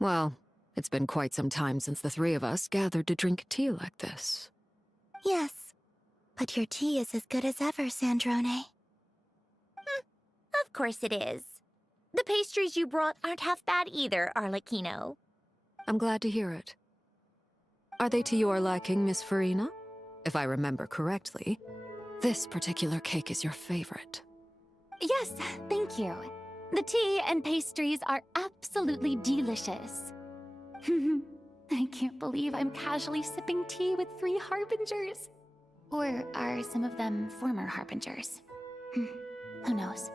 Well, it's been quite some time since the three of us gathered to drink tea like this. Yes, but your tea is as good as ever, Sandrone. Of course it is. The pastries you brought aren't half bad either, Arlecchino. I'm glad to hear it. Are they to your liking, Miss Farina? If I remember correctly, this particular cake is your favorite. Yes, thank you. The tea and pastries are absolutely delicious. I can't believe I'm casually sipping tea with 3 harbingers. Or are some of them former harbingers? Who knows?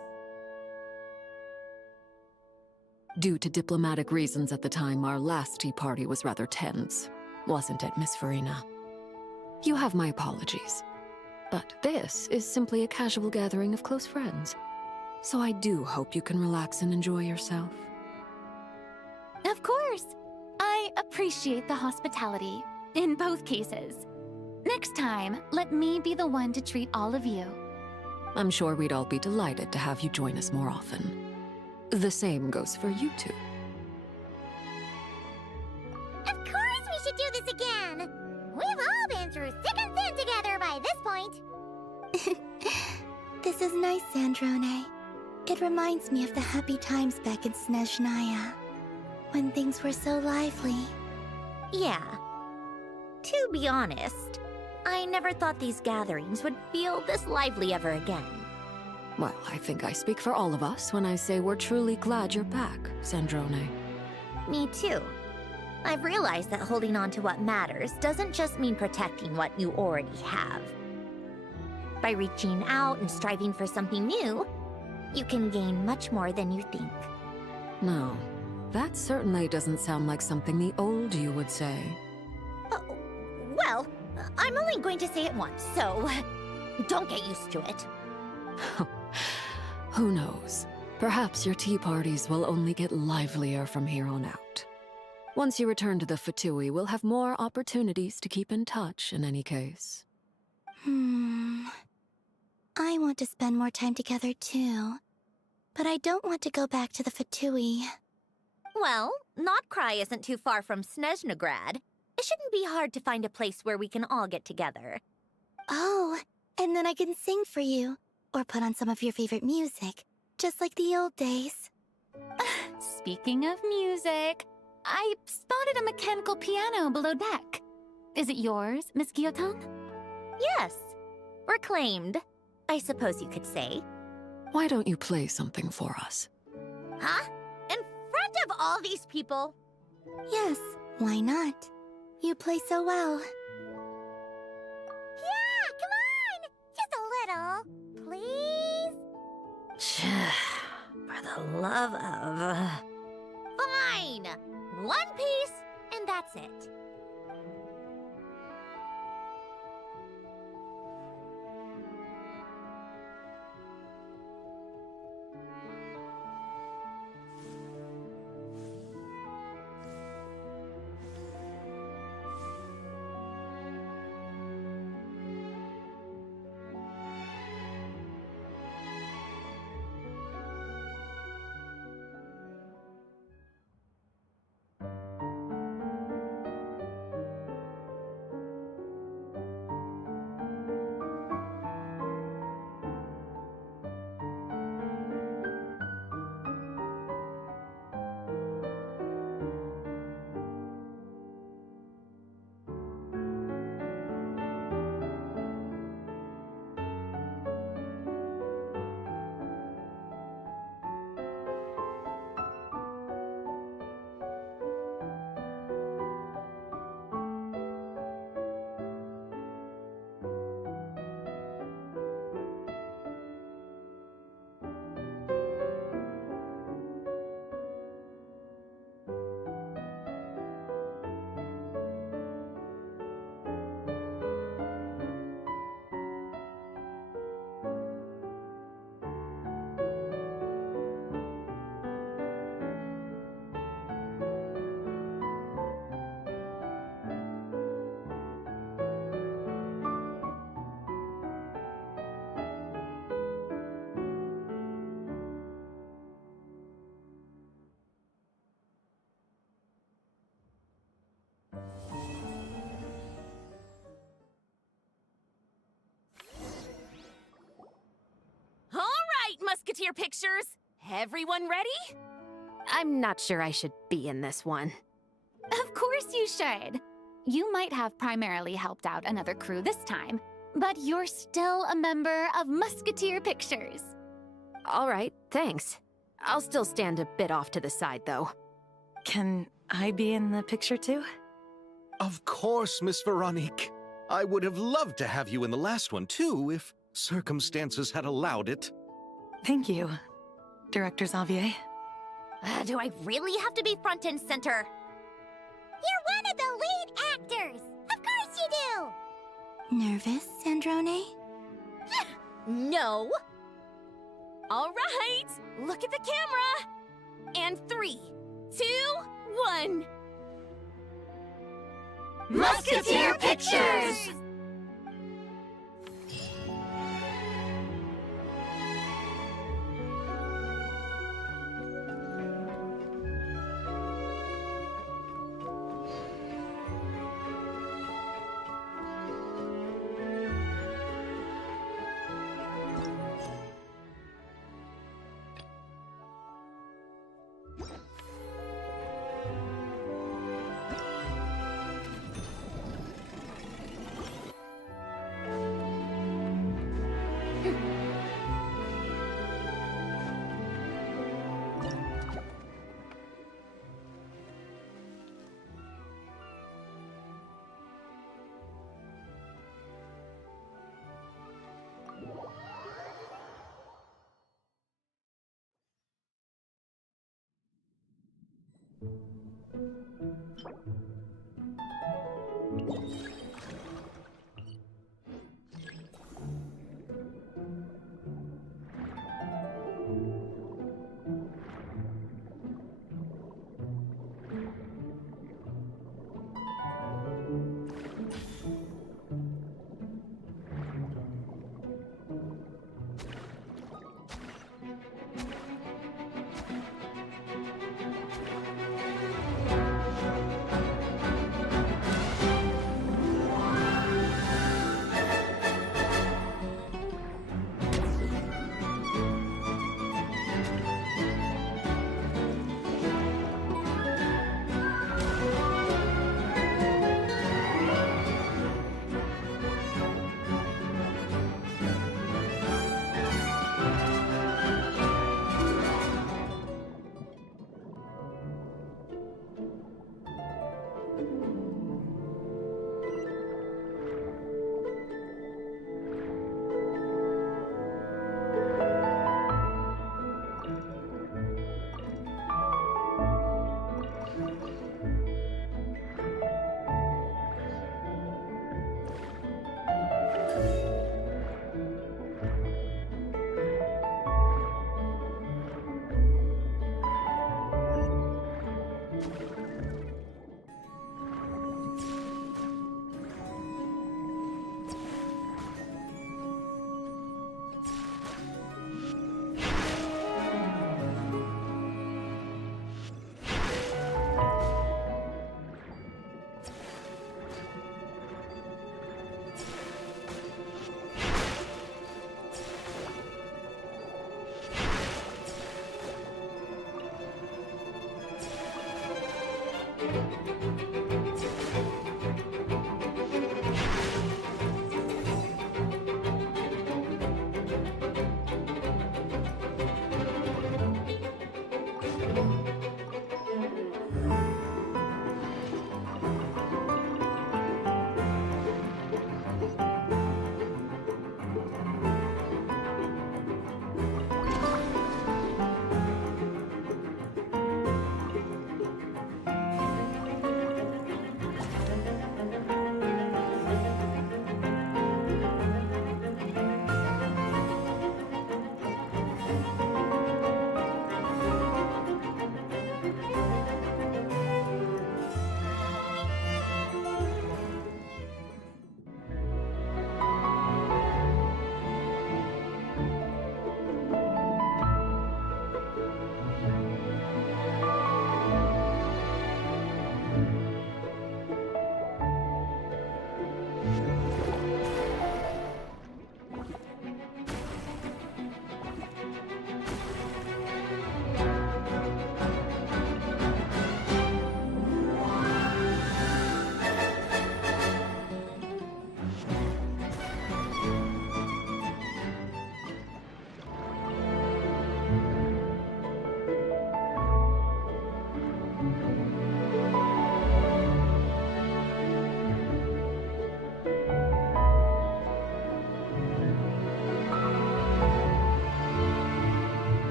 Due to diplomatic reasons at the time, our last tea party was rather tense, wasn't it, Miss Farina? You have my apologies. But this is simply a casual gathering of close friends. So I do hope you can relax and enjoy yourself. Of course! I appreciate the hospitality, in both cases. Next time, let me be the one to treat all of you. I'm sure we'd all be delighted to have you join us more often. The same goes for you two. Of course we should do this again! We've all been through thick and thin together by this point. This is nice, Sandrone. It reminds me of the happy times back in Gesnhin, when things were so lively. Yeah. To be honest, I never thought these gatherings would feel this lively ever again. Well, I think I speak for all of us when I say we're truly glad you're back, Sandrone. Me too. I've realized that holding on to what matters doesn't just mean protecting what you already have. By reaching out and striving for something new, you can gain much more than you think. No, that certainly doesn't sound like something the old you would say. Well, I'm only going to say it once, so don't get used to it. Who knows? Perhaps your tea parties will only get livelier from here on out. Once you return to the Fatui, we'll have more opportunities to keep in touch in any case. I want to spend more time together too. But I don't want to go back to the Fatui. Well, Notcry isn't too far from Snezhnograd. It shouldn't be hard to find a place where we can all get together. Oh, and then I can sing for you. Or put on some of your favorite music. Just like the old days. Speaking of music, I spotted a mechanical piano below deck. Is it yours, Miss Guillotin? Yes. Reclaimed, I suppose you could say. Why don't you play something for us? Huh? In front of all these people? Yes, why not? You play so well. Yeah, come on! Just a little. Please? For the love of... Fine! One piece, and that's it. Musketeer pictures! Everyone ready? I'm not sure I should be in this one. Of course you should. You might have primarily helped out another crew this time, but you're still a member of Musketeer Pictures. All right, thanks. I'll still stand a bit off to the side, though. Can I be in the picture too? Of course, Miss Veronique. I would have loved to have you in the last one, too, if circumstances had allowed it. Thank you, Director Xavier. Do I really have to be front and center? You're one of the lead actors! Of course you do! Nervous, Sandrone? No! All right, look at the camera! And 3, 2, 1... Musketeer Pictures!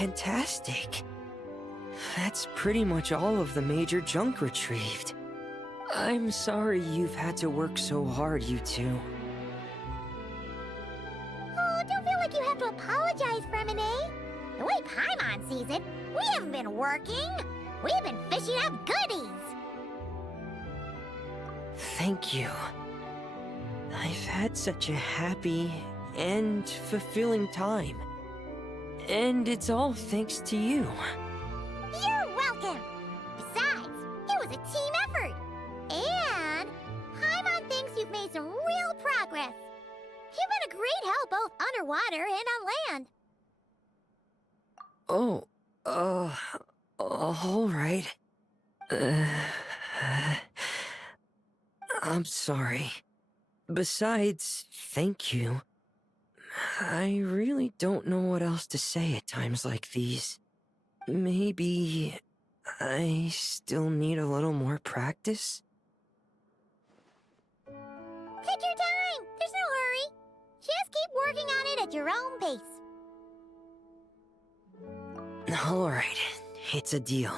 Fantastic. That's pretty much all of the major junk retrieved. I'm sorry you've had to work so hard, you two. Oh, don't feel like you have to apologize, Fremine. The way Paimon sees it, we haven't been working. We've been fishing up goodies. Thank you. I've had such a happy and fulfilling time. And it's all thanks to you. You're welcome. Besides, it was a team effort. And Paimon thinks you've made some real progress. You've been a great help both underwater and on land. Oh, all right. I'm sorry. Besides, thank you. I really don't know what else to say at times like these. Maybe I still need a little more practice? Take your time. There's no hurry. Just keep working on it at your own pace. Alright, it's a deal.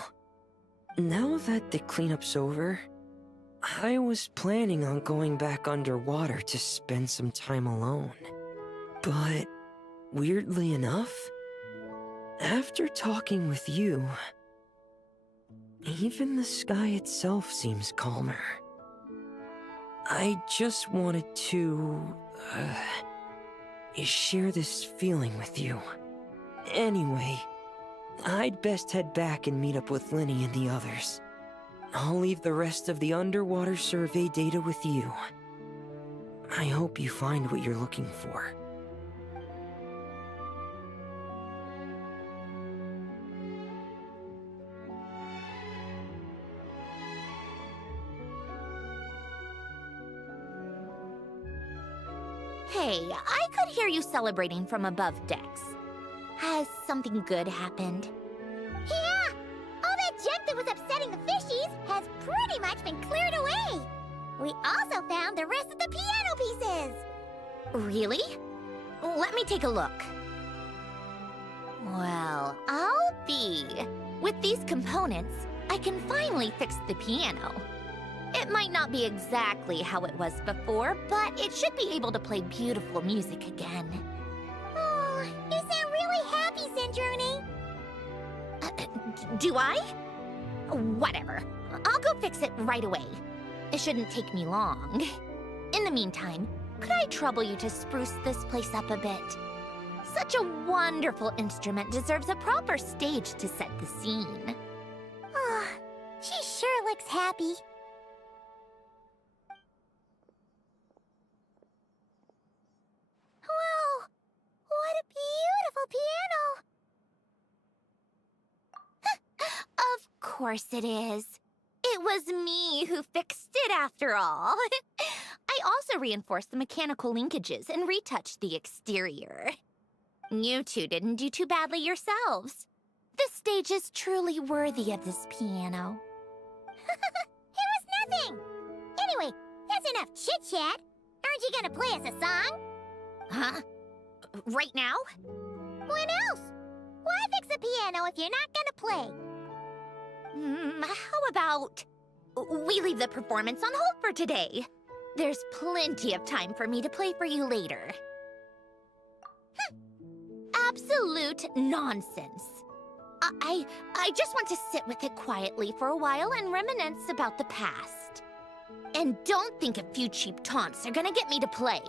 Now that the cleanup's over, I was planning on going back underwater to spend some time alone. But, weirdly enough, after talking with you, even the sky itself seems calmer. I just wanted to, share this feeling with you. Anyway, I'd best head back and meet up with Linny and the others. I'll leave the rest of the underwater survey data with you. I hope you find what you're looking for. Hey, I could hear you celebrating from above decks. Has something good happened? Yeah! All that junk that was upsetting the fishies has pretty much been cleared away. We also found the rest of the piano pieces. Really? Let me take a look. Well, I'll be. With these components, I can finally fix the piano. It might not be exactly how it was before, but it should be able to play beautiful music again. Oh, you sound really happy, Sandroning. Do I? Whatever. I'll go fix it right away. It shouldn't take me long. In the meantime, could I trouble you to spruce this place up a bit? Such a wonderful instrument deserves a proper stage to set the scene. Oh, she sure looks happy. Whoa! What a beautiful piano! Of course it is. It was me who fixed it after all. I also reinforced the mechanical linkages and retouched the exterior. You two didn't do too badly yourselves. This stage is truly worthy of this piano. It was nothing! Anyway, that's enough chit-chat. Aren't you gonna play us a song? Huh? Right now? When else? Why fix the piano if you're not gonna play? How about we leave the performance on hold for today? There's plenty of time for me to play for you later. Absolute nonsense. I just want to sit with it quietly for a while and reminisce about the past. And don't think a few cheap taunts are gonna get me to play.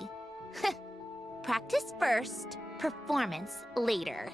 Practice first, performance later.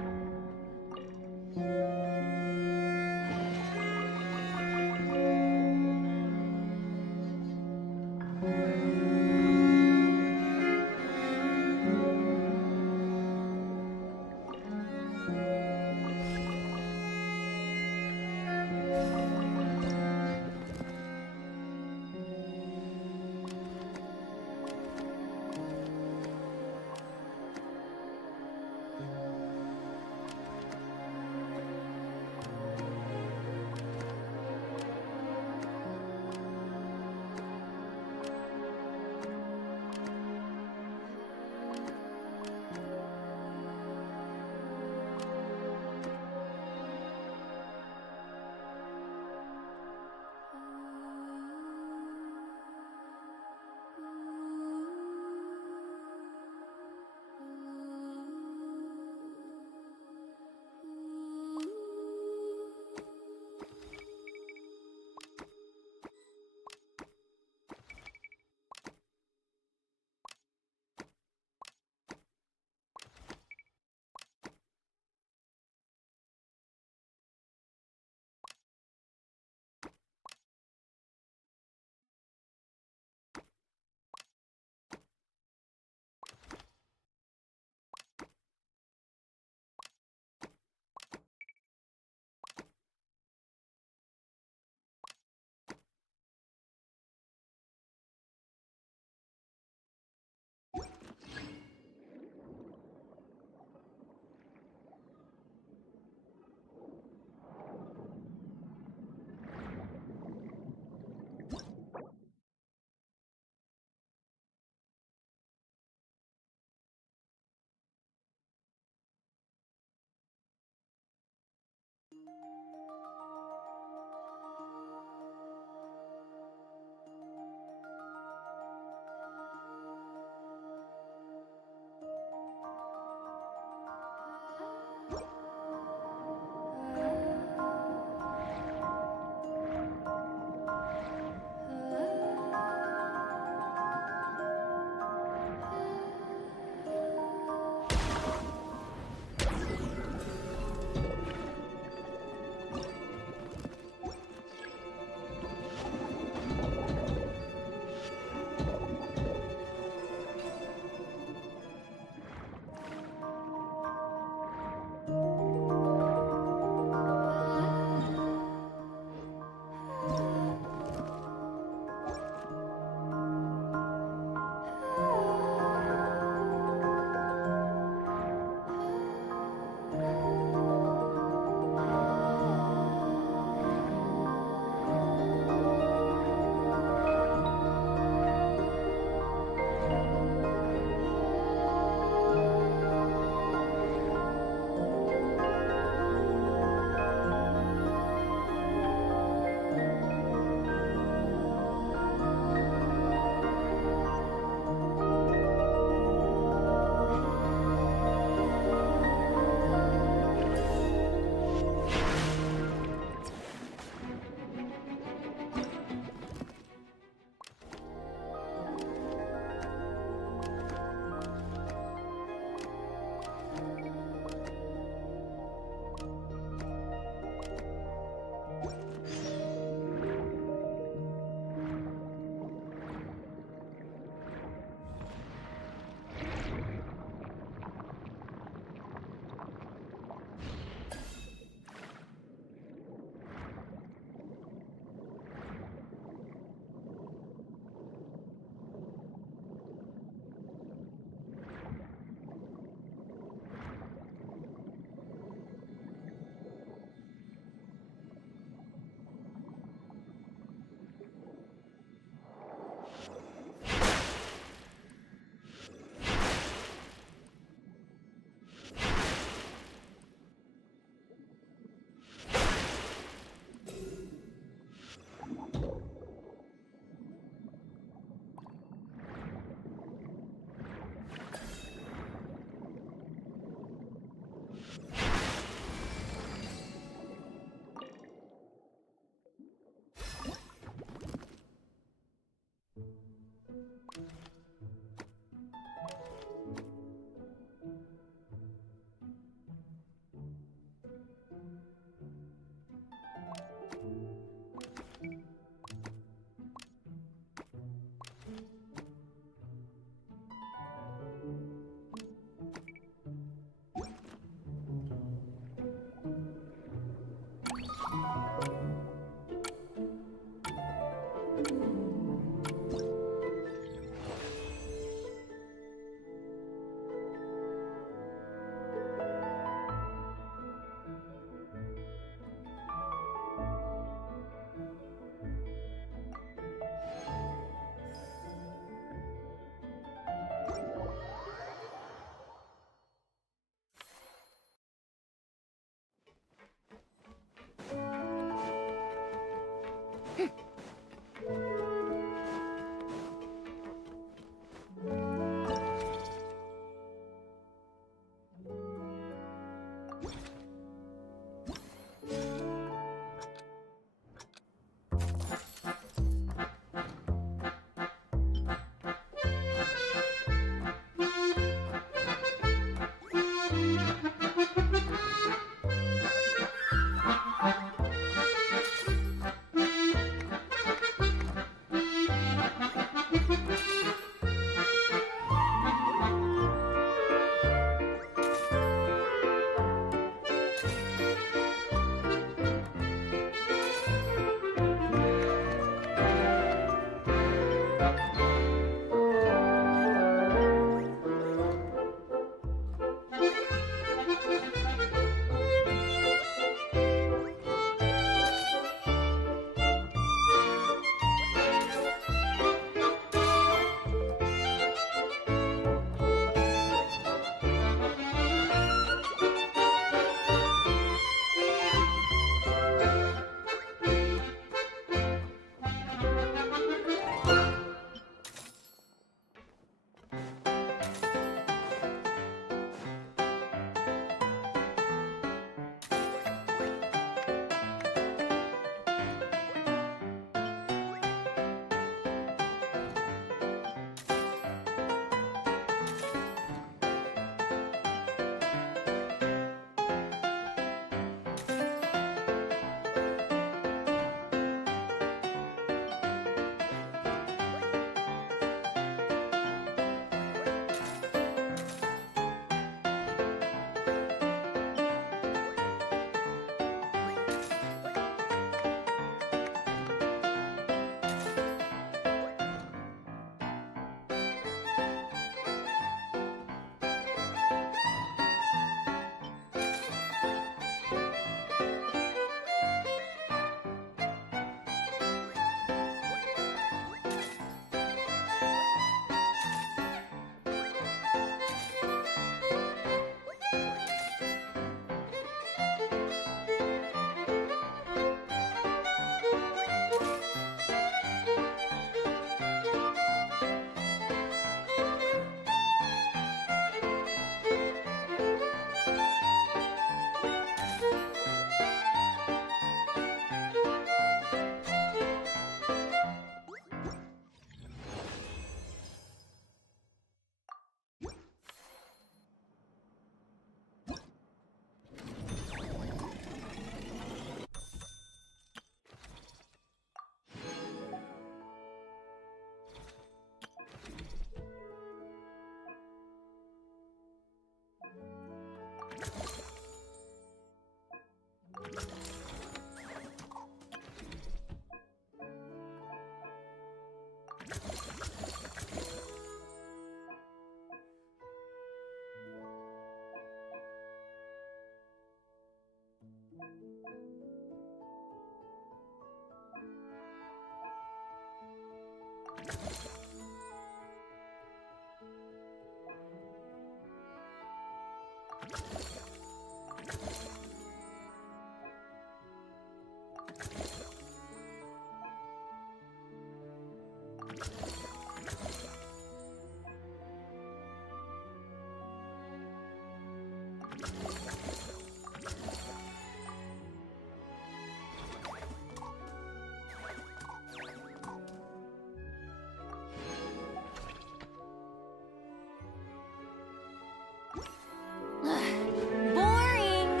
Boring!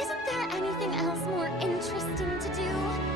Isn't there anything else more interesting to do?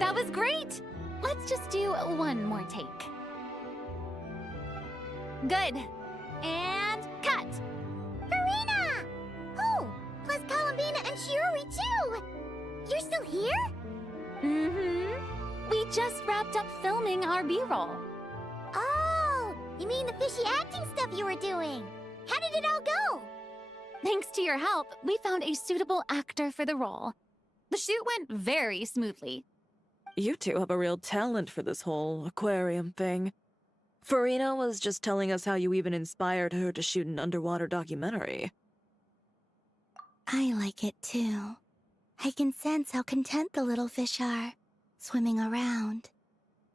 That was great! Let's just do one more take. Good. And cut! Farina! Oh, plus Columbina and Shiori too! You're still here? We just wrapped up filming our B-roll. Oh, you mean the fishy acting stuff you were doing? How did it all go? Thanks to your help, we found a suitable actor for the role. The shoot went very smoothly. You two have a real talent for this whole aquarium thing. Farina was just telling us how you even inspired her to shoot an underwater documentary. I like it too. I can sense how content the little fish are, swimming around.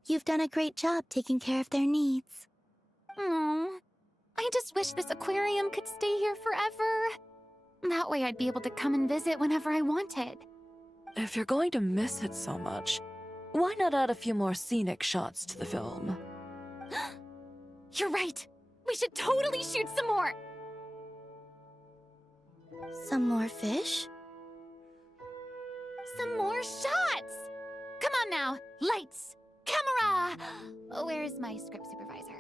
You've done a great job taking care of their needs. Aww. I just wish this aquarium could stay here forever. That way I'd be able to come and visit whenever I wanted. If you're going to miss it so much, why not add a few more scenic shots to the film? You're right. We should totally shoot some more. Some more fish? Some more shots! Come on now. Lights. Camera! Where's my script supervisor?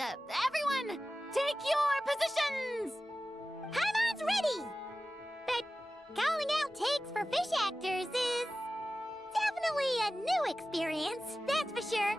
Everyone, take your positions! Haimon's ready! But calling out takes for fish actors is definitely a new experience, that's for sure.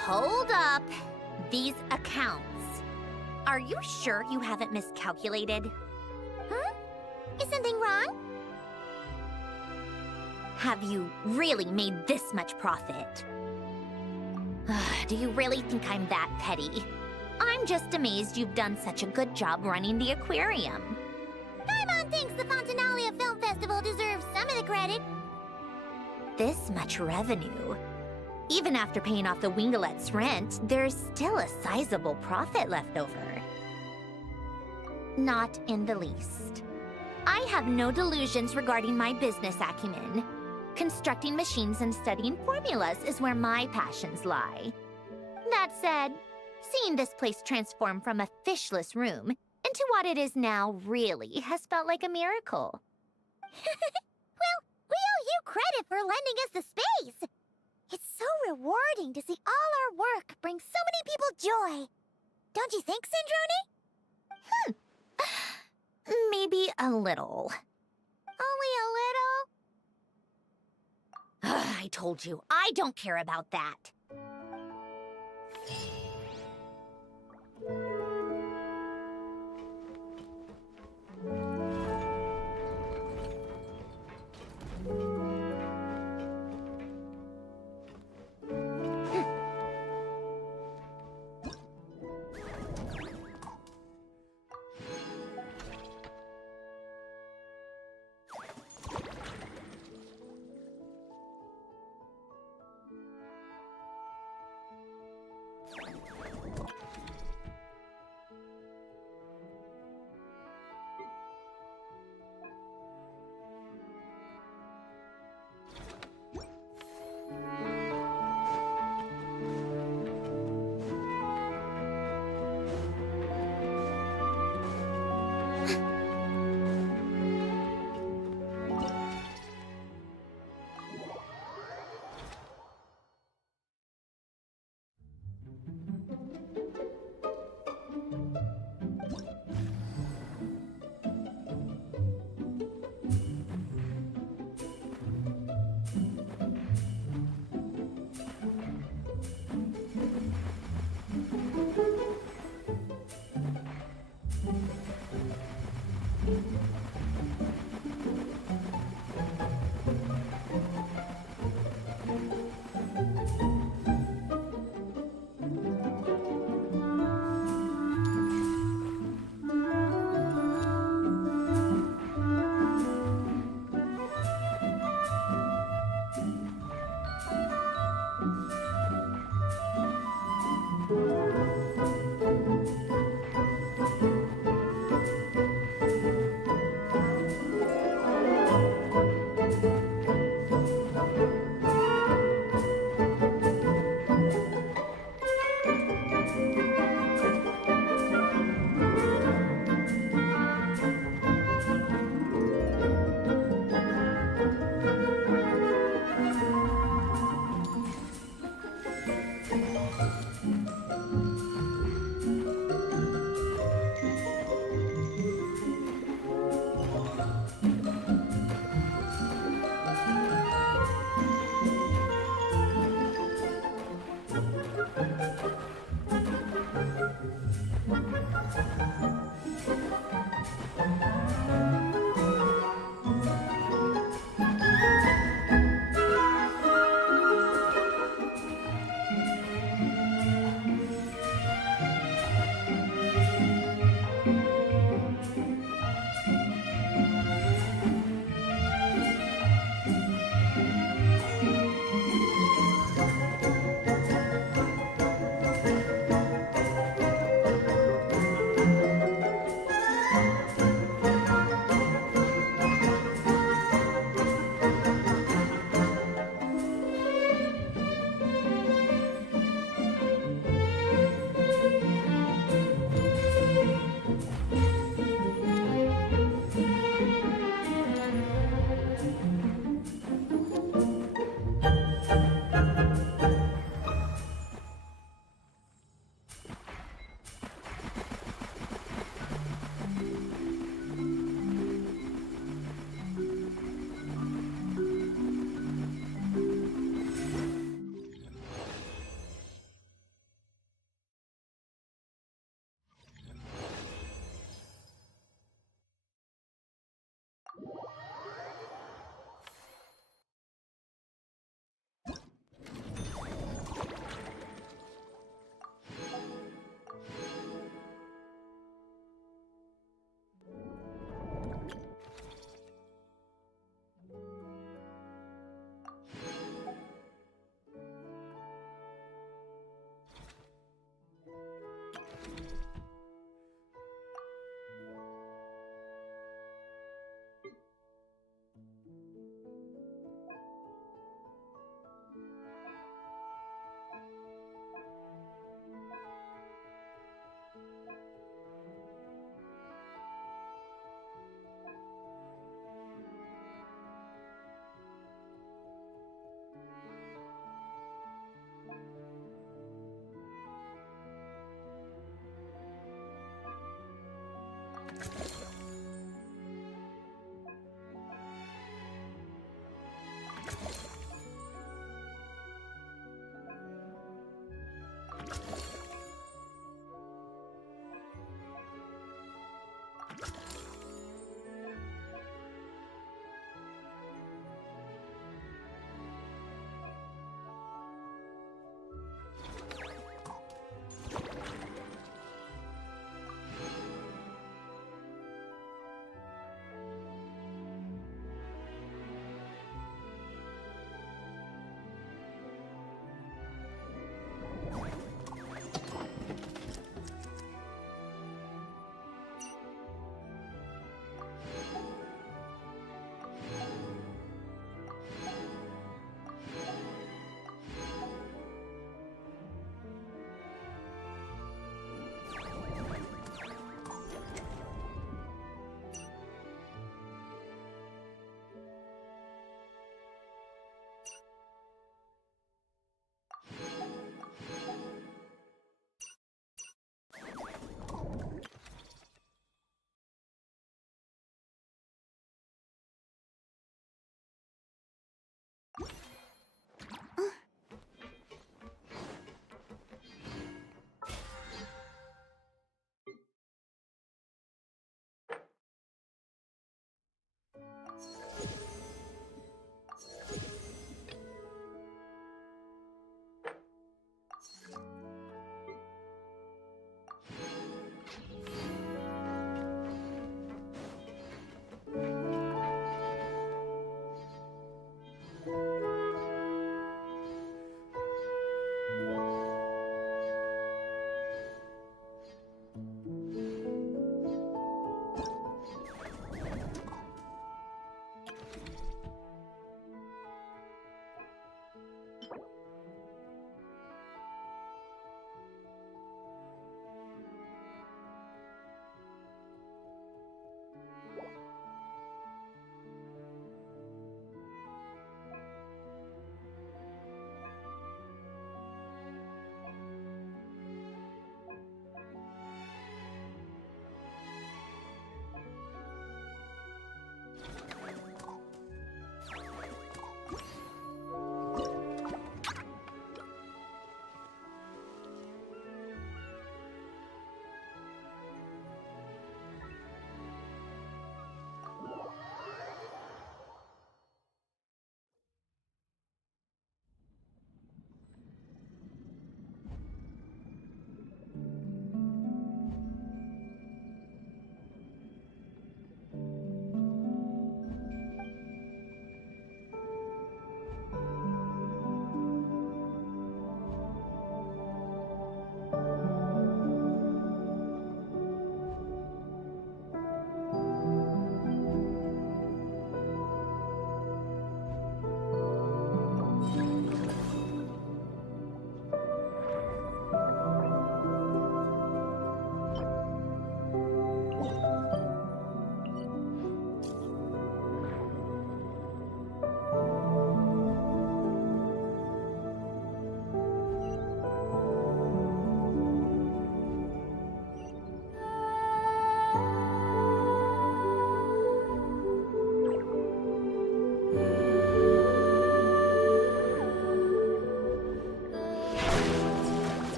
Hold up. These accounts. Are you sure you haven't miscalculated? Huh? Is something wrong? Have you really made this much profit? Do you really think I'm that petty? I'm just amazed you've done such a good job running the aquarium. Paimon thinks the Fontanalia Film Festival deserves some of the credit. This much revenue. Even after paying off the Wingalet's rent, there's still a sizable profit left over. Not in the least. I have no delusions regarding my business acumen. Constructing machines and studying formulas is where my passions lie. That said, seeing this place transform from a fishless room into what it is now really has felt like a miracle. Well, we owe you credit for lending us the space. It's so rewarding to see all our work bring so many people joy. Don't you think, Sandroning? Maybe a little. Only a little? I told you, I don't care about that.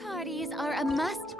Parties are a must.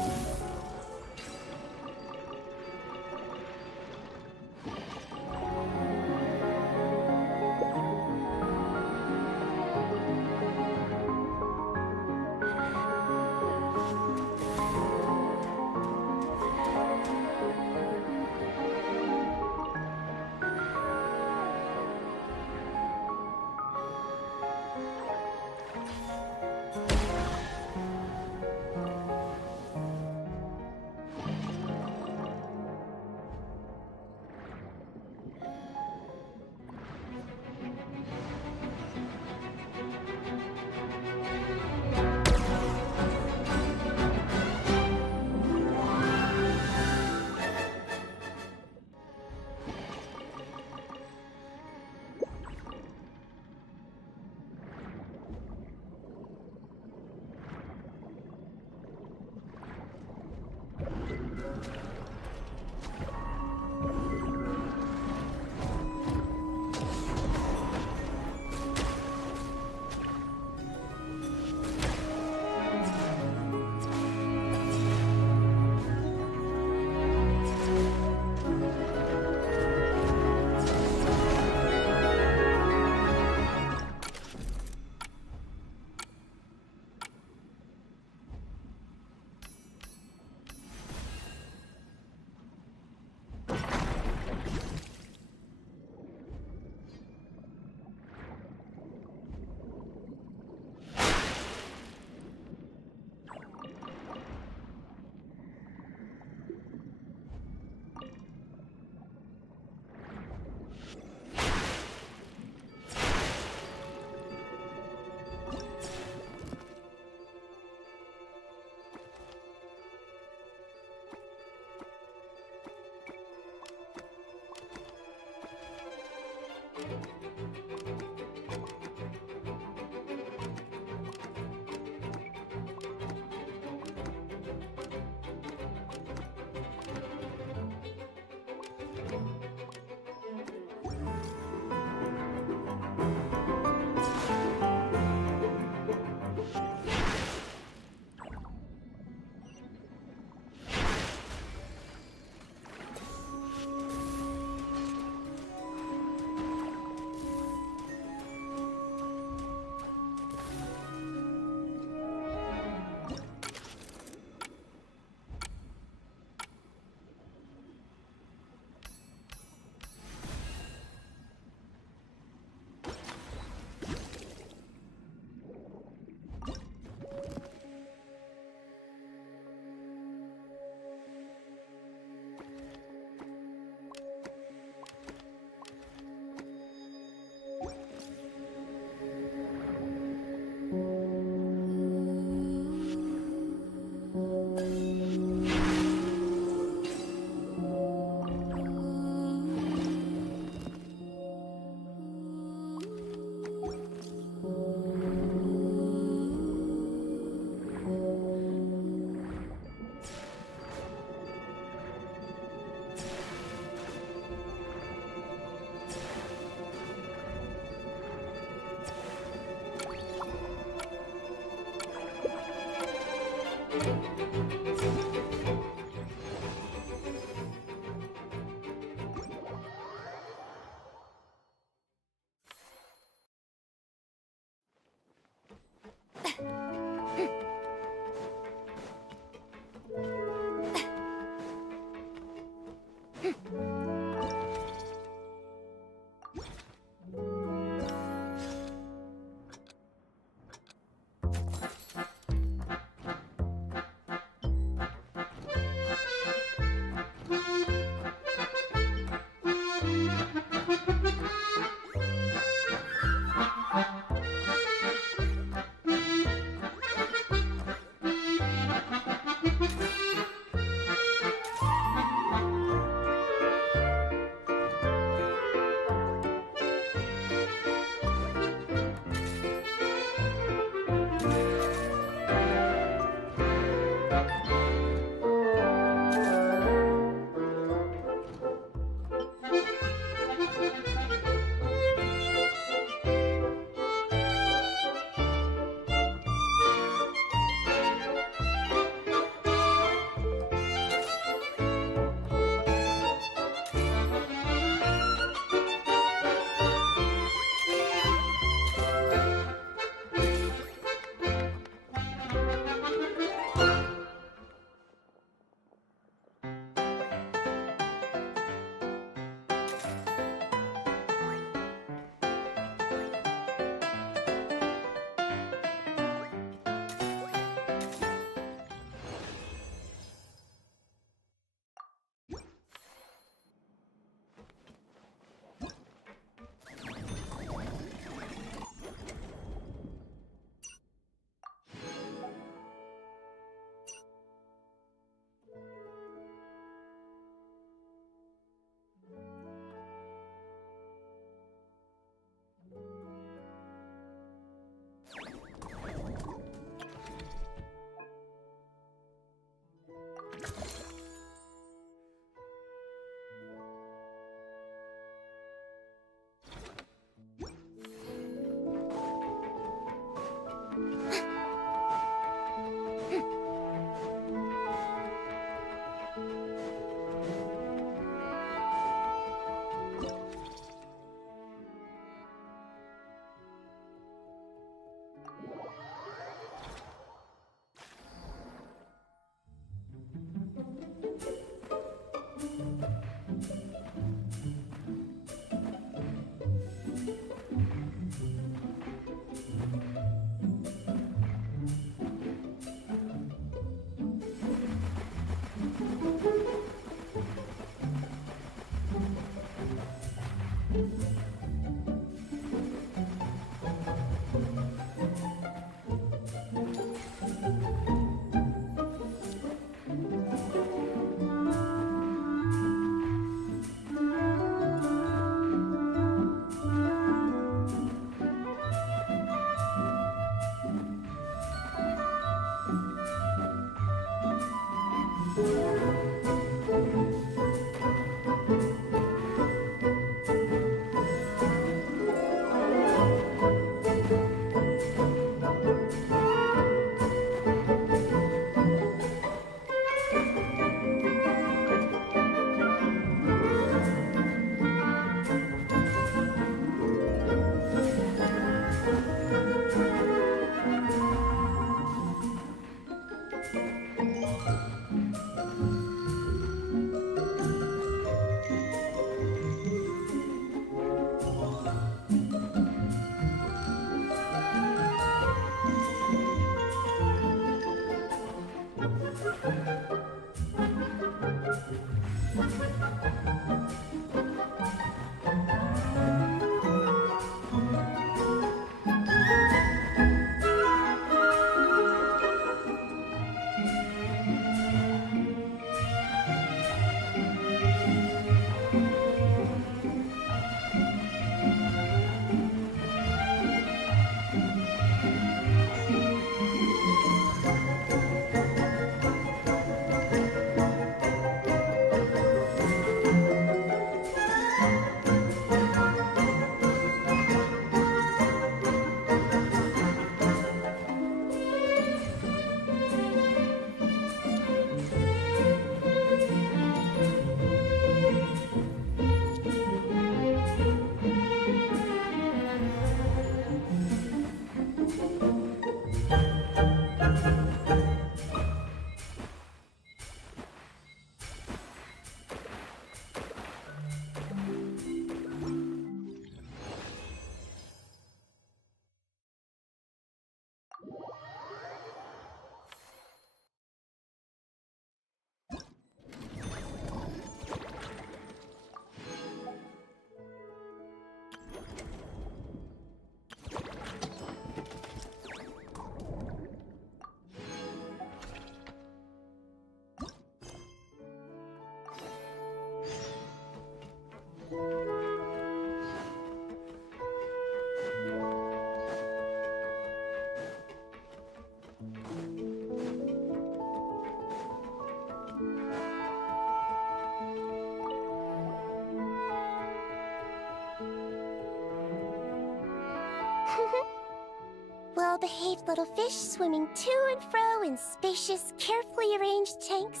Well-behaved little fish swimming to and fro in spacious, carefully arranged tanks.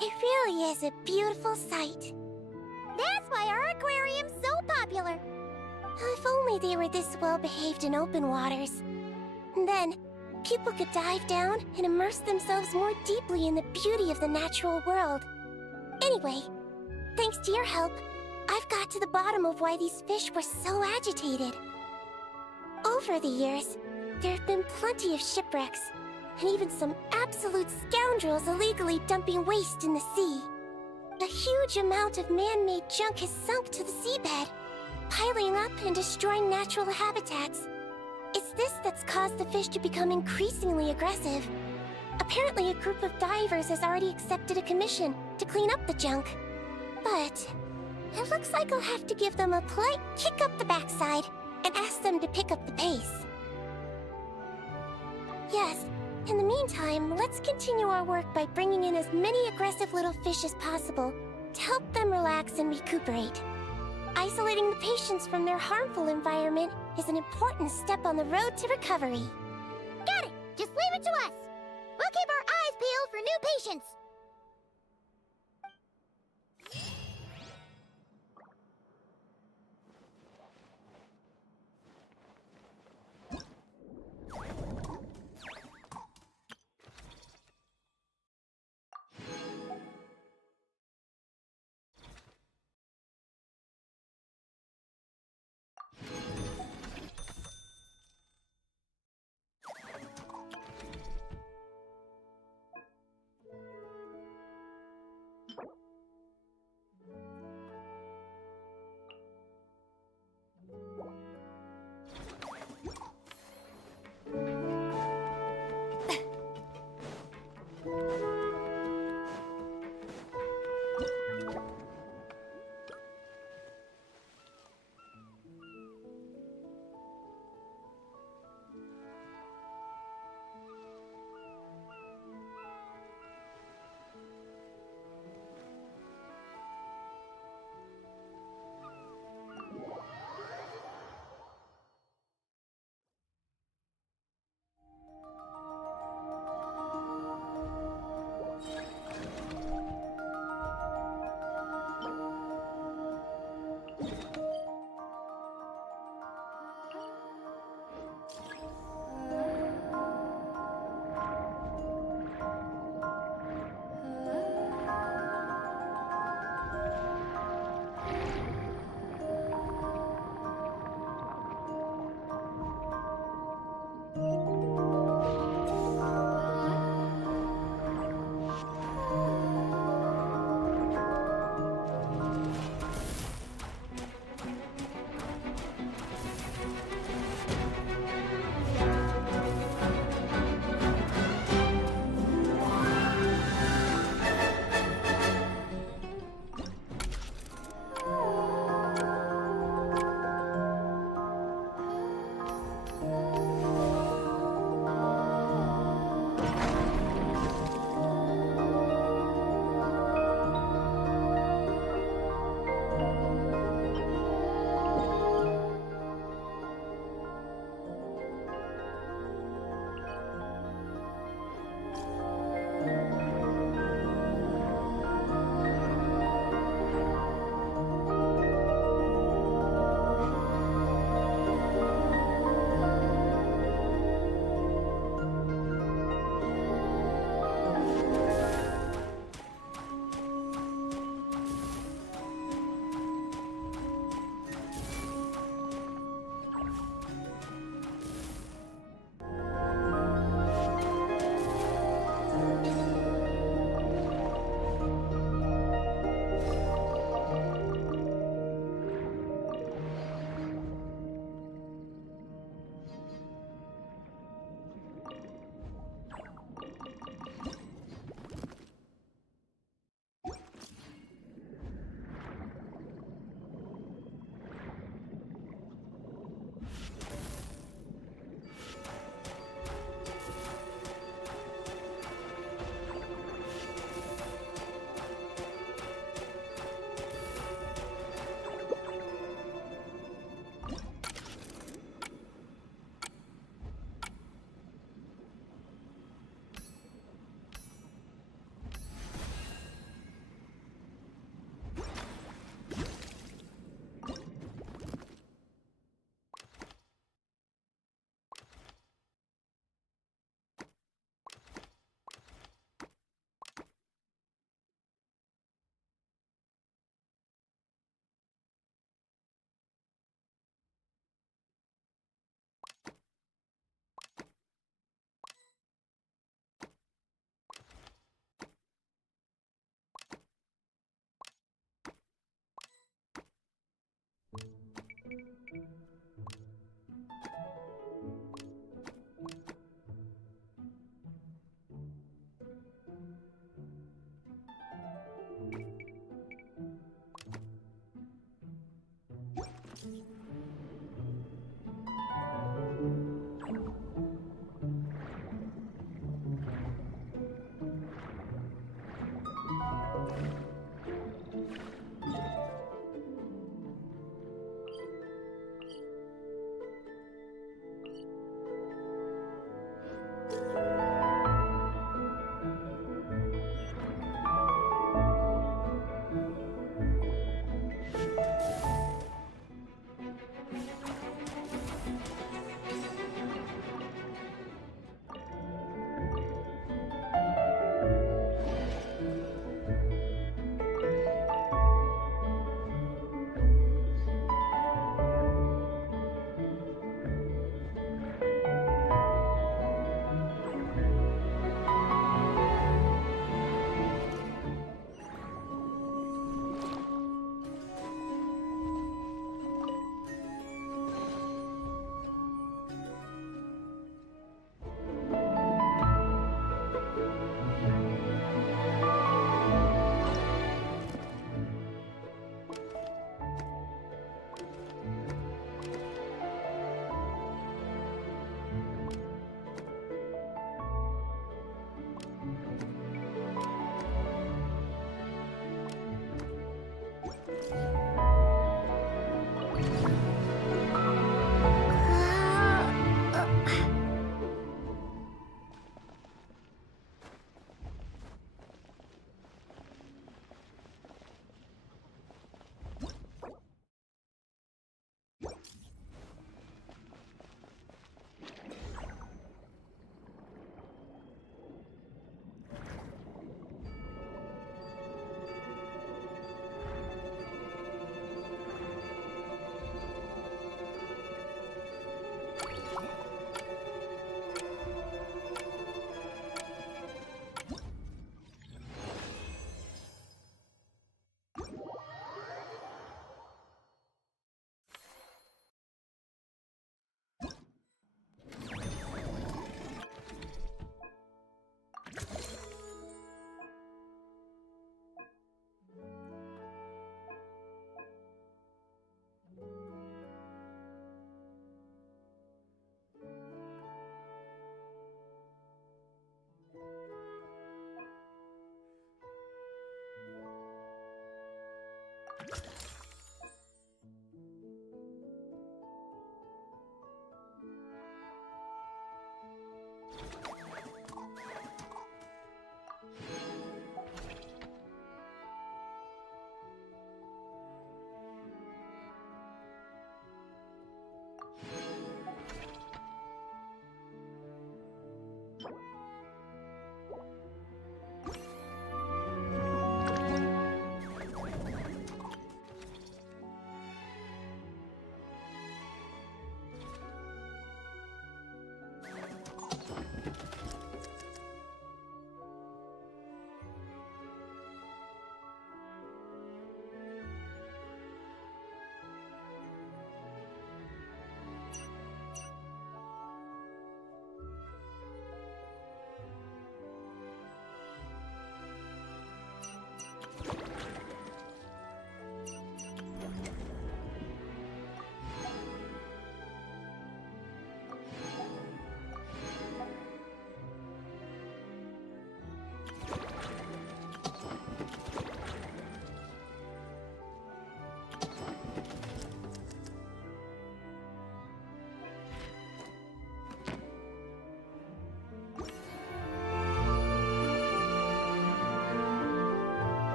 It really is a beautiful sight. That's why our aquarium's so popular. If only they were this well-behaved in open waters. And then, people could dive down and immerse themselves more deeply in the beauty of the natural world. Anyway, thanks to your help, I've got to the bottom of why these fish were so agitated. Over the years, there have been plenty of shipwrecks, and even some absolute scoundrels illegally dumping waste in the sea. A huge amount of man-made junk has sunk to the seabed, piling up and destroying natural habitats. It's this that's caused the fish to become increasingly aggressive. Apparently, a group of divers has already accepted a commission to clean up the junk. But it looks like I'll have to give them a polite kick up the backside and ask them to pick up the pace. Yes, in the meantime, let's continue our work by bringing in as many aggressive little fish as possible to help them relax and recuperate. Isolating the patients from their harmful environment is an important step on the road to recovery. Got it! Just leave it to us! We'll keep our eyes peeled for new patients!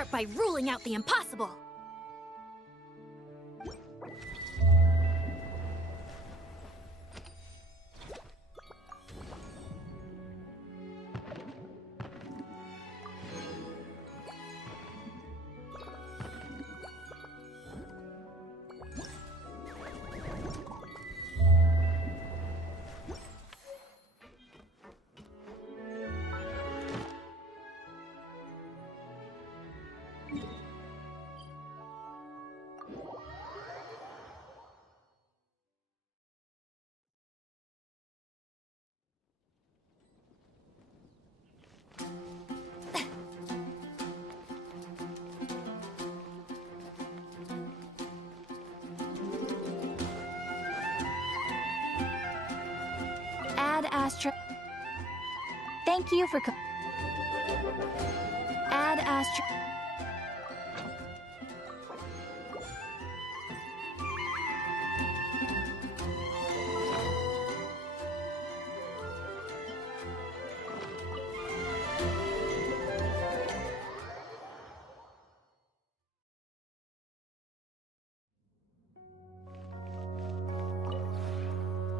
start by ruling out the impossible. Add Astra. Thank you for. Add Astra.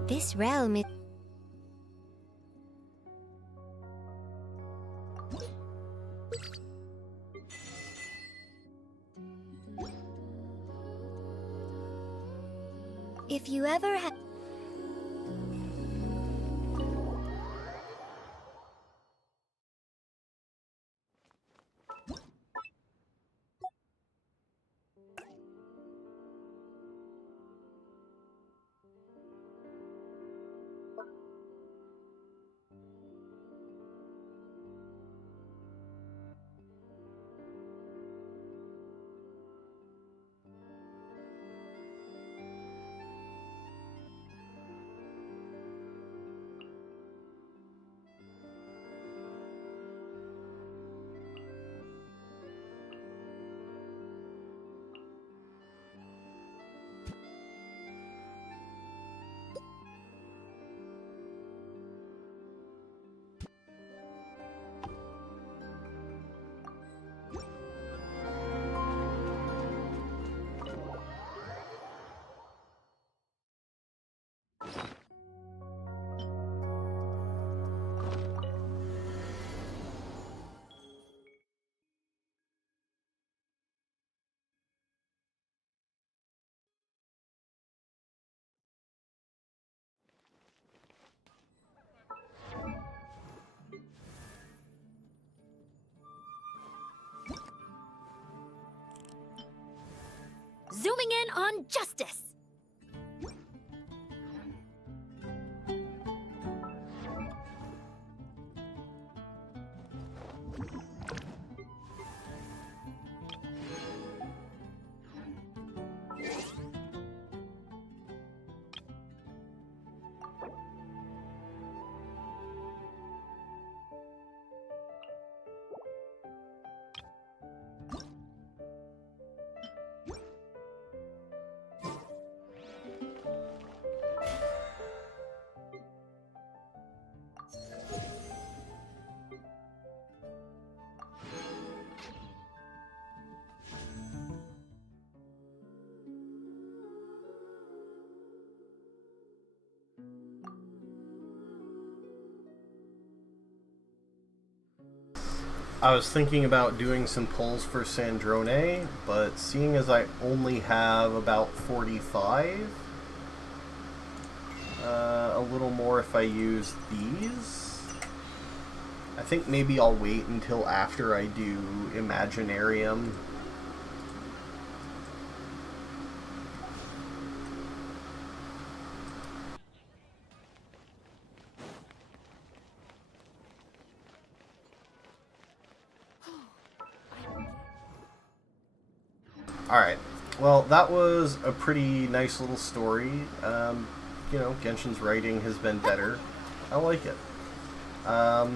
This realm is... If you ever have... Zooming in on justice. I was thinking about doing some pulls for Sandroning, but seeing as I only have about 45, a little more if I use these. I think maybe I'll wait until after I do Imaginarium. Alright, well, that was a pretty nice little story. You know, Genshin's writing has been better. I like it. Yeah.